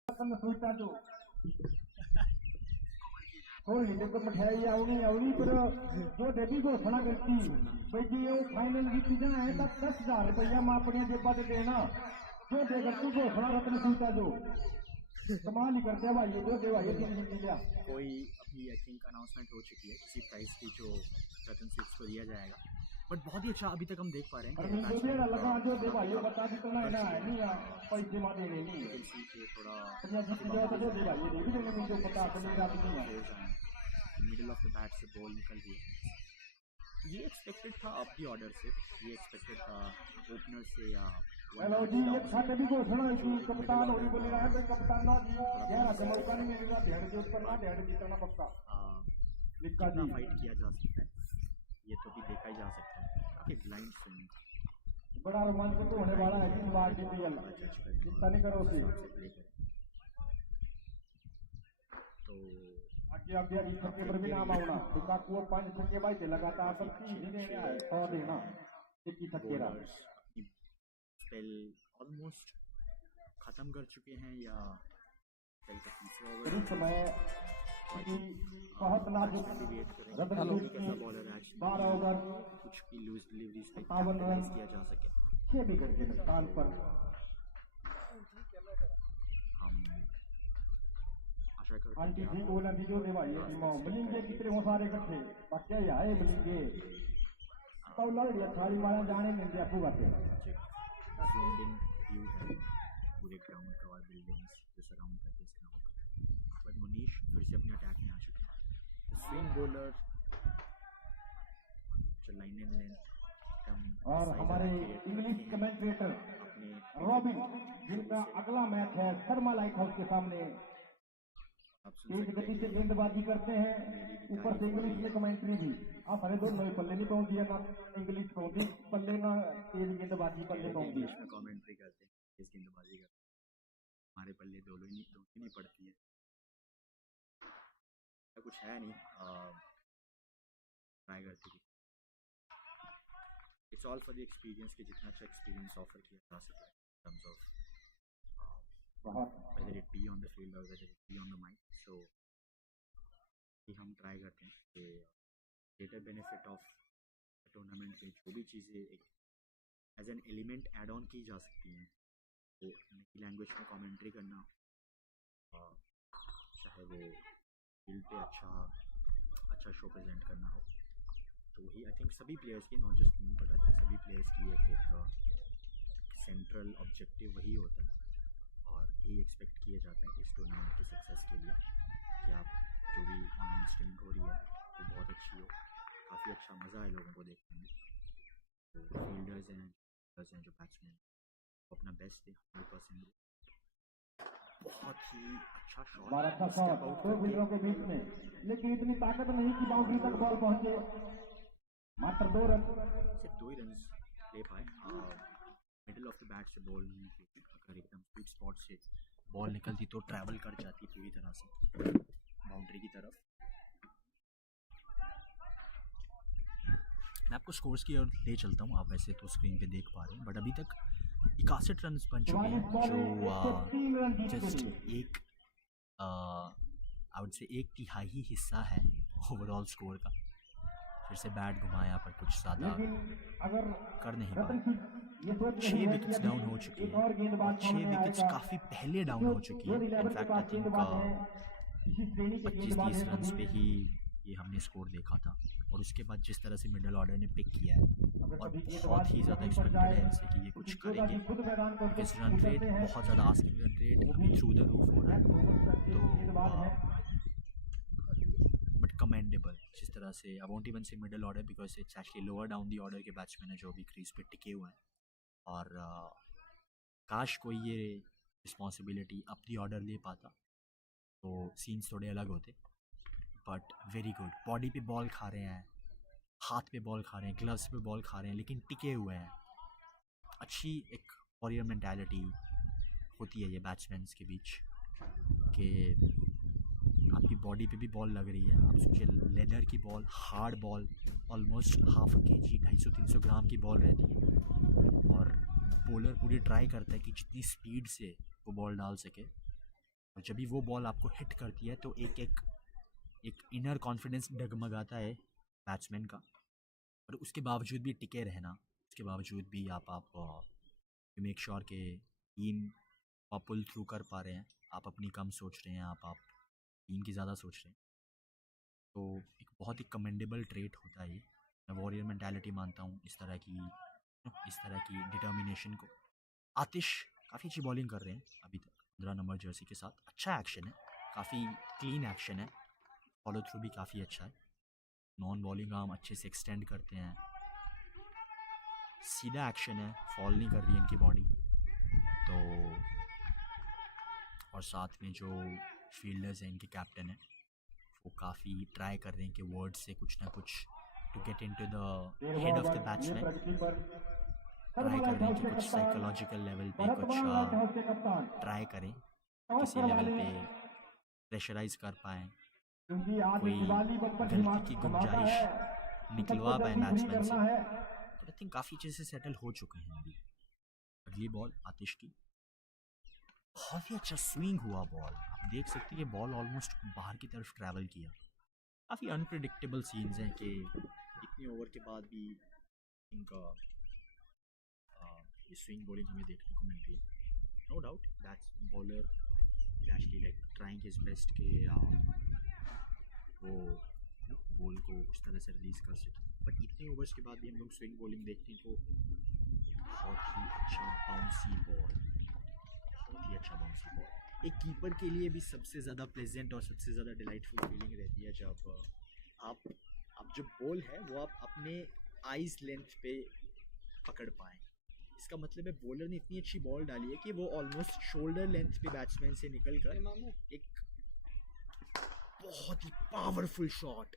सोचता जो थोड़ी देखो मिठाई आवनी पर जो डेबी घोषणा करती भाई जी वो फाइनल की चीजा है तब 10,000 रुपया मैं अपनी जेबा से देना जो दे करती घोषणा रत्न सोचता जो कमाल ही करते हैं भाई जो दे भाई 3 हिंदी लिया कोई अभी आई थिंक अनाउंसमेंट हो चुकी है किसी प्राइस की जो रतन सिक्स को दिया जाएगा बट बहुत ही अच्छा अभी तक हम देख पा रहे हैं कि मुझे भी लगा जो दे भाई बता दी करना है ना नहीं पैसे मां देने नहीं है कि थोड़ा अपनी जीत जाए तो जो दे भाई ये भी देने मुझे पता अपनी रात नहीं है मिडिल ऑफ द बैट से बॉल निकल रही है ये एक्सपेक्टेड था अप दी ऑर्डर से ये एक्सपेक्टेड था ओपनर से या हेलो जी एक खाते भी घोषणा हुई थी कप्तान होनी बोली रहा है कप्तान ना जी जरा मौका नहीं मिलेगा ध्यान के ऊपर ना ध्यान जीतना पक्का लिक्का कितना जी फाइट किया जा सकता है ये तो भी देखा ही जा सकता है। काफ़ी ब्लाइंड स्विंग, बड़ा रोमांचक होने वाला है इस बार DPL, जज करें चिंता नहीं करो और उसे। हिसाब से प्ले करें। तो आगे अब यार छक्के पर भी नाम आउना बिकाकू 5 छक्के भाई थे लगातार पर 3 ही देने आए 100 देना एक ही छक्के रहा। बॉलर्स अपनी स्पेल ऑलमोस्ट ख़त्म कर चुके हैं या स्पेल का तीसरा ओवर इस समय की बहुत नाजुक बैट्समैन भी वेट करेंगे रतन कि सूद कैसा की बॉलर है 12 ओवर कुछ भी लूज डिलीवरीज पे 57 रन कैपिटलाइज किया जा सके। 6 विकेट के नुकसान पर हम आशा करते हैं आंटी कि जी आप बोला दी जो दे भाई मिलेंगे कितने वो सारे इकट्ठे बाकी आए मिलेंगे तो लड़ लिया थाली मारा जाने नहीं दिया आपको बातें zoomed in व्यू है पूरे ग्राउंड का और बिल्डिंग्स जो सराउंड करते हैं इस ग्राउंड को। बट मुनीश फिर से अपने अटैक में आ चुके हैं। स्विंग बॉलर जो लाइन एंड लेंथ और हमारे इंग्लिश कमेंटेटर अपने रॉबिन जिनका अगला मैच है शर्मा लाइट हाउस के सामने आप सुन तेज सकते गति हैं से कि गेंदबाजी करते हैं ऊपर से इंग्लिश में कमेंट्री भी आप हरे दोनों पल्ले नहीं पहुंची है ना इंग्लिश पहुंची पल्ले ना तेज गेंदबाजी पल्ले पहुंची इंग्लिश में कमेंट्री करते हैं इस गेंदबाजी करते हैं। हमारे पल्ले दोनों ही नहीं पड़ती है, कुछ है नहीं, ट्राई करते हैं। It's all for the experience कि जितना अच्छा एक्सपीरियंस ऑफर किया जा सके in terms of whether it be on the field or whether it be on the mic. So हम ट्राई करते हैं कि ग्रेटर बेनिफिट ऑफ टूर्नामेंट में जो भी चीज़ें एक as an element add on की जा सकती हैं, तो नई लैंग्वेज में कमेंट्री करना, चाहे वो फील्ड पे अच्छा शो प्रेजेंट करना हो, तो वही आई थिंक सभी प्लेयर्स की, not just me but I think सभी प्लेयर्स की एक सेंट्रल ऑब्जेक्टिव वही होता है और यही एक्सपेक्ट किया जाता है इस टूर्नामेंट की सक्सेस के लिए कि आप जो भी ऑनलाइन स्ट्रीमिंग हो रही है वो बहुत अच्छी हो, काफ़ी अच्छा मज़ा आए लोगों को देखने में। तो फील्डर्स हैं जो बैट्समैन वो अपना बेस्ट दे 100%। बहुत ही अच्छा शॉट, बार अच्छा स्टेप शॉट आउट दो करके फील्डरों के बीच में लेकिन इतनी ताकत नहीं कि बाउंड्री तक बॉल पहुंचे मात्र 2 रन सिर्फ 2 ही रन ले पाए। मिडिल ऑफ द बैट से बॉल नहीं निकली, अगर एकदम स्वीट स्पॉट से बॉल निकलती तो ट्रैवल कर जाती पूरी तरह से बाउंड्री की तरफ। मैं आपको स्कोर्स की ओर ले चलता हूँ, आप वैसे तो स्क्रीन पे देख पा रहे हैं, बट अभी तक 61 रन बन चुके हैं जो जस्ट एक आई वुड से 1/3 हिस्सा है ओवरऑल स्कोर का। फिर से बैट घुमाया पर कुछ ज़्यादा कर नहीं पाए। 6 विकेट्स डाउन हो चुकी है और 6 विकेट्स काफ़ी पहले डाउन हो चुकी है। इनफैक्ट आई थिंक 25-30 रन पे ही ये हमने स्कोर देखा था और उसके बाद जिस तरह से मिडल ऑर्डर ने पिक किया है और बहुत ही ज़्यादा एक्सपेक्टेड है इनसे कि ये कुछ करेंगे, बिकॉज रन रेट बहुत ज़्यादा आस्किंग रन रेट अभी थ्रू द रूफ हो रहा है। तो बट कमेंडेबल जिस तरह से आई वोंट इवन से middle order because it's actually lower down the order के बैट्समैन है जो अभी क्रीज पे टिके हुए हैं और काश कोई ये रिस्पॉन्सिबिलिटी अप दी ऑर्डर ले पाता तो सीन्स थोड़े अलग होते। बट वेरी गुड, बॉडी पे बॉल खा रहे हैं, हाथ पे बॉल खा रहे हैं, ग्लव्स पे बॉल खा रहे हैं, लेकिन टिके हुए हैं। अच्छी एक वॉरियर मेंटालिटी होती है ये बैट्समैन्स के बीच कि आपकी बॉडी पे भी बॉल लग रही है। आप सोचिए लेदर की बॉल, हार्ड बॉल, ऑलमोस्ट 1/2 kg 250-300 ग्राम की बॉल रहती है और बॉलर पूरी ट्राई करता है कि जितनी स्पीड से वो बॉल डाल सके, और जब भी वो बॉल आपको हिट करती है तो एक इनर कॉन्फिडेंस डगमगाता है बैट्समैन का। और उसके बावजूद भी टिके रहना, उसके बावजूद भी आप मेक श्योर के टीम आप पुल थ्रू कर पा रहे हैं, आप अपनी कम सोच रहे हैं, आप टीम की ज़्यादा सोच रहे हैं, तो एक बहुत ही कमेंडेबल ट्रेट होता है ये। मैं वॉरियर मेंटालिटी मानता हूँ इस तरह की डिटर्मिनेशन को। आतिश काफ़ी अच्छी बॉलिंग कर रहे हैं अभी तक 15 नंबर जर्सी के साथ। अच्छा एक्शन है, काफ़ी क्लीन एक्शन है, फॉलो थ्रू भी काफ़ी अच्छा है, नॉन बॉलिंग आर्म अच्छे से एक्सटेंड करते हैं, सीधा एक्शन है, फॉल नहीं कर रही है इनकी बॉडी। तो और साथ में जो फील्डर्स हैं इनके कैप्टन हैं वो काफ़ी ट्राई कर रहे हैं कि वर्ड से कुछ ना कुछ to get into the head of the batsman, try कर रहे हैं कि कुछ साइकोलॉजिकल लेवल पे कुछ ट्राई करें, किसी लेवल पे प्रेशराइज कर पाएँ, कोई गलती की गुंजाइश निकलवा पाए बैट्समैन से। तो आई थिंक काफ़ी चीज़ें सेटल हो चुके हैं अभी। अगली बॉल आतिश की, बहुत ही अच्छा स्विंग हुआ बॉल, आप देख सकते हैं कि बॉल ऑलमोस्ट बाहर की तरफ ट्रैवल किया। काफ़ी अनप्रिडिक्टेबल सीन्स हैं कि इतने ओवर के बाद भी इनका ये स्विंग बॉलिंग हमें देखने को मिल रही है। No doubt that's bowler actually like trying his best के वो बॉल को उस तरह से रिलीज़ कर सकें, बट इतने ओवर्स के बाद भी हम लोग स्विंग बॉलिंग देखते हैं तो बहुत ही अच्छा बाउंसी बॉल, बहुत ही अच्छा बाउंसी बॉल। एक कीपर के लिए भी सबसे ज़्यादा प्लेजेंट और सबसे ज़्यादा डिलाइटफुल फीलिंग रहती है जब आप जो बॉल है वो आप अपने आइज़ लेंथ पे पकड़ पाएँ। इसका मतलब है बॉलर ने इतनी अच्छी बॉल डाली है कि वो ऑलमोस्ट शोल्डर लेंथ पे बैट्समैन से निकल कर एक बहुत ही पावरफुल शॉट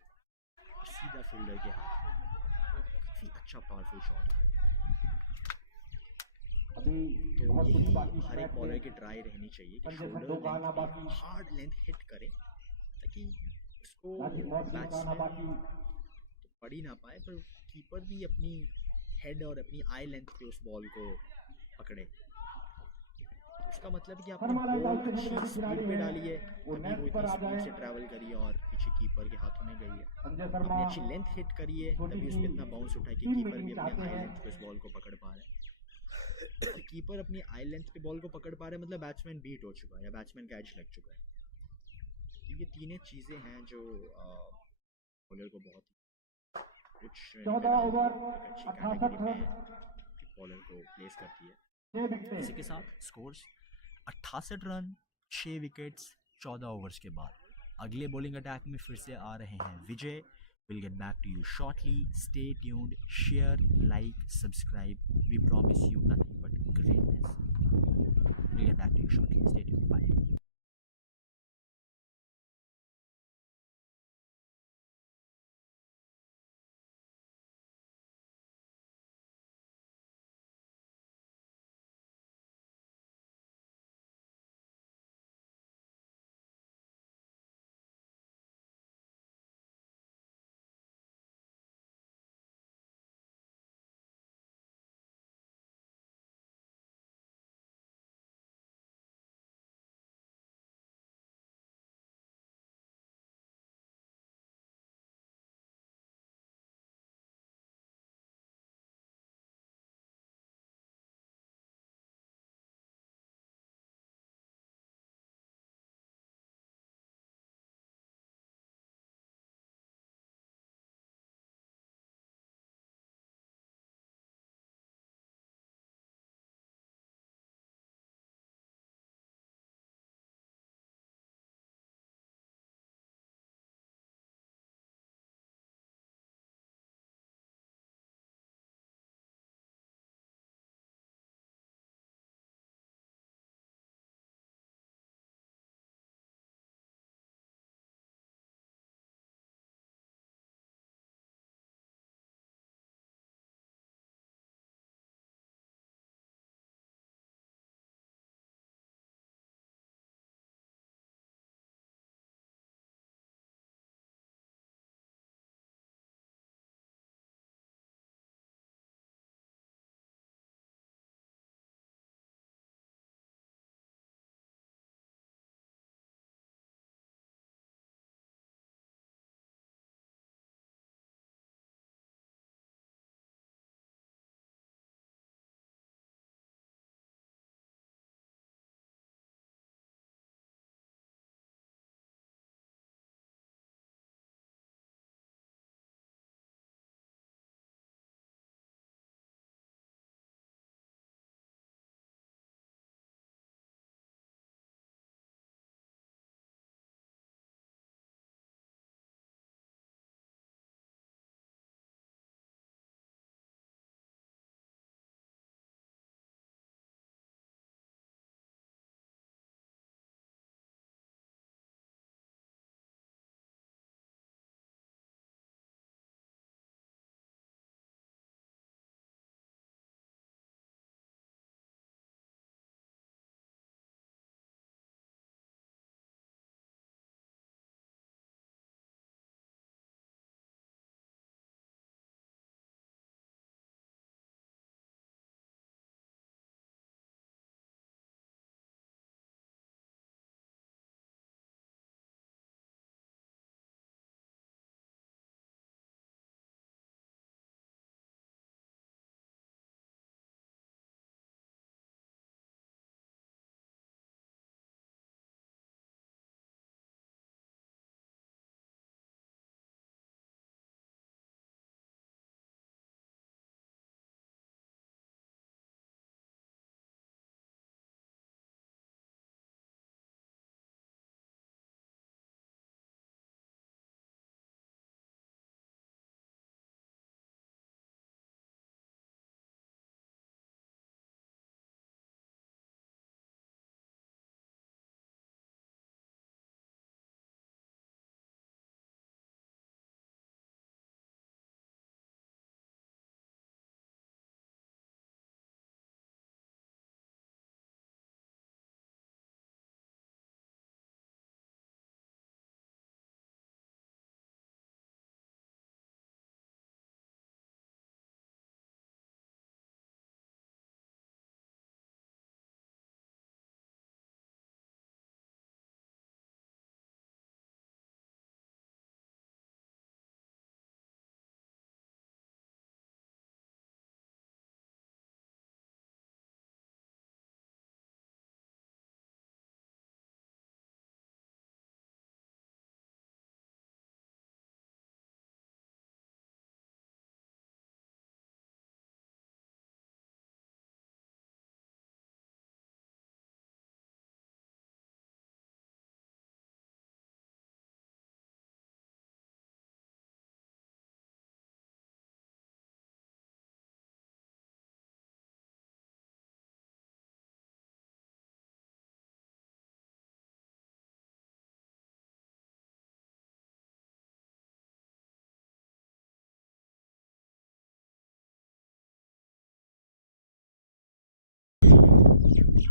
सीधा फील्डर के हाथ में, काफ़ी अच्छा पावरफुल शॉट है। तो यही हर एक बॉलर की ट्राई रहनी चाहिए कि शोल्डर लेंथ पे हार्ड लेंथ हिट करें ताकि उसको बैट्समैन तो पढ़ ही ना पाए, पर कीपर भी अपनी हेड और अपनी आई लेंथ पे उस बॉल को पकड़े। उसका मतलब है कि आपने बॉल अच्छी स्पीड पे डाली है, तभी वो इतनी स्पीड से ट्रैवल करी है और पीछे कीपर के हाथों में गई है। आपने अच्छी लेंथ हिट करी है, तभी उस पर इतना बाउंस उठा है कि कीपर भी अपने आई लेंथ पे उस बॉल को पकड़ पा रहा है। कीपर अपनी आई लेंथ पे बॉल को पकड़ पा रहे हैं मतलब बैट्समैन बीट हो चुका है या बैट्समैन का एज लग चुका है। तो ये तीनों चीज़ें हैं जो बॉलर को बहुत कुछ 14 ओवर एक अच्छी 68 कैटेगरी रन, में बॉलर को प्लेस करती है। 6 विकेट। इसी के साथ स्कोर्स 68 रन, 6 विकेट्स 14 ओवर्स के बाद। अगले बॉलिंग अटैक में फिर से आ रहे हैं विजय। We'll get back to you shortly. Stay tuned, share, like, subscribe. We promise you nothing but greatness. We'll get back to you shortly. Stay tuned. Bye.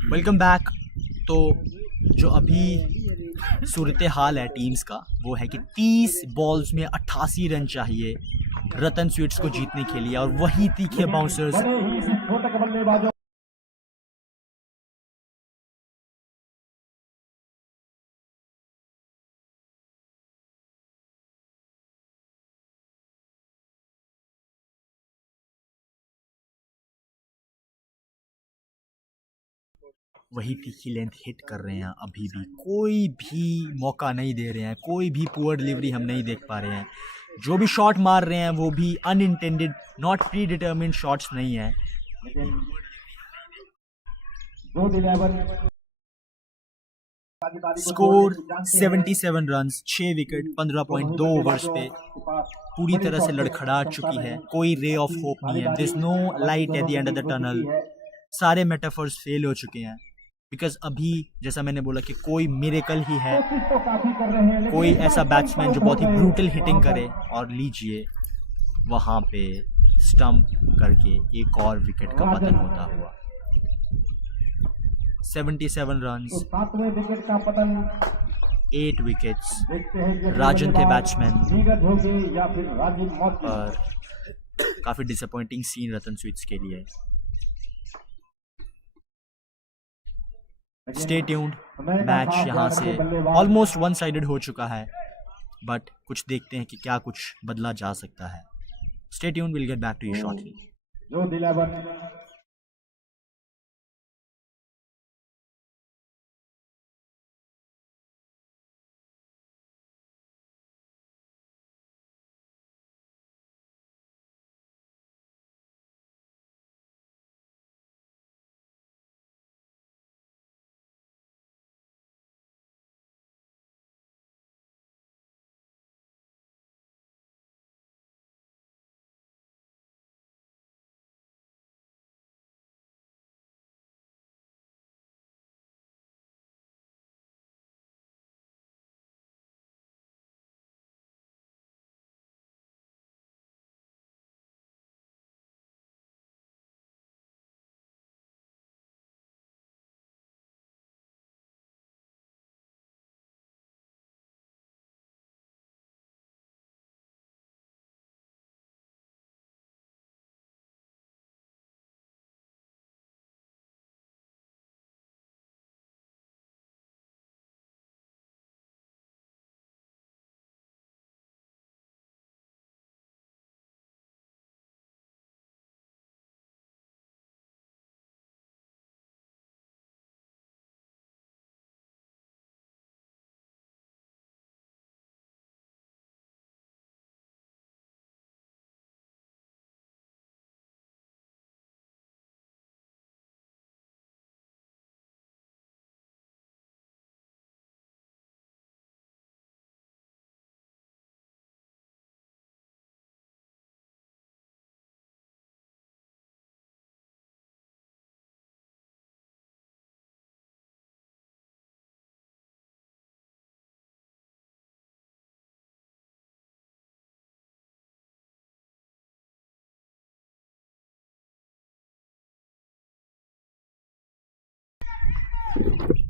Welcome back. तो जो अभी सूरत हाल है टीम्स का वो है कि 30 बॉल्स में 88 रन चाहिए रतन स्वीट्स को जीतने के लिए, और वही तीखे बाउंसर्स बड़े ही विस्फोटक बल्लेबाजों वही तीखी लेंथ हिट कर रहे हैं। अभी भी कोई भी मौका नहीं दे रहे हैं, कोई भी पुअर डिलीवरी हम नहीं देख पा रहे हैं। जो भी शॉट मार रहे हैं वो भी unintended, not pre determined shots नहीं है। लेकिन जोध 11 स्कोर 77 रन्स, 6 विकेट, 15.2 ओवर्स पे पूरी तरह से लड़खड़ा चुकी है। कोई रे ऑफ होप नहीं है। This no light at the end of the tunnel. सारे मेटाफर्स फेल हो चुके हैं बिकॉज अभी जैसा मैंने बोला कि कोई मिरेकल ही है, तो काफी कर रहे हैं, कोई ऐसा बैट्समैन जो बहुत ही ब्रूटल हिटिंग करे, और लीजिए वहाँ पे स्टंप करके एक और विकेट का पतन होता हुआ। 77 रन्स, 7वें विकेट का पतन। 8 विकेट्स। देखते हैं कि राजन थे बैट्समैन, नीरज होंगे या फिर राजीव मौर्य। पर काफ़ी डिसअपॉइंटिंग सीन रतन स्वीट्स के लिए। Stay tuned. मैच यहाँ से ऑलमोस्ट वन साइडेड हो चुका है, बट कुछ देखते हैं कि क्या कुछ बदला जा सकता है। Stay tuned, will get back to you shortly. जोध 11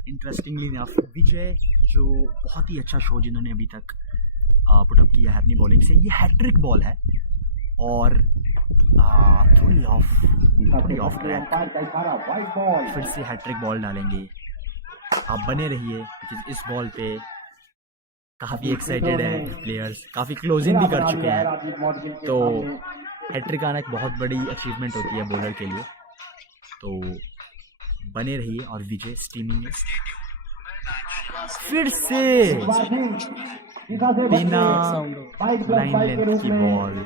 इंटरेस्टिंगली इनफ विजय, जो बहुत ही अच्छा शो जिन्होंने अभी तक पुटअप किया है अपनी बॉलिंग से, ये हैट्रिक बॉल है और थोड़ी ऑफ ट्रैक फिर से हैट्रिक बॉल डालेंगे। आप बने रहिए क्योंकि इस बॉल पे काफ़ी एक्साइटेड हैं प्लेयर्स, काफ़ी क्लोजिंग भी कर चुके हैं। तो हैट्रिक आना एक बहुत बड़ी अचीवमेंट होती है बॉलर के लिए। तो बने रहिए और विजय स्टीमिंग में फिर से बिना लाइन लेंथ की बॉल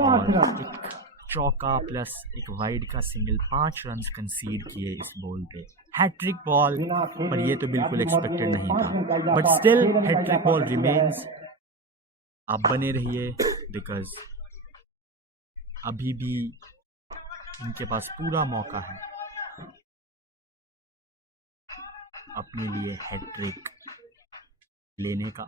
और एक चौका प्लस एक वाइड का सिंगल, 5 रन्स कंसीड किए इस बॉल पे। हैट्रिक बॉल, पर ये तो बिल्कुल एक्सपेक्टेड नहीं था, but still hat trick ball remains. आप बने रहिए बिकॉज अभी भी इनके पास पूरा मौका है अपने लिए हैट्रिक लेने का।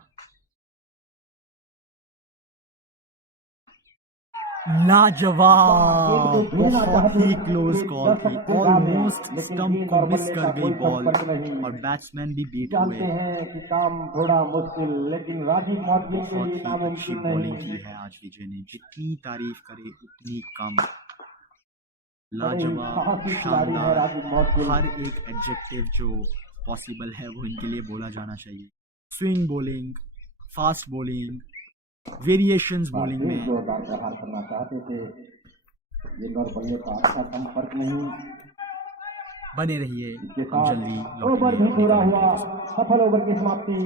लाजवाब, बहुत ही क्लोज कॉल थी, ऑलमोस्ट स्टंप को मिस कर गई बॉल और बैट्समैन भी बीट हुए। जानते हैं कि काम थोड़ा मुश्किल, लेकिन राजीव मौर्य के बहुत लिए ही अच्छी नामुमकिन बॉलिंग नहीं। की है आज विजय ने, जितनी तारीफ करे उतनी कम। बड़े ही लाजवाब, साहसी खिलाड़ी हैं शानदार, राजीव मौर्य। हर एक एडजेक्टिव जो पॉसिबल है वो इनके लिए बोला जाना चाहिए। Swing bowling, fast bowling, variations bowling में जोरदार प्रहार करना चाहते थे, ये दौर बल्ले का अच्छा संपर्क नहीं। बने रहिए। इसके हम साथ जल्दी ओवर भी लौटेंगे अपने पूरा हुआ, कमेंट्री के साथ। सफल ओवर की समाप्ति।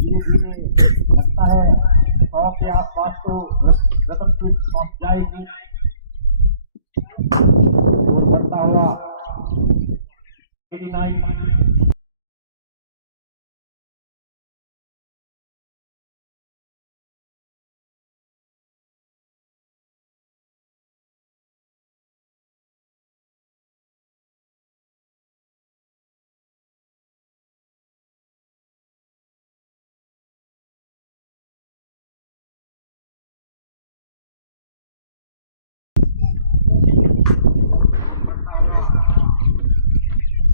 धीरे धीरे लगता है 100 के आसपास तो रतन स्वीट पहुंच जाएगी। और बढ़ता हुआ 89।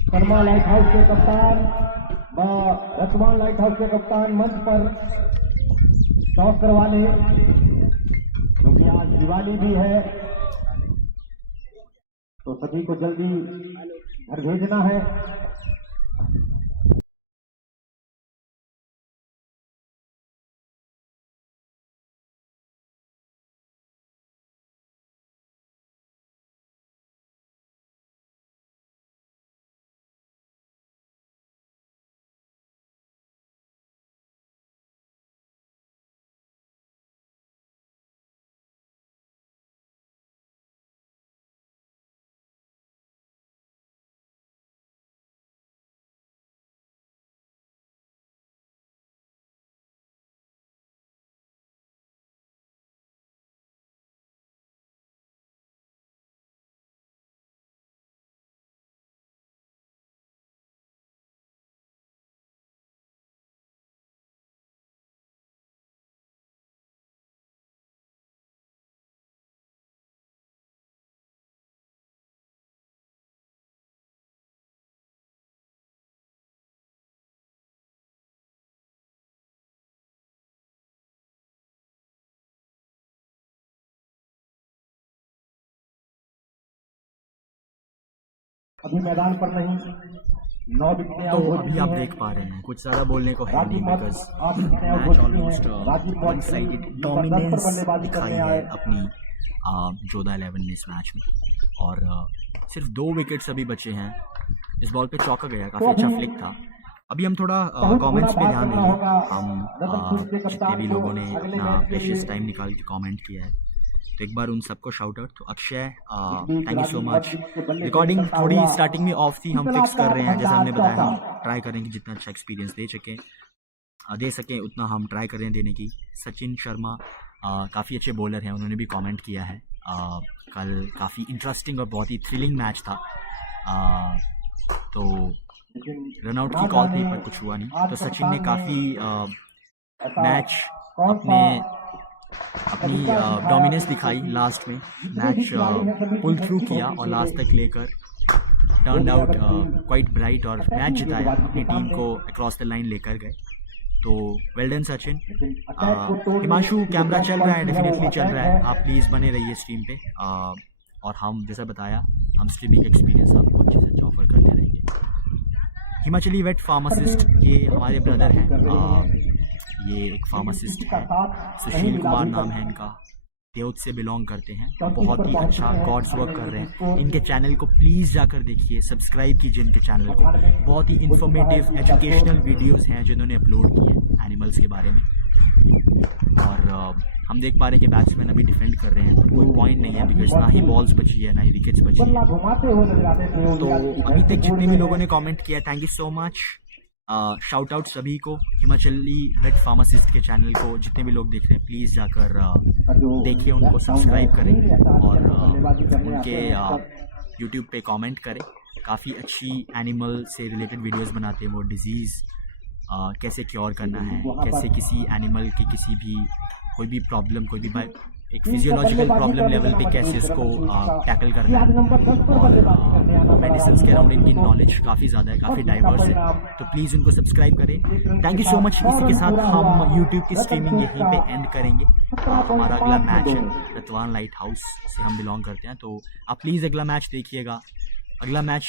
शर्मा लाइट हाउस के कप्तान व रतवान लाइट हाउस के कप्तान मंच पर टॉस करवा ले, क्योंकि आज दिवाली भी है तो सभी को जल्दी घर भेजना है। अभी मैदान पर नहीं, 9 विकेटें तो आउट हो अभी चुकी आप हैं। देख पा रहे हैं कुछ ज़्यादा बोलने को है नहीं, राजीव बिकॉज आठ विकेटें आउट हो मैच चुकी ऑलमोस्ट हैं। राजीव वन साइडेड दस पर डोमिनेंस बल्लेबाजी दिखाई करने है आए। अपनी जोधा 11 ने इस मैच में, और सिर्फ 2 विकेट्स अभी बचे हैं इस बॉल पे चौका गया, काफ़ी अच्छा फ्लिक था। अभी हम थोड़ा कमेंट्स पे ध्यान देंगे। हम जितने भी लोगों ने अपना प्रेशियस टाइम निकाल के कमेंट किया है, तो एक बार उन सबको शाउट आउट। तो Akshay, thank you so much. Recording थोड़ी स्टार्टिंग में ऑफ थी, हम फिक्स कर रहे हैं। जैसा हमने बताया, हम ट्राई करेंगे जितना अच्छा एक्सपीरियंस दे सकें उतना हम ट्राई करें देने की। सचिन शर्मा काफ़ी अच्छे बॉलर हैं, उन्होंने भी कमेंट किया है। कल काफ़ी इंटरेस्टिंग और बहुत ही थ्रिलिंग मैच था। तो रनआउट की कॉल थी पर कुछ हुआ नहीं। तो सचिन ने काफ़ी मैच अपनी डोमिनेंस दिखाई लास्ट में। मैच पुल थ्रू किया और लास्ट तक लेकर टर्न आउट क्वाइट ब्राइट और मैच जिताया, अपनी टीम को अक्रॉस द लाइन लेकर गए। तो वेल डन सचिन। हिमांशु, कैमरा चल रहा है, डेफिनेटली चल रहा है, आप प्लीज़ बने रहिए स्ट्रीम पे। और हम जैसा बताया, हम स्ट्रीमिंग एक्सपीरियंस आपको अच्छे से अच्छा ऑफर करते रहेंगे। हिमाचली वेट फार्मासिस्ट, ये हमारे ब्रदर हैं। ये एक फार्मासिस्ट है, सुशील कुमार नाम है इनका, देवद से बिलोंग करते हैं। बहुत ही अच्छा गॉड्स वर्क कर रहे हैं। इनके चैनल को प्लीज़ जाकर देखिए, सब्सक्राइब कीजिए इनके चैनल को। बहुत ही इंफॉर्मेटिव एजुकेशनल वीडियोस हैं जिन्होंने अपलोड किए हैं एनिमल्स के बारे में। और हम देख पा रहे हैं कि बैट्समैन अभी डिफेंड कर रहे हैं, पर कोई पॉइंट नहीं है, बिकॉज ना ही बॉल्स बची है ना ही विकेट्स बची है। तो अभी तक जितने भी लोगों ने कमेंट किया, thank you so much. Shout out सभी को। हिमाचली वेट फार्मासिस्ट के चैनल को जितने भी लोग देख रहे हैं, प्लीज़ जाकर देखिए, उनको सब्सक्राइब करें और उनके यूट्यूब पे कमेंट करें। काफ़ी अच्छी एनिमल से रिलेटेड वीडियोस बनाते हैं वो। डिजीज़ कैसे क्योर करना है, कैसे किसी एनिमल की किसी भी कोई भी प्रॉब्लम, कोई भी एक फिजियोलॉजिकल प्रॉब्लम लेवल पे कैसे उसको टैकल करना है। और मेडिसिन के अराउंड इनकी नॉलेज काफ़ी ज़्यादा है, काफ़ी डाइवर्स है। तो प्लीज़ उनको सब्सक्राइब करें। Thank you so much. इसी के साथ हम यूट्यूब की स्ट्रीमिंग यहीं पे एंड करेंगे। हमारा अगला मैच है, रतवान लाइट हाउस से हम बिलोंग करते हैं, तो आप प्लीज़ अगला मैच देखिएगा। अगला मैच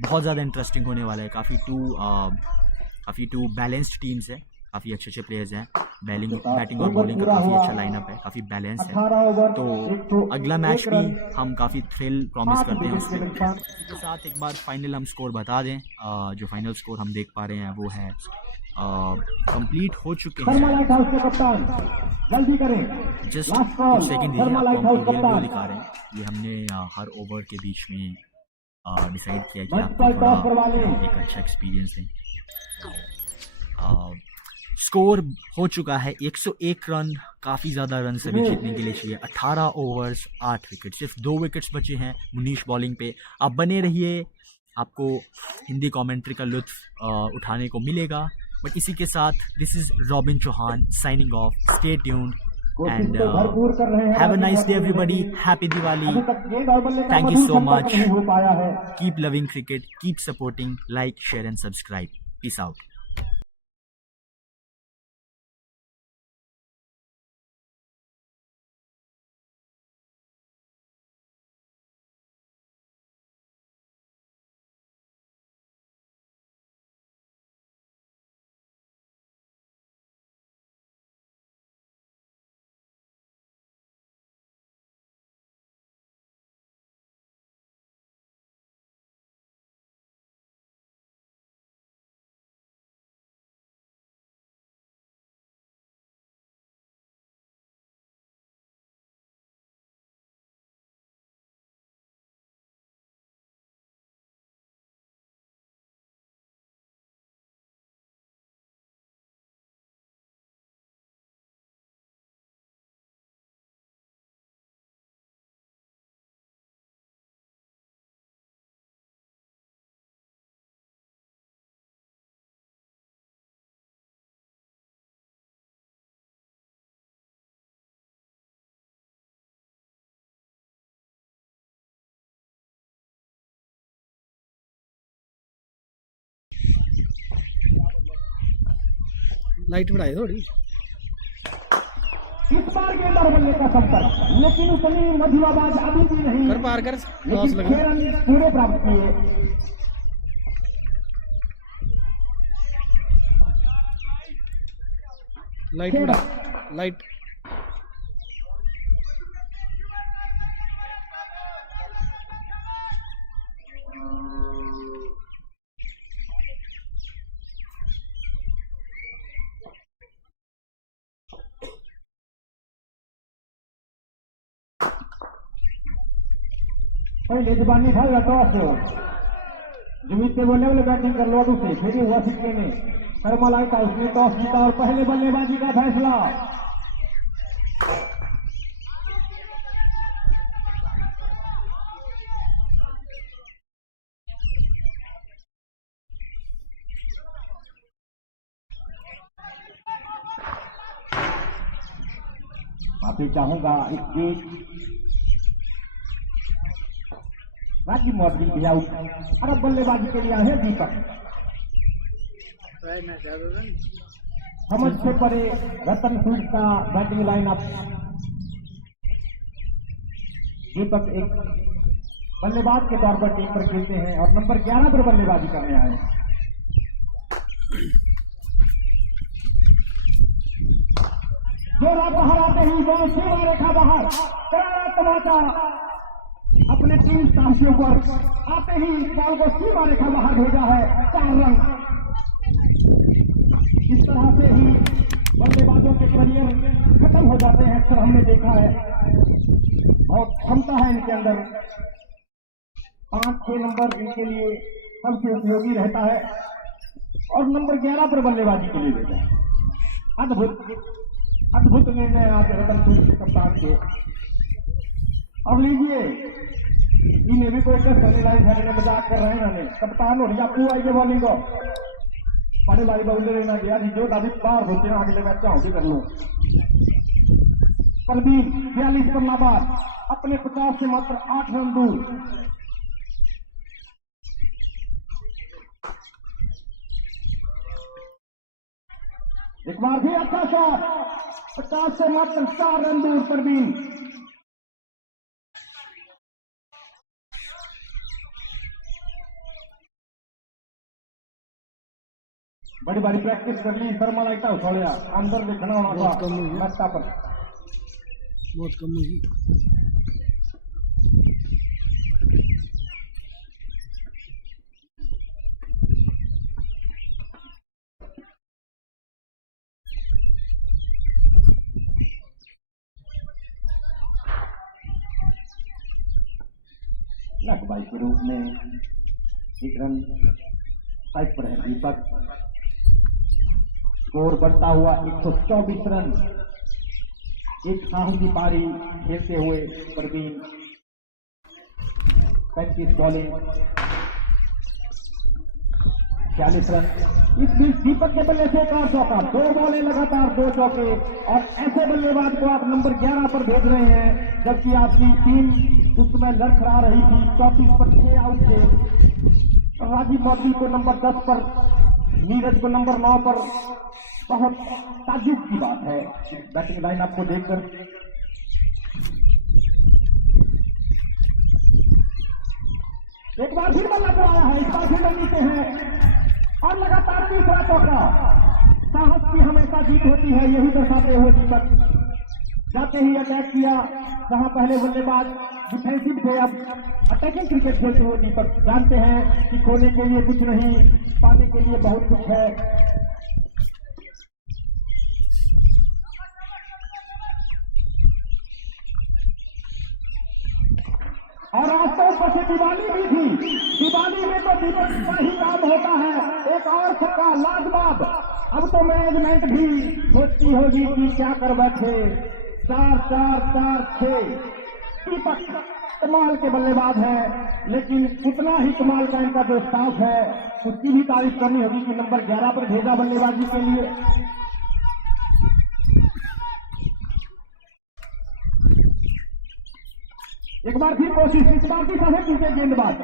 बहुत ज़्यादा इंटरेस्टिंग होने वाला है। काफ़ी टू बैलेंस्ड टीम्स है, काफ़ी अच्छे अच्छे प्लेयर्स हैं। बैटिंग और बॉलिंग का काफ़ी अच्छा लाइनअप है, काफ़ी बैलेंस है। तो अगला मैच भी हम काफ़ी थ्रिल प्रॉमिस करते हैं उसमें। इसके साथ एक बार फाइनल हम स्कोर बता दें। जो फाइनल स्कोर हम देख पा रहे हैं वो है, कंप्लीट हो चुके हैं। जस्ट कुछ सेकंड दीजिए, आपको हम रियल व्यू दिखा रहे हैं। ये हमने हर ओवर के बीच में डिसाइड किया कि आपको थोड़ा एक अच्छा एक्सपीरियंस दें। स्कोर हो चुका है 101 रन। काफ़ी ज़्यादा रन सभी जीतने के लिए चाहिए। 18 ओवर्स 8 विकेट, सिर्फ 2 विकेट्स बचे हैं मुनीश बॉलिंग पे। आप बने रहिए, आपको हिंदी कमेंट्री का लुत्फ उठाने को मिलेगा। बट इसी के साथ this is Robin Chauhan signing off. Stay tuned and have a nice day everybody. Happy Diwali. Thank you so much. Keep loving cricket, keep supporting, like, share and subscribe. Peace out. Light बढ़ाए थोड़ी। इस बार गेंदर बल्ले का संपर्क, लेकिन उतनी मधुर आवाज अभी भी नहीं। कर पार कर, लॉस लेकिन लगा। 6 रन पूरे प्राप्त किए। लाइट बढ़ा, लाइट। पहले जबानी था टॉस जमीन पे बोलने वाले बैटिंग कर लो से फिर ही हुआ सीखने में कर्मा लाइट था उसने टॉस जीता और पहले बल्लेबाजी का फैसला माफी चाहूंगा इस बीच राजीव मौर्य भी आउट और अब बल्लेबाजी के लिए आए दीपक समझ से परे रतन फील्ड का बैटिंग लाइनअप दीपक एक बल्लेबाज के तौर पर टीम पर खेलते हैं और नंबर 11 पर बल्लेबाजी करने आए हैं जोरा बाहर आते ही बॉल सीमा रेखा बाहर करारा तमाचा अपने टीम साथियों पर आते ही बॉल को सीमा रेखा बाहर भेजा है 4 रन इस तरह से ही बल्लेबाजों के करियर खत्म हो जाते हैं अक्सर हमने देखा है बहुत क्षमता है इनके अंदर 5-6 नंबर इनके लिए सबसे उपयोगी रहता है और नंबर 11 पर बल्लेबाजी के लिए भेजा अद्भुत निर्णय आज रतन फील्ड के कप्तान के अब लीजिए इन्हें भी कोई सैनिलाइज है मजाक कर रहे हैं कप्तान हो रही आपको आइए बॉलिंग को बड़े भाई बउले लेना गया जो अभी बाहर होते हैं अगले मैच का भी कर लो परवीन 42 पर नाबाद अपने 50 से मात्र 8 रन दूर एक बार भी अच्छा शॉट 50 से मात्र 4 रन दूर परवीन बड़ी बड़ी प्रैक्टिस कर ली शर्मा लाइटा उछाड़िया अंदर देखना होना था मैस्टा पर बहुत कम हुई लकबाई के रूप में 1 रन साइड पर है दीपक स्कोर बढ़ता हुआ 124 रन एक साहसी पारी खेलते हुए परवीन 35 बॉलिंग 46 रन इस बीच दीपक के बल्ले से 4 चौका 2 बॉलें लगातार 2 चौके और ऐसे बल्लेबाज को आप नंबर 11 पर भेज रहे हैं जबकि आपकी टीम उस समय लड़खड़ा रही थी 34 पर 6 आउट थे राजीव मौर्य को नंबर 10 पर नीरज को नंबर 9 पर बहुत ताज्जुब की बात है बैटिंग लाइन आपको देखकर एक बार फिर बल्ला पर आया है इस बार फिर नीचे है और लगातार 3रा चौका साहस की हमेशा जीत होती है यही दर्शाते हुए दीपक जाते ही अटैक किया जहां पहले बल्लेबाज डिफेंसिव थे अब अटैकिंग क्रिकेट खेलते हुए दीपक जानते हैं कि खोने के लिए कुछ नहीं पाने के लिए बहुत कुछ है और आज तो ऊपर से दिवाली भी थी दिवाली में तो दीपक का ही काम होता है एक और छक्का लाजवाब अब तो मैनेजमेंट भी सोचती होगी कि क्या कर बैठे 4-4-4-6 दीपक कमाल के बल्लेबाज है लेकिन उतना ही कमाल का इनका जो स्टाफ है उसकी भी तारीफ करनी होगी कि नंबर 11 पर भेजा बल्लेबाजी के लिए एक बार फिर कोशिश इस बार भी साहब पीछे गेंदबाज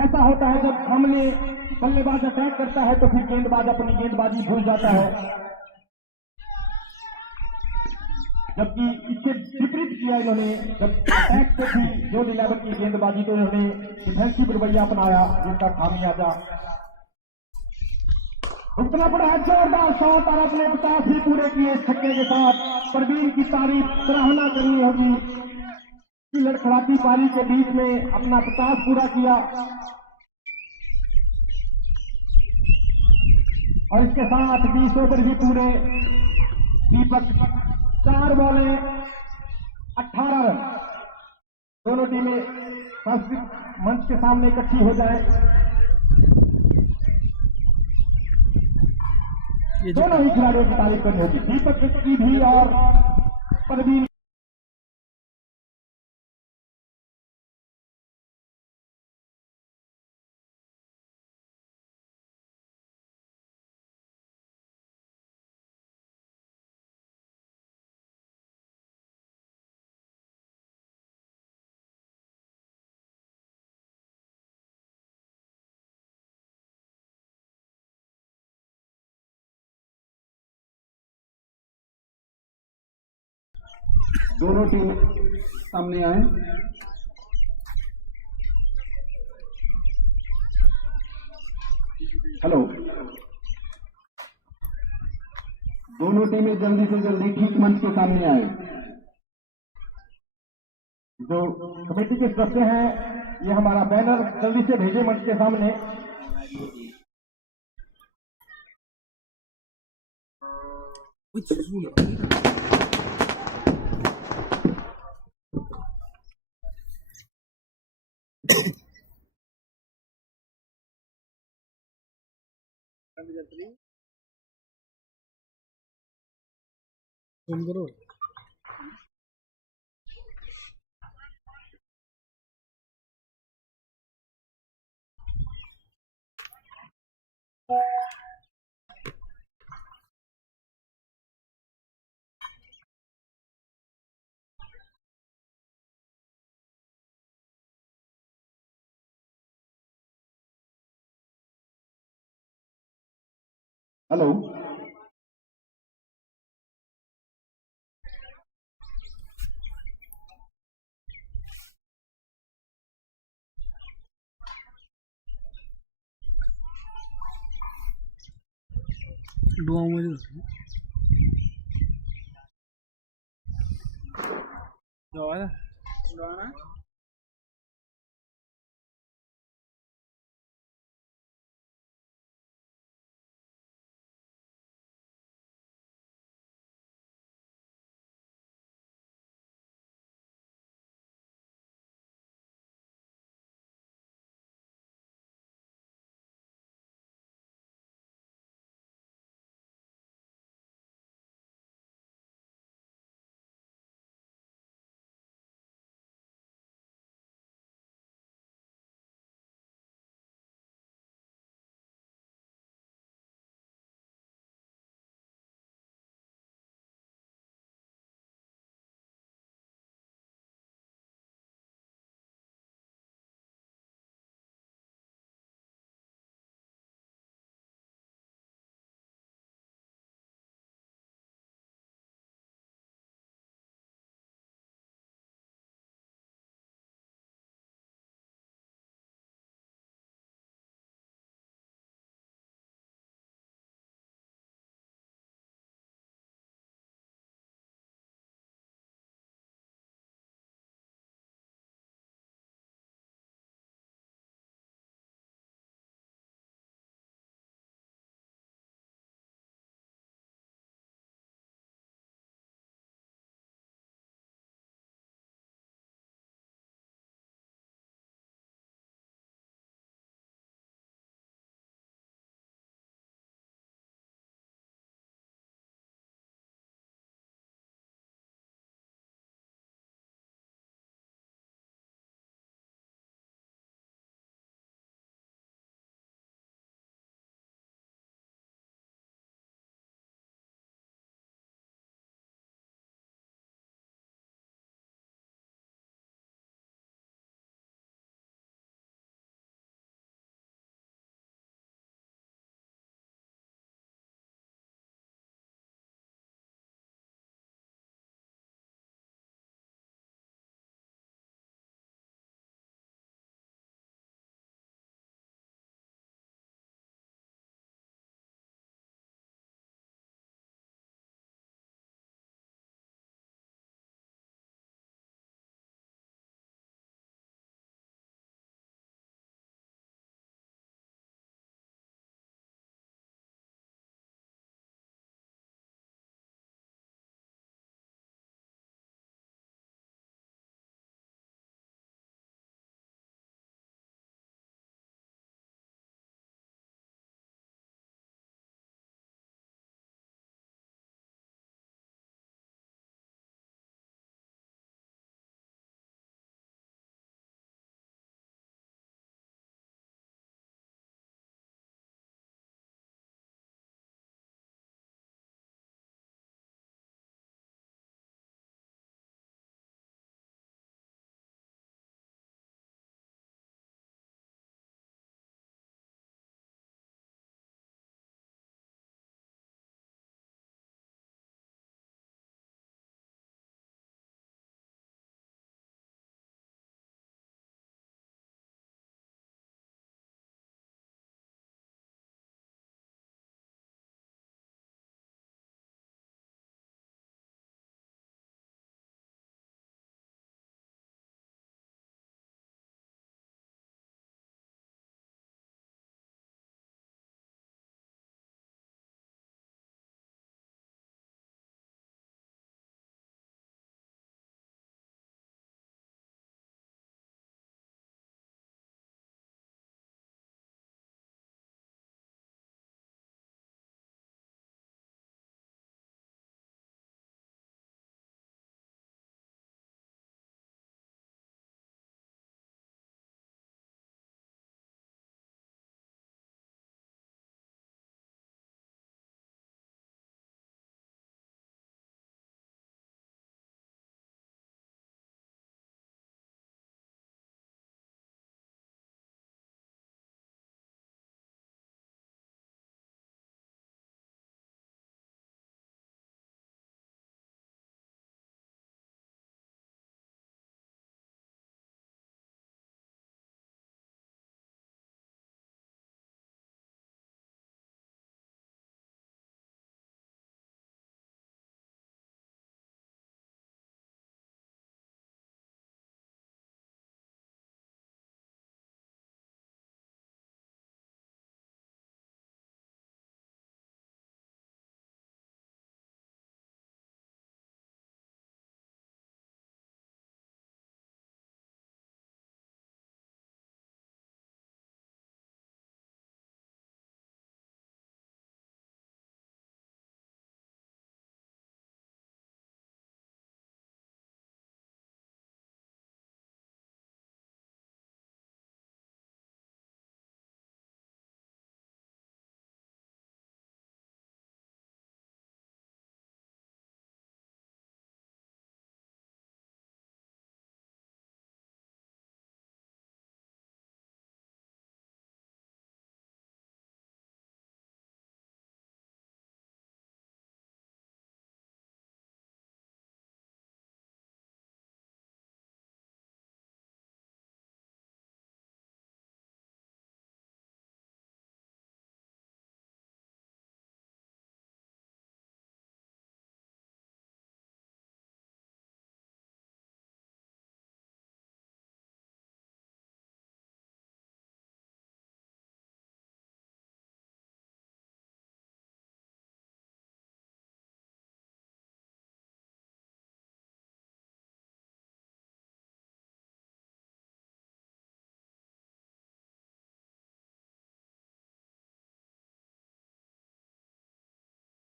ऐसा होता है जब हमने बल्लेबाज अटैक करता है तो फिर गेंदबाज अपनी गेंदबाजी भूल जाता है जबकि इससे विपरीत किया इन्होंने जब अटैक पे थी जोध 11 की गेंदबाजी तो इन्होंने डिफेंसिव रवैया अपनाया जिसका खामियाजा उतना बड़ा है जोरदार शॉट और अपने 50 भी पूरे किए छक्के के साथ परवीन की तारीफ सराहना करनी होगी कि लड़खड़ाती पारी के बीच में अपना 50 पूरा किया और इसके साथ 20 ओवर भी पूरे दीपक 4 बॉलें 18 रन दोनों टीमें सांस्कृतिक मंच के सामने इकट्ठी हो जाए। दोनों ही खिलाड़ियों की तारीफ करनी होगी, दीपक की भी और परवीन। दोनों टीम सामने आए। हेलो, दोनों टीमें जल्दी से जल्दी ठीक मंच के सामने आए। जो कमेटी के सदस्य हैं, ये हमारा बैनर जल्दी से भेजे मंच के सामने। फोन करो। हेलो, डुआ मेरे जो है